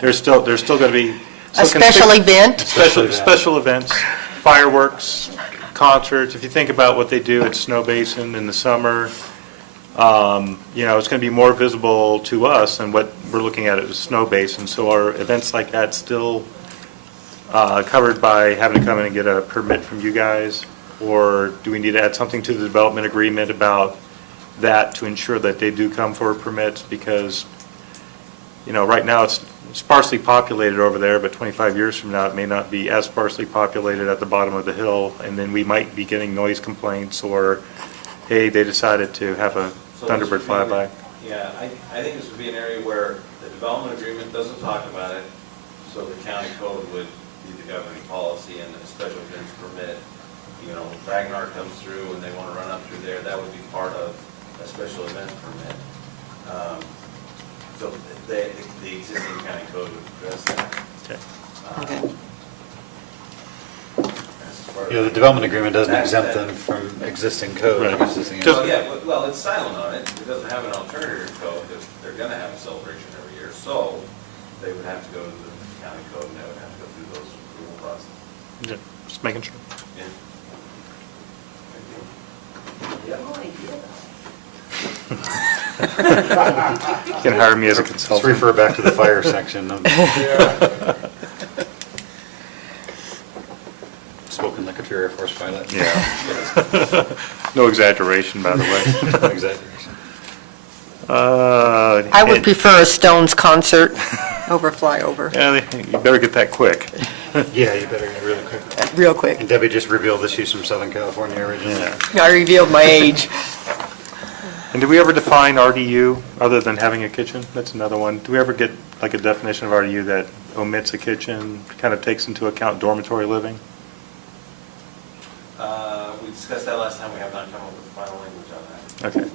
there's still going to be. A special event? Special events, fireworks, concerts. If you think about what they do at Snow Basin in the summer, you know, it's going to be more visible to us than what we're looking at a Snow Basin. So are events like that still covered by having to come in and get a permit from you guys? Or do we need to add something to the development agreement about that to ensure that they do come for permits? Because, you know, right now it's sparsely populated over there, but 25 years from now, it may not be as sparsely populated at the bottom of the hill, and then we might be getting noise complaints, or, hey, they decided to have a So this Thunderbird would be- flyby. Yeah, I think this would be an area where the development agreement doesn't talk about it, so the county code would be the governing policy and a special events permit, you know, Ragnar comes through and they want to run up through there, that would be part of a special events permit. So the existing county code would address that. Okay. Okay. As far as- Yeah, the development agreement doesn't exempt them from existing code. Right. existing- Just- Well, yeah, well, it's silent on it, it doesn't have an alternative code, they're gonna have a celebration every year, so they would have to go to the county code and they would have to go through those approval process. Yeah, just making sure. Yeah. You can hire me as a Let's consultant. refer back to the fire section. Spoken like a true Air Force pilot. Yeah. No exaggeration, by the way. Exaggeration. I would prefer a Stones concert over flyover, Yeah, you better get that quick. Yeah, you better get really quick. real quick. And Debbie just revealed that she's from Southern California originally. Yeah. I revealed my age. And do we ever define RDU other than having a kitchen? That's another one. Do we ever get like a definition of RDU that omits a kitchen, kind of takes into account dormitory living? We discussed that last time, we have not come up with the final language on that. Okay.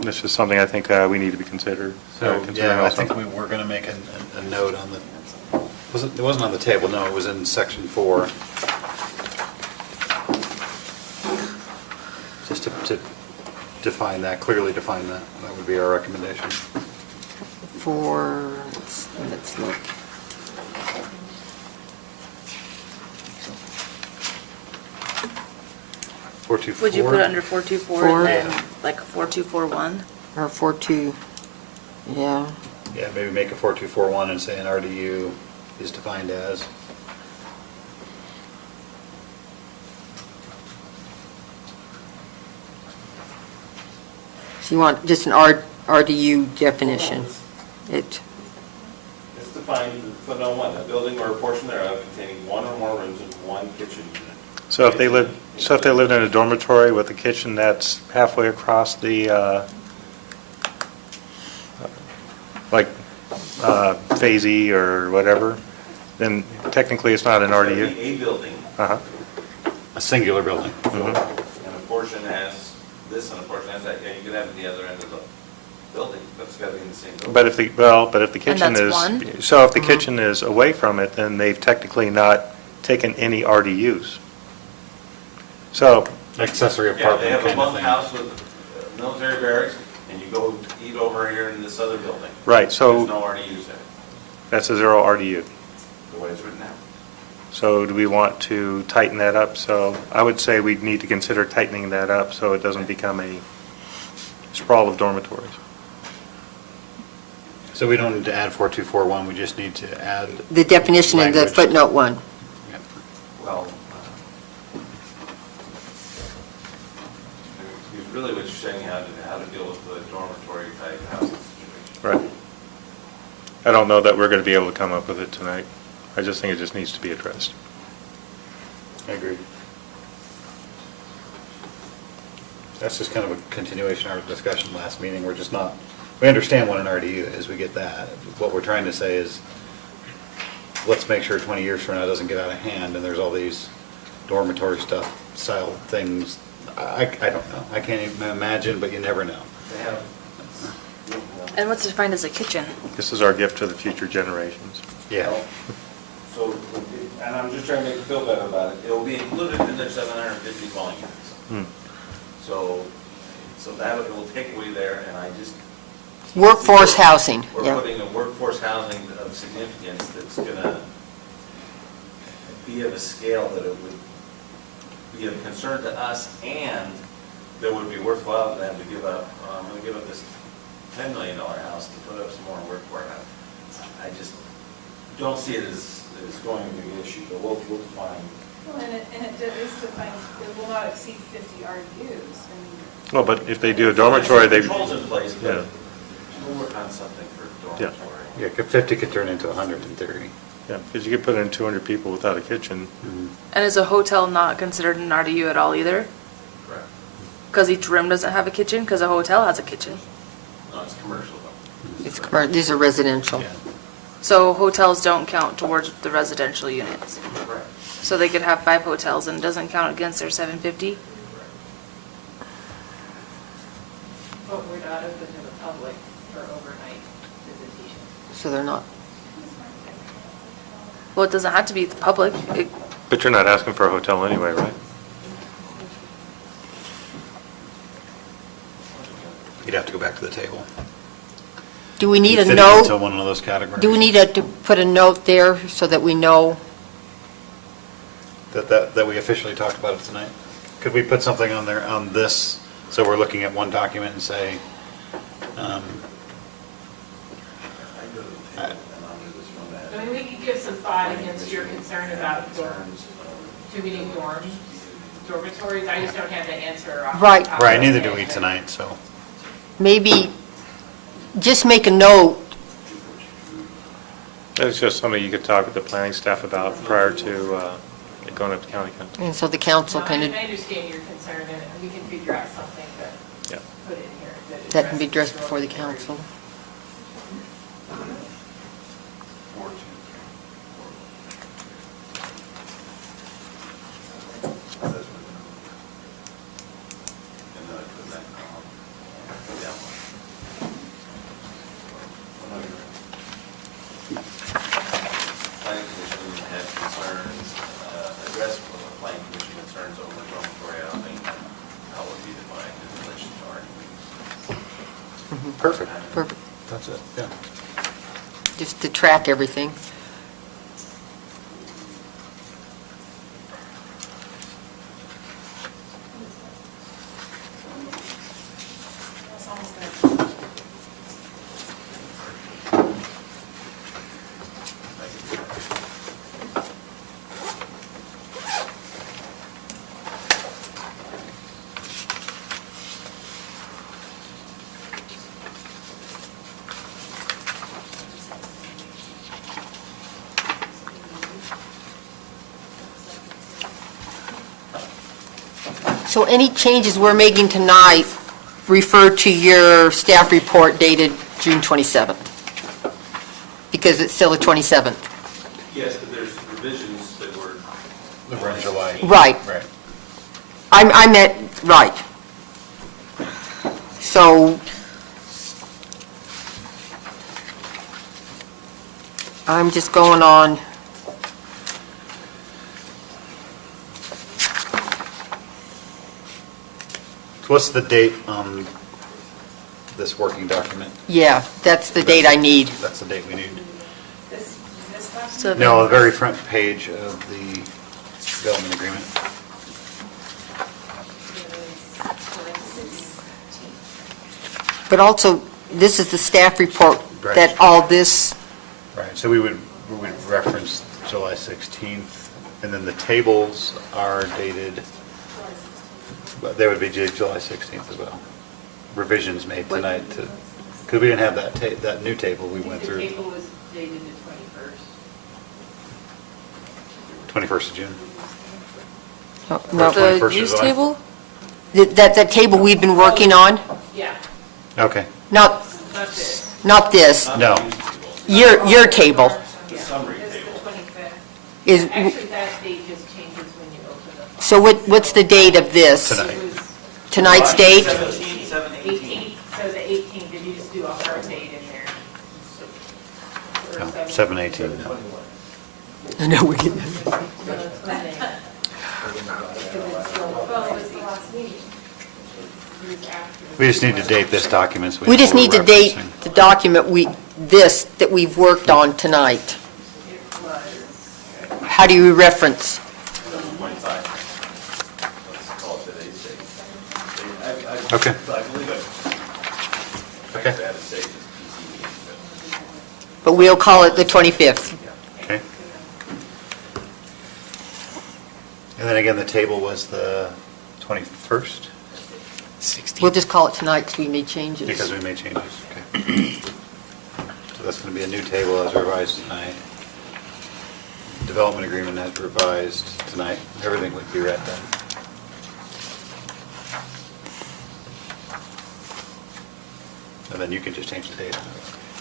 This is something I think we need to be considered. So, considering yeah, I also. think we're going to make a note on the, it wasn't on the table, no, it was in section 4. Just to define that, clearly define that. That would be our recommendation. For, let's look. Would you put it under 424 Four. and then like 4241? Or 42, yeah. Yeah, maybe make a 4241 and say an RDU is defined as. So you want just an RDU definition? It, It's defined in footnote 1, a building or a portion thereof containing one or more rooms and one kitchen unit. So if they lived in a dormitory with a kitchen that's halfway across the, like, phasey or whatever, then technically it's not an It's gotta RDU. be a building, Uh-huh. A singular building. and a portion has this and a portion has that, yeah, you could have it at the other end of the building, but it's gotta be in the same building. But if the kitchen that's is, one? so if the kitchen is away from it, then they've technically not taken any RDUs. So, Accessory Yeah, they apartment have a kind of bunkhouse thing. with military barracks, and you go eat over here in this other building. right, so There's no RDUs there, that's a zero RDU. the way it's written out. So do we want to tighten that up? So I would say we need to consider tightening that up so it doesn't become a sprawl of dormitories. So we don't need to add 4241, we just need to add. the definition in the language. footnote 1. Yep. Well, really what you're saying, how to deal with the dormitory type housing situation. Right. I don't know that we're going to be able to come up with it tonight. I just think it just needs to be addressed. I agree. That's just kind of a continuation of our discussion last meeting. We're just not, we understand what an RDU is, we get that. What we're trying to say is, let's make sure 20 years from now it doesn't get out of hand and there's all these dormitory style things. I don't know. I can't even imagine, but you never know. They have, And what's defined as a kitchen? This is our gift to the future generations. Yeah. so, and I'm just trying to make you feel better about it, it'll be included in their 750 dwelling units. Hmm. So that will take away there, and I just. Workforce housing, We're yeah. putting a workforce housing of significance that's gonna be of a scale that it would be of concern to us, and that would be worthwhile to them to give up, I'm gonna give up this $10 million house to put up some more workforce housing. I just don't see it as going to be an issue, but we'll define. Well, and it is defined, it will not exceed 50 RUs. Well, but if they do a dormitory, they, Controls in place, yeah. but we'll work on something for dormitory. Yeah, 50 could turn into 100 in theory. Yeah, because you could put in 200 people without a kitchen. And is a hotel not considered an RDU at all either? Correct. Because each room doesn't have a kitchen, because a hotel has a kitchen. No, it's commercial though. These are residential. Yeah. So hotels don't count towards the residential units? Correct. So they could have 5 hotels and it doesn't count against their 750? But we're not open to the public for overnight visitation. So they're not. Well, it doesn't have to be the public. But you're not asking for a hotel anyway, right? You'd have to go back to the table. Do we need a Fit it into note? one of those categories. Do we need to put a note there so that we know? That we officially talked about it tonight? Could we put something on there, on this, so we're looking at one document and say, I mean, we could give some thought against your concern about dorms, too many dorms, dormitories. I just don't have the answer off the Right. top of right, my neither do head. we tonight, so. Maybe just make a note. It's just something you could talk with the planning staff about prior to going up to county council. And so the council No, can, I understand your concern, and we can figure out something to Yeah. put in here. that can be addressed before the council. Planning commission had concerns, addressed planning commission concerns over dormitory housing, and how it would be defined in relation to our Perfect. Perfect. That's it, yeah. Just to track everything. So any changes we're making tonight refer to your staff report dated June 27th? Because it's still the 27th. Yes, but there's revisions that were. The word July. Right. Right. I meant, right. So I'm just going on. What's the date on this working document? Yeah, that's the date I need. That's the date we need. So No, the very front page of the development agreement. But also, this is the staff report Right. that all this, Right, so we would reference July 16th, and then the tables are dated, but they would be July 16th as well. Revisions made tonight to, because we didn't have that new table we went The through. table was dated the 21st. 21st of June. no, the 21st of use July? table? that table we've been working on, Yeah, Okay, not, not this. not this, no, your table The summary It's table. the 25th. is, Actually, that date just changes when you open the file. so what's the date of this? Tonight. It was Tonight's date? 18th, so the 18th, did you just do a hard date in there? Or no, 17th? 7/18. I know we get. No, it's Monday. Because it's still, well, it was the last meeting. It was after. We just need to date this document. So We just know need what to we're date referencing. the document that we've worked on tonight. It was, How do you reference? 25. Let's call it today's date. Okay. I believe I. Okay. I had to say just PCE. But we'll call it the 25th. Okay. And then again, the table was the 21st, 16. We'll just call it tonight because we made changes. because we made changes. Okay. So that's going to be a new table as revised tonight. Development agreement as revised tonight. Everything would be read then. And then you can just change the date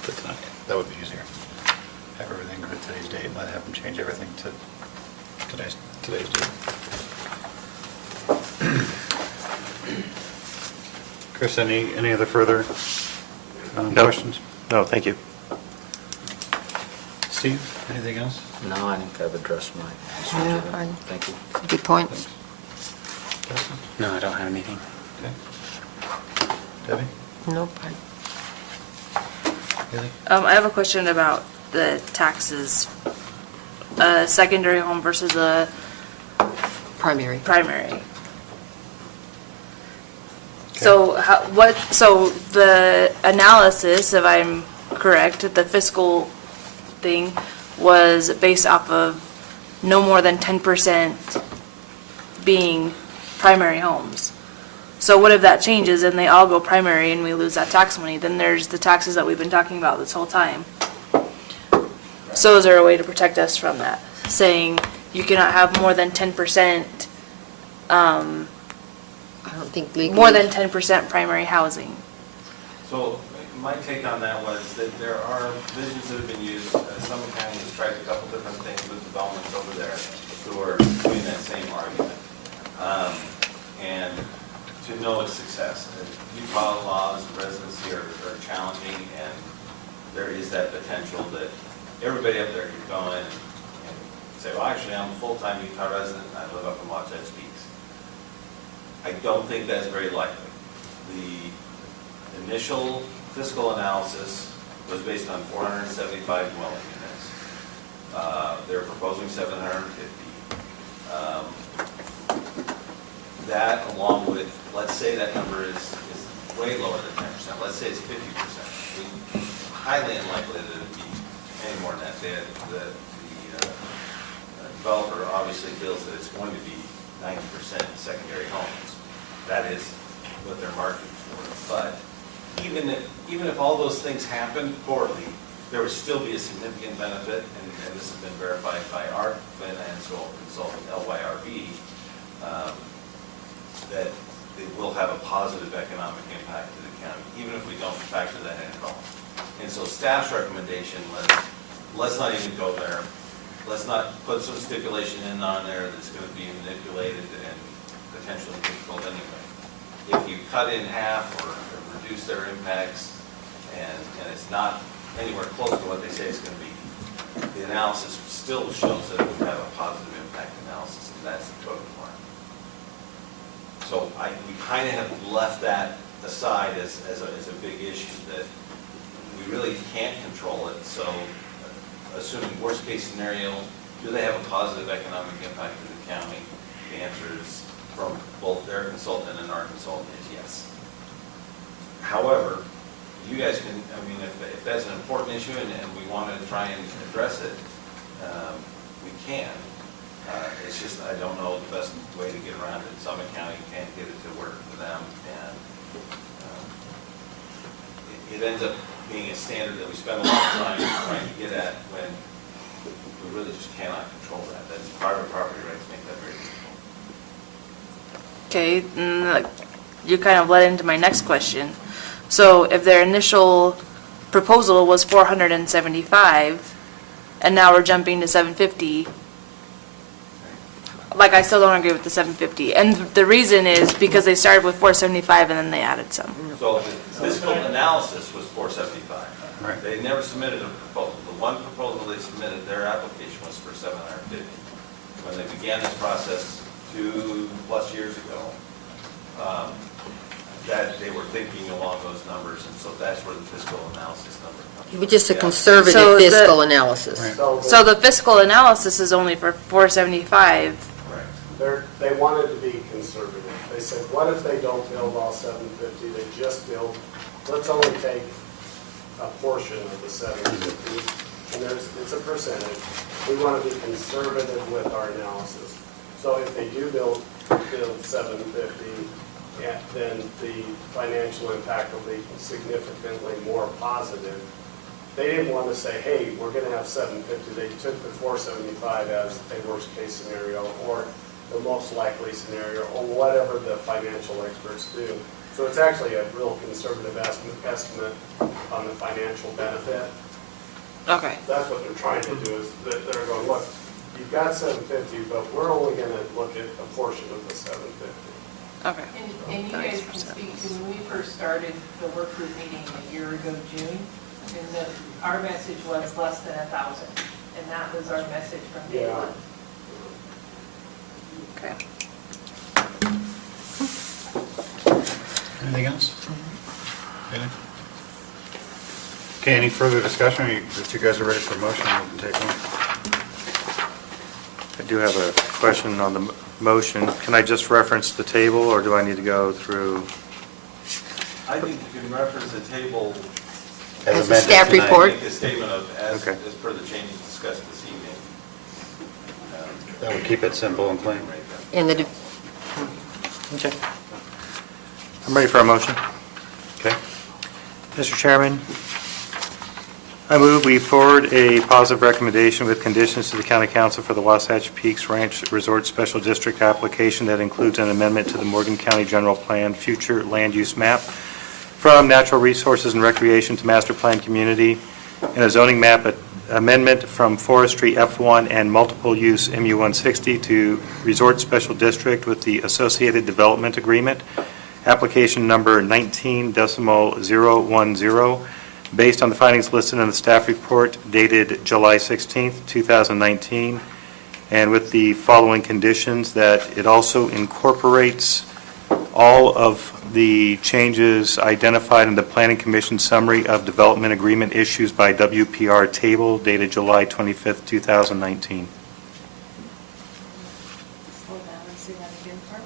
to tonight. That would be easier. have everything go to today's date, not have them change everything to today's date. Chris, any other further No. questions? No, thank you. Steve, anything else? No, I think I've addressed my concerns. Yeah, with it. fine. Thank you. Good points. Justin? No, I don't have anything. Okay. Debbie? Nope. Haley? I have a question about the taxes. Secondary home versus a Primary. primary. So so the analysis, if I'm correct, the fiscal thing was based off of no more than 10% being primary homes. So what if that changes and they all go primary and we lose that tax money? Then there's the taxes that we've been talking about this whole time. So is there a way to protect us from that? Saying you cannot have more than 10%, I don't think legally. more than 10% primary housing. So my take on that was that there are visions that have been used. Summit County has tried a couple different things with developments over there who are doing that same argument. And to no success. Utah laws, residents here are challenging, and there is that potential that everybody up there could go in and say, well, actually, I'm a full-time Utah resident, and I live up in Wasatch Peaks. I don't think that's very likely. The initial fiscal analysis was based on 475 dwelling units. They're proposing 750. That, along with, let's say that number is way lower than 10%. Let's say it's 50%. Highly unlikely that it would be any more than that. The developer obviously feels that it's going to be 90% secondary homes. That is what they're marketing for. But even if all those things happened poorly, there would still be a significant benefit, and this has been verified by our financial consultant, LYRB, that it will have a positive economic impact to the county, even if we don't factor that in at all. And so staff's recommendation was, let's not even go there. Let's not put some stipulation in on there that's going to be manipulated and potentially difficult anyway. If you cut in half or reduce their impacts, and it's not anywhere close to what they say it's going to be, the analysis still shows that it would have a positive impact analysis, and that's the code requirement. So we kind of have left that aside as a big issue that we really can't control it. So assuming worst case scenario, do they have a positive economic impact to the county? The answer is, from both their consultant and our consultant, is yes. However, you guys can, I mean, if that's an important issue and we want to try and address it, we can. It's just, I don't know the best way to get around it. Summit County can't get it to work for them, and it ends up being a standard that we spend a lot of time trying to get at when we really just cannot control that. That's private property rights make that very difficult. Okay, you kind of led into my next question. So if their initial proposal was 475, and now we're jumping to 750, like, I still don't agree with the 750. And the reason is because they started with 475 and then they added some. So the fiscal analysis was 475. Right. They never submitted a proposal. The one proposal they submitted, their application was for 750. When they began this process 2+ years ago, that they were thinking along those numbers, and so that's where the fiscal analysis number comes from. Just a Yeah. conservative So the- fiscal analysis. Right. So the fiscal analysis is only for 475. Right. They wanted to be conservative. They said, what if they don't build all 750, they just build, let's only take a portion of the 750, and it's a percentage. We want to be conservative with our analysis. So if they do build 750, then the financial impact will be significantly more positive. They didn't want to say, hey, we're going to have 750. They took the 475 as a worst case scenario, or the most likely scenario, or whatever the financial experts do. So it's actually a real conservative estimate on the financial benefit. Okay. That's what they're trying to do, is that they're going, look, you've got 750, but we're only going to look at a portion of the 750. Okay. And you That guys makes can sense. speak to, when we first started the work group meeting a year ago, June, and our message was less than 1,000. And that was our message from day Yeah. one. Okay. Anything else? Anything? Okay, any further discussion? If you guys are ready for a motion, we can take one. I do have a question on the motion. Can I just reference the table, or do I need to go through? I think you can reference the table. As As a amended staff tonight. report. Make a statement of, as Okay. per the changes discussed this evening. That would keep it simple and clean. In the, Okay. I'm ready for a motion. Okay? Mr. Chairman, I move we forward a positive recommendation with conditions to the County Council for the Wasatch Peaks Ranch Resort Special District application that includes an amendment to the Morgan County General Plan Future Land Use Map from Natural Resources and Recreation to Master Plan Community, and a zoning map amendment from Forestry F1 and Multiple Use MU160 to Resort Special District with the Associated Development Agreement, application number 19.010, based on the findings listed in the staff report dated July 16th, 2019, and with the following conditions: that it also incorporates all of the changes identified in the Planning Commission Summary of Development Agreement issues by WPR table dated July 25th, 2019. Slow down and say that again for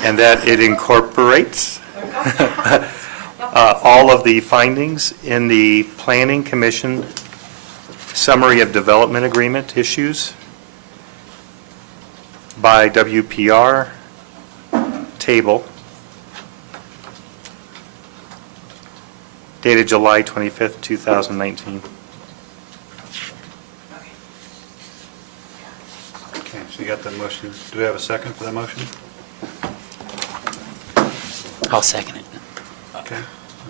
me. And that it incorporates all of the findings in the Planning Commission Summary of Development Agreement issues by WPR table dated July 25th, 2019. Okay, so you got that motion. Do we have a second for that motion? I'll second it. Okay.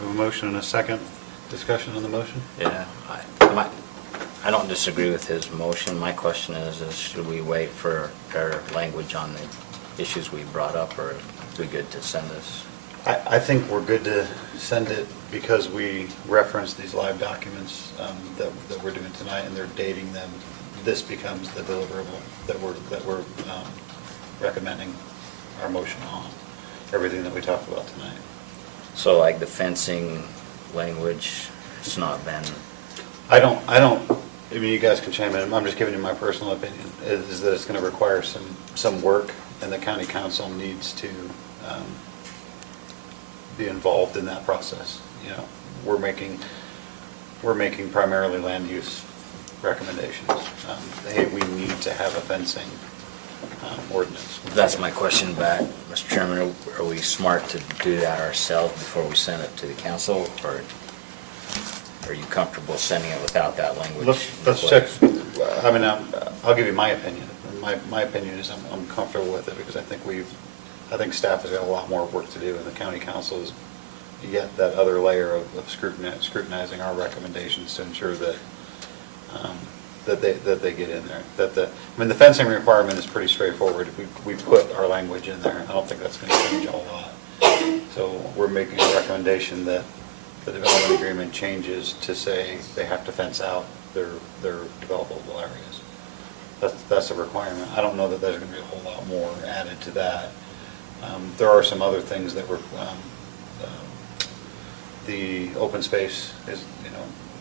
We have a motion and a second. Discussion on the motion? Yeah, I don't disagree with his motion. My question is should we wait for their language on the issues we brought up, or are we good to send this? I think we're good to send it because we referenced these live documents that we're doing tonight, and they're dating them. This becomes the deliverable that we're recommending our motion on, everything that we talked about tonight. So like the fencing language, it's not been, I mean, you guys can chime in, I'm just giving you my personal opinion, is that it's going to require some work, and the county council needs to be involved in that process. You know, we're making primarily land use recommendations. Hey, we need to have a fencing ordinance. that's my question back, Mr. Chairman. Are we smart to do that ourselves before we send it to the council, or are you comfortable sending it without that language? Let's check, I mean, I'll give you my opinion. My opinion is I'm comfortable with it because I think staff has got a lot more work to do, and the county council is yet that other layer of scrutinizing our recommendations to ensure that that they get in there. I mean, the fencing requirement is pretty straightforward. We put our language in there. I don't think that's going to change a whole lot. So we're making a recommendation that the development agreement changes to say they have to fence out their developable areas. That's a requirement. I don't know that there's going to be a whole lot more added to that. There are some other things that were, the open space is,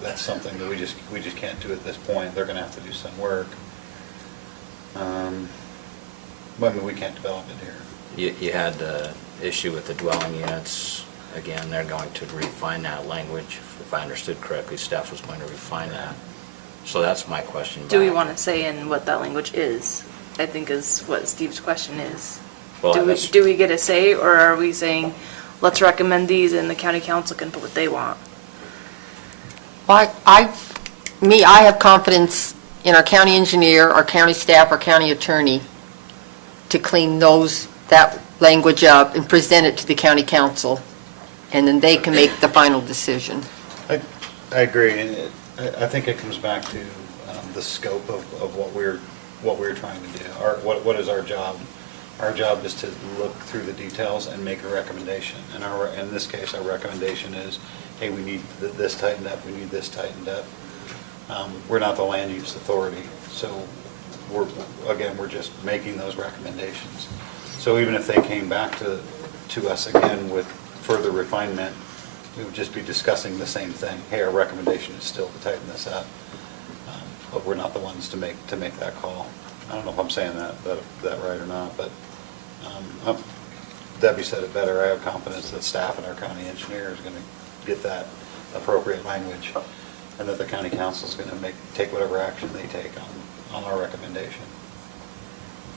that's something that we just can't do at this point. They're going to have to do some work. But I mean, we can't develop it here. You had the issue with the dwelling units. Again, they're going to refine that language. If I understood correctly, staff was going to refine that. So that's my question. Do we back. want to say in what that language is? I think is what Steve's question is. Well, Do we get a say, or are we saying, let's recommend these and the county council can put what they want? Well, I have confidence in our county engineer, our county staff, our county attorney to clean that language up and present it to the county council, and then they can make the final decision. I agree, and I think it comes back to the scope of what we're trying to do. What is our job? Our job is to look through the details and make a recommendation. And in this case, our recommendation is, hey, we need this tightened up, we need this tightened up. We're not the land use authority, so we're just making those recommendations. So even if they came back to us again with further refinement, we would just be discussing the same thing. Hey, our recommendation is still to tighten this up, but we're not the ones to make that call. I don't know if I'm saying that right or not, but Debbie said it better. I have confidence that staff and our county engineer is going to get that appropriate language, and that the county council is going to take whatever action they take on our recommendation.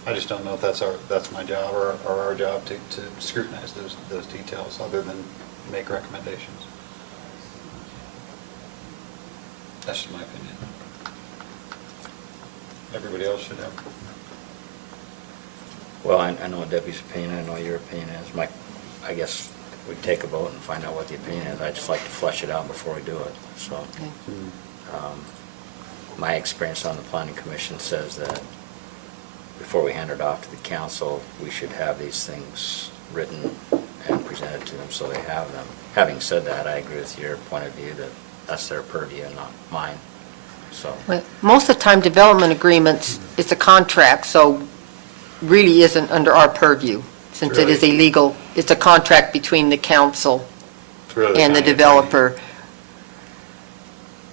I just don't know if that's my job or our job to scrutinize those details, other than make recommendations. That's just my opinion. Everybody else should have. Well, I know Debbie's opinion, I know your opinion is. I guess we'd take a vote and find out what the opinion is. I'd just like to flesh it out before we do it, so. Okay. My experience on the planning commission says that before we hand it off to the council, we should have these things written and presented to them so they have them. Having said that, I agree with your point of view that that's their purview and not mine, so. Well, most of the time, development agreements, it's a contract, so really isn't under our purview, since it is illegal. It's a contract between the council and the developer.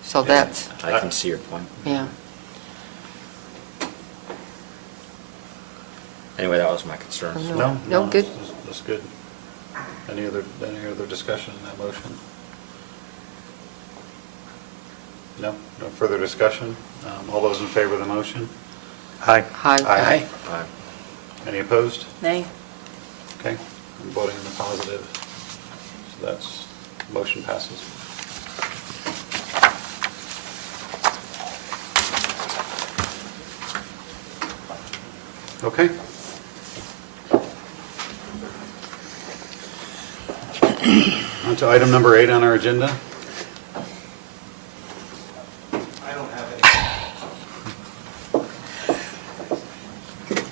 So that's, I can see your point. yeah. Anyway, that was my concern. No, good. That's good. Any other discussion on that motion? No further discussion? All those in favor of the motion? Aye. Aye. Aye. Any opposed? Nay. Okay, I'm voting in the positive. So that's, motion passes. Okay. On to item number 8 on our agenda. I don't have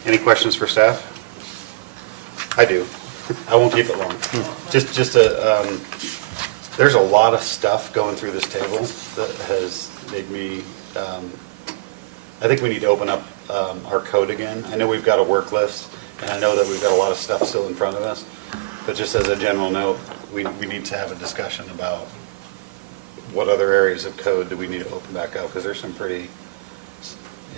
Any questions for staff? I do. I won't keep it long. There's a lot of stuff going through this table that has made me, I think we need to open up our code again. I know we've got a work list, and I know that we've got a lot of stuff still in front of us, but just as a general note, we need to have a discussion about what other areas of code do we need to open back up, because there's some pretty...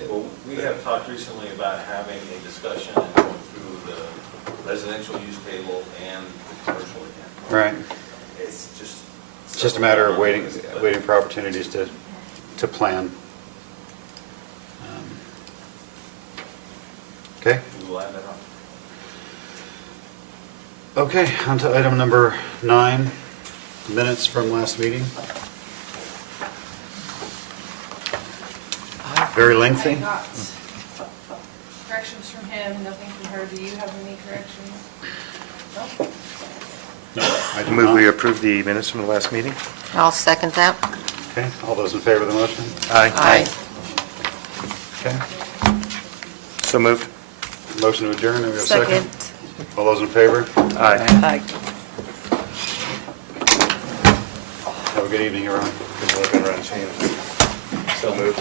Well, we have talked recently about having a discussion and going through the residential use table and the commercial again. Right. It's just a matter of waiting for opportunities to plan. Okay. We will add that on. Okay, on to item number 9, minutes from last meeting. Very lengthy. I got corrections from him, nothing from her. Do you have any corrections? No? No, I do Move we not. approve the minutes from the last meeting? I'll second that. Okay, all those in favor of the motion? Aye. Okay, So moved. motion to adjourn, do we have a second? All those in favor? Aye. Aye. Have a good evening, everyone. Looking around, seeing. So moved.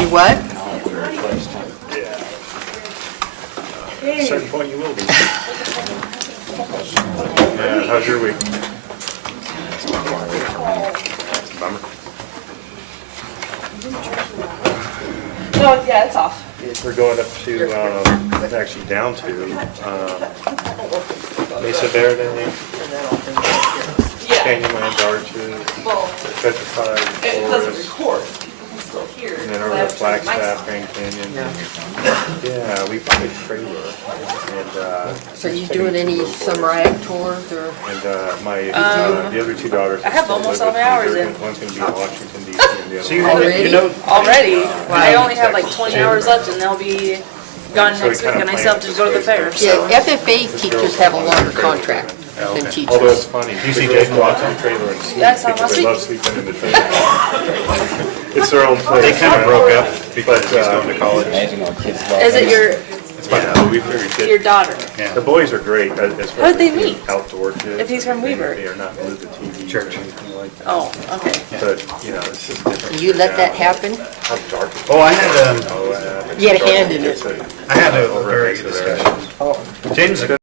You what? At a certain point you will be. Yeah, how's your week? Bummer. No, yeah, it's off. We're going up to, actually down to Mesa Verde, Canyonlands, Arches, Petrified Forest, record. You can still hear. and then over to Flagstaff, Grand Canyon. Yeah, we bought a trailer. And, So you doing any summer ag tours or? And my, the other two daughters. I have still almost live all my with me. hours They're in. One's gonna be in Washington DC and the other. So you one- Already? I only have like Texas. 20 hours left and they'll be gone So we next week kinda and I still have to go to the fair, Yeah, so. FFA teachers have a longer contract. Oh, than okay. teachers. Although it's funny, You see the girls Jason go out to the trailer and sleep Yeah, I saw him because last they love week. sleeping in the trailer. It's their own place. They kind of broke up because But, he's going to college. Amazing what kids love. Is it Yeah, we figured your that daughter? the boys are great, especially How'd they the meet? outdoor kids. If he's from Weaver? They are not glued to TV or Church. anything like that. Oh, okay. But, you know, it's just different. You let that happen? How dark. it Oh, I had, is. Oh, You had a hand in it's it. a- I had a over very next good to there. discussion. James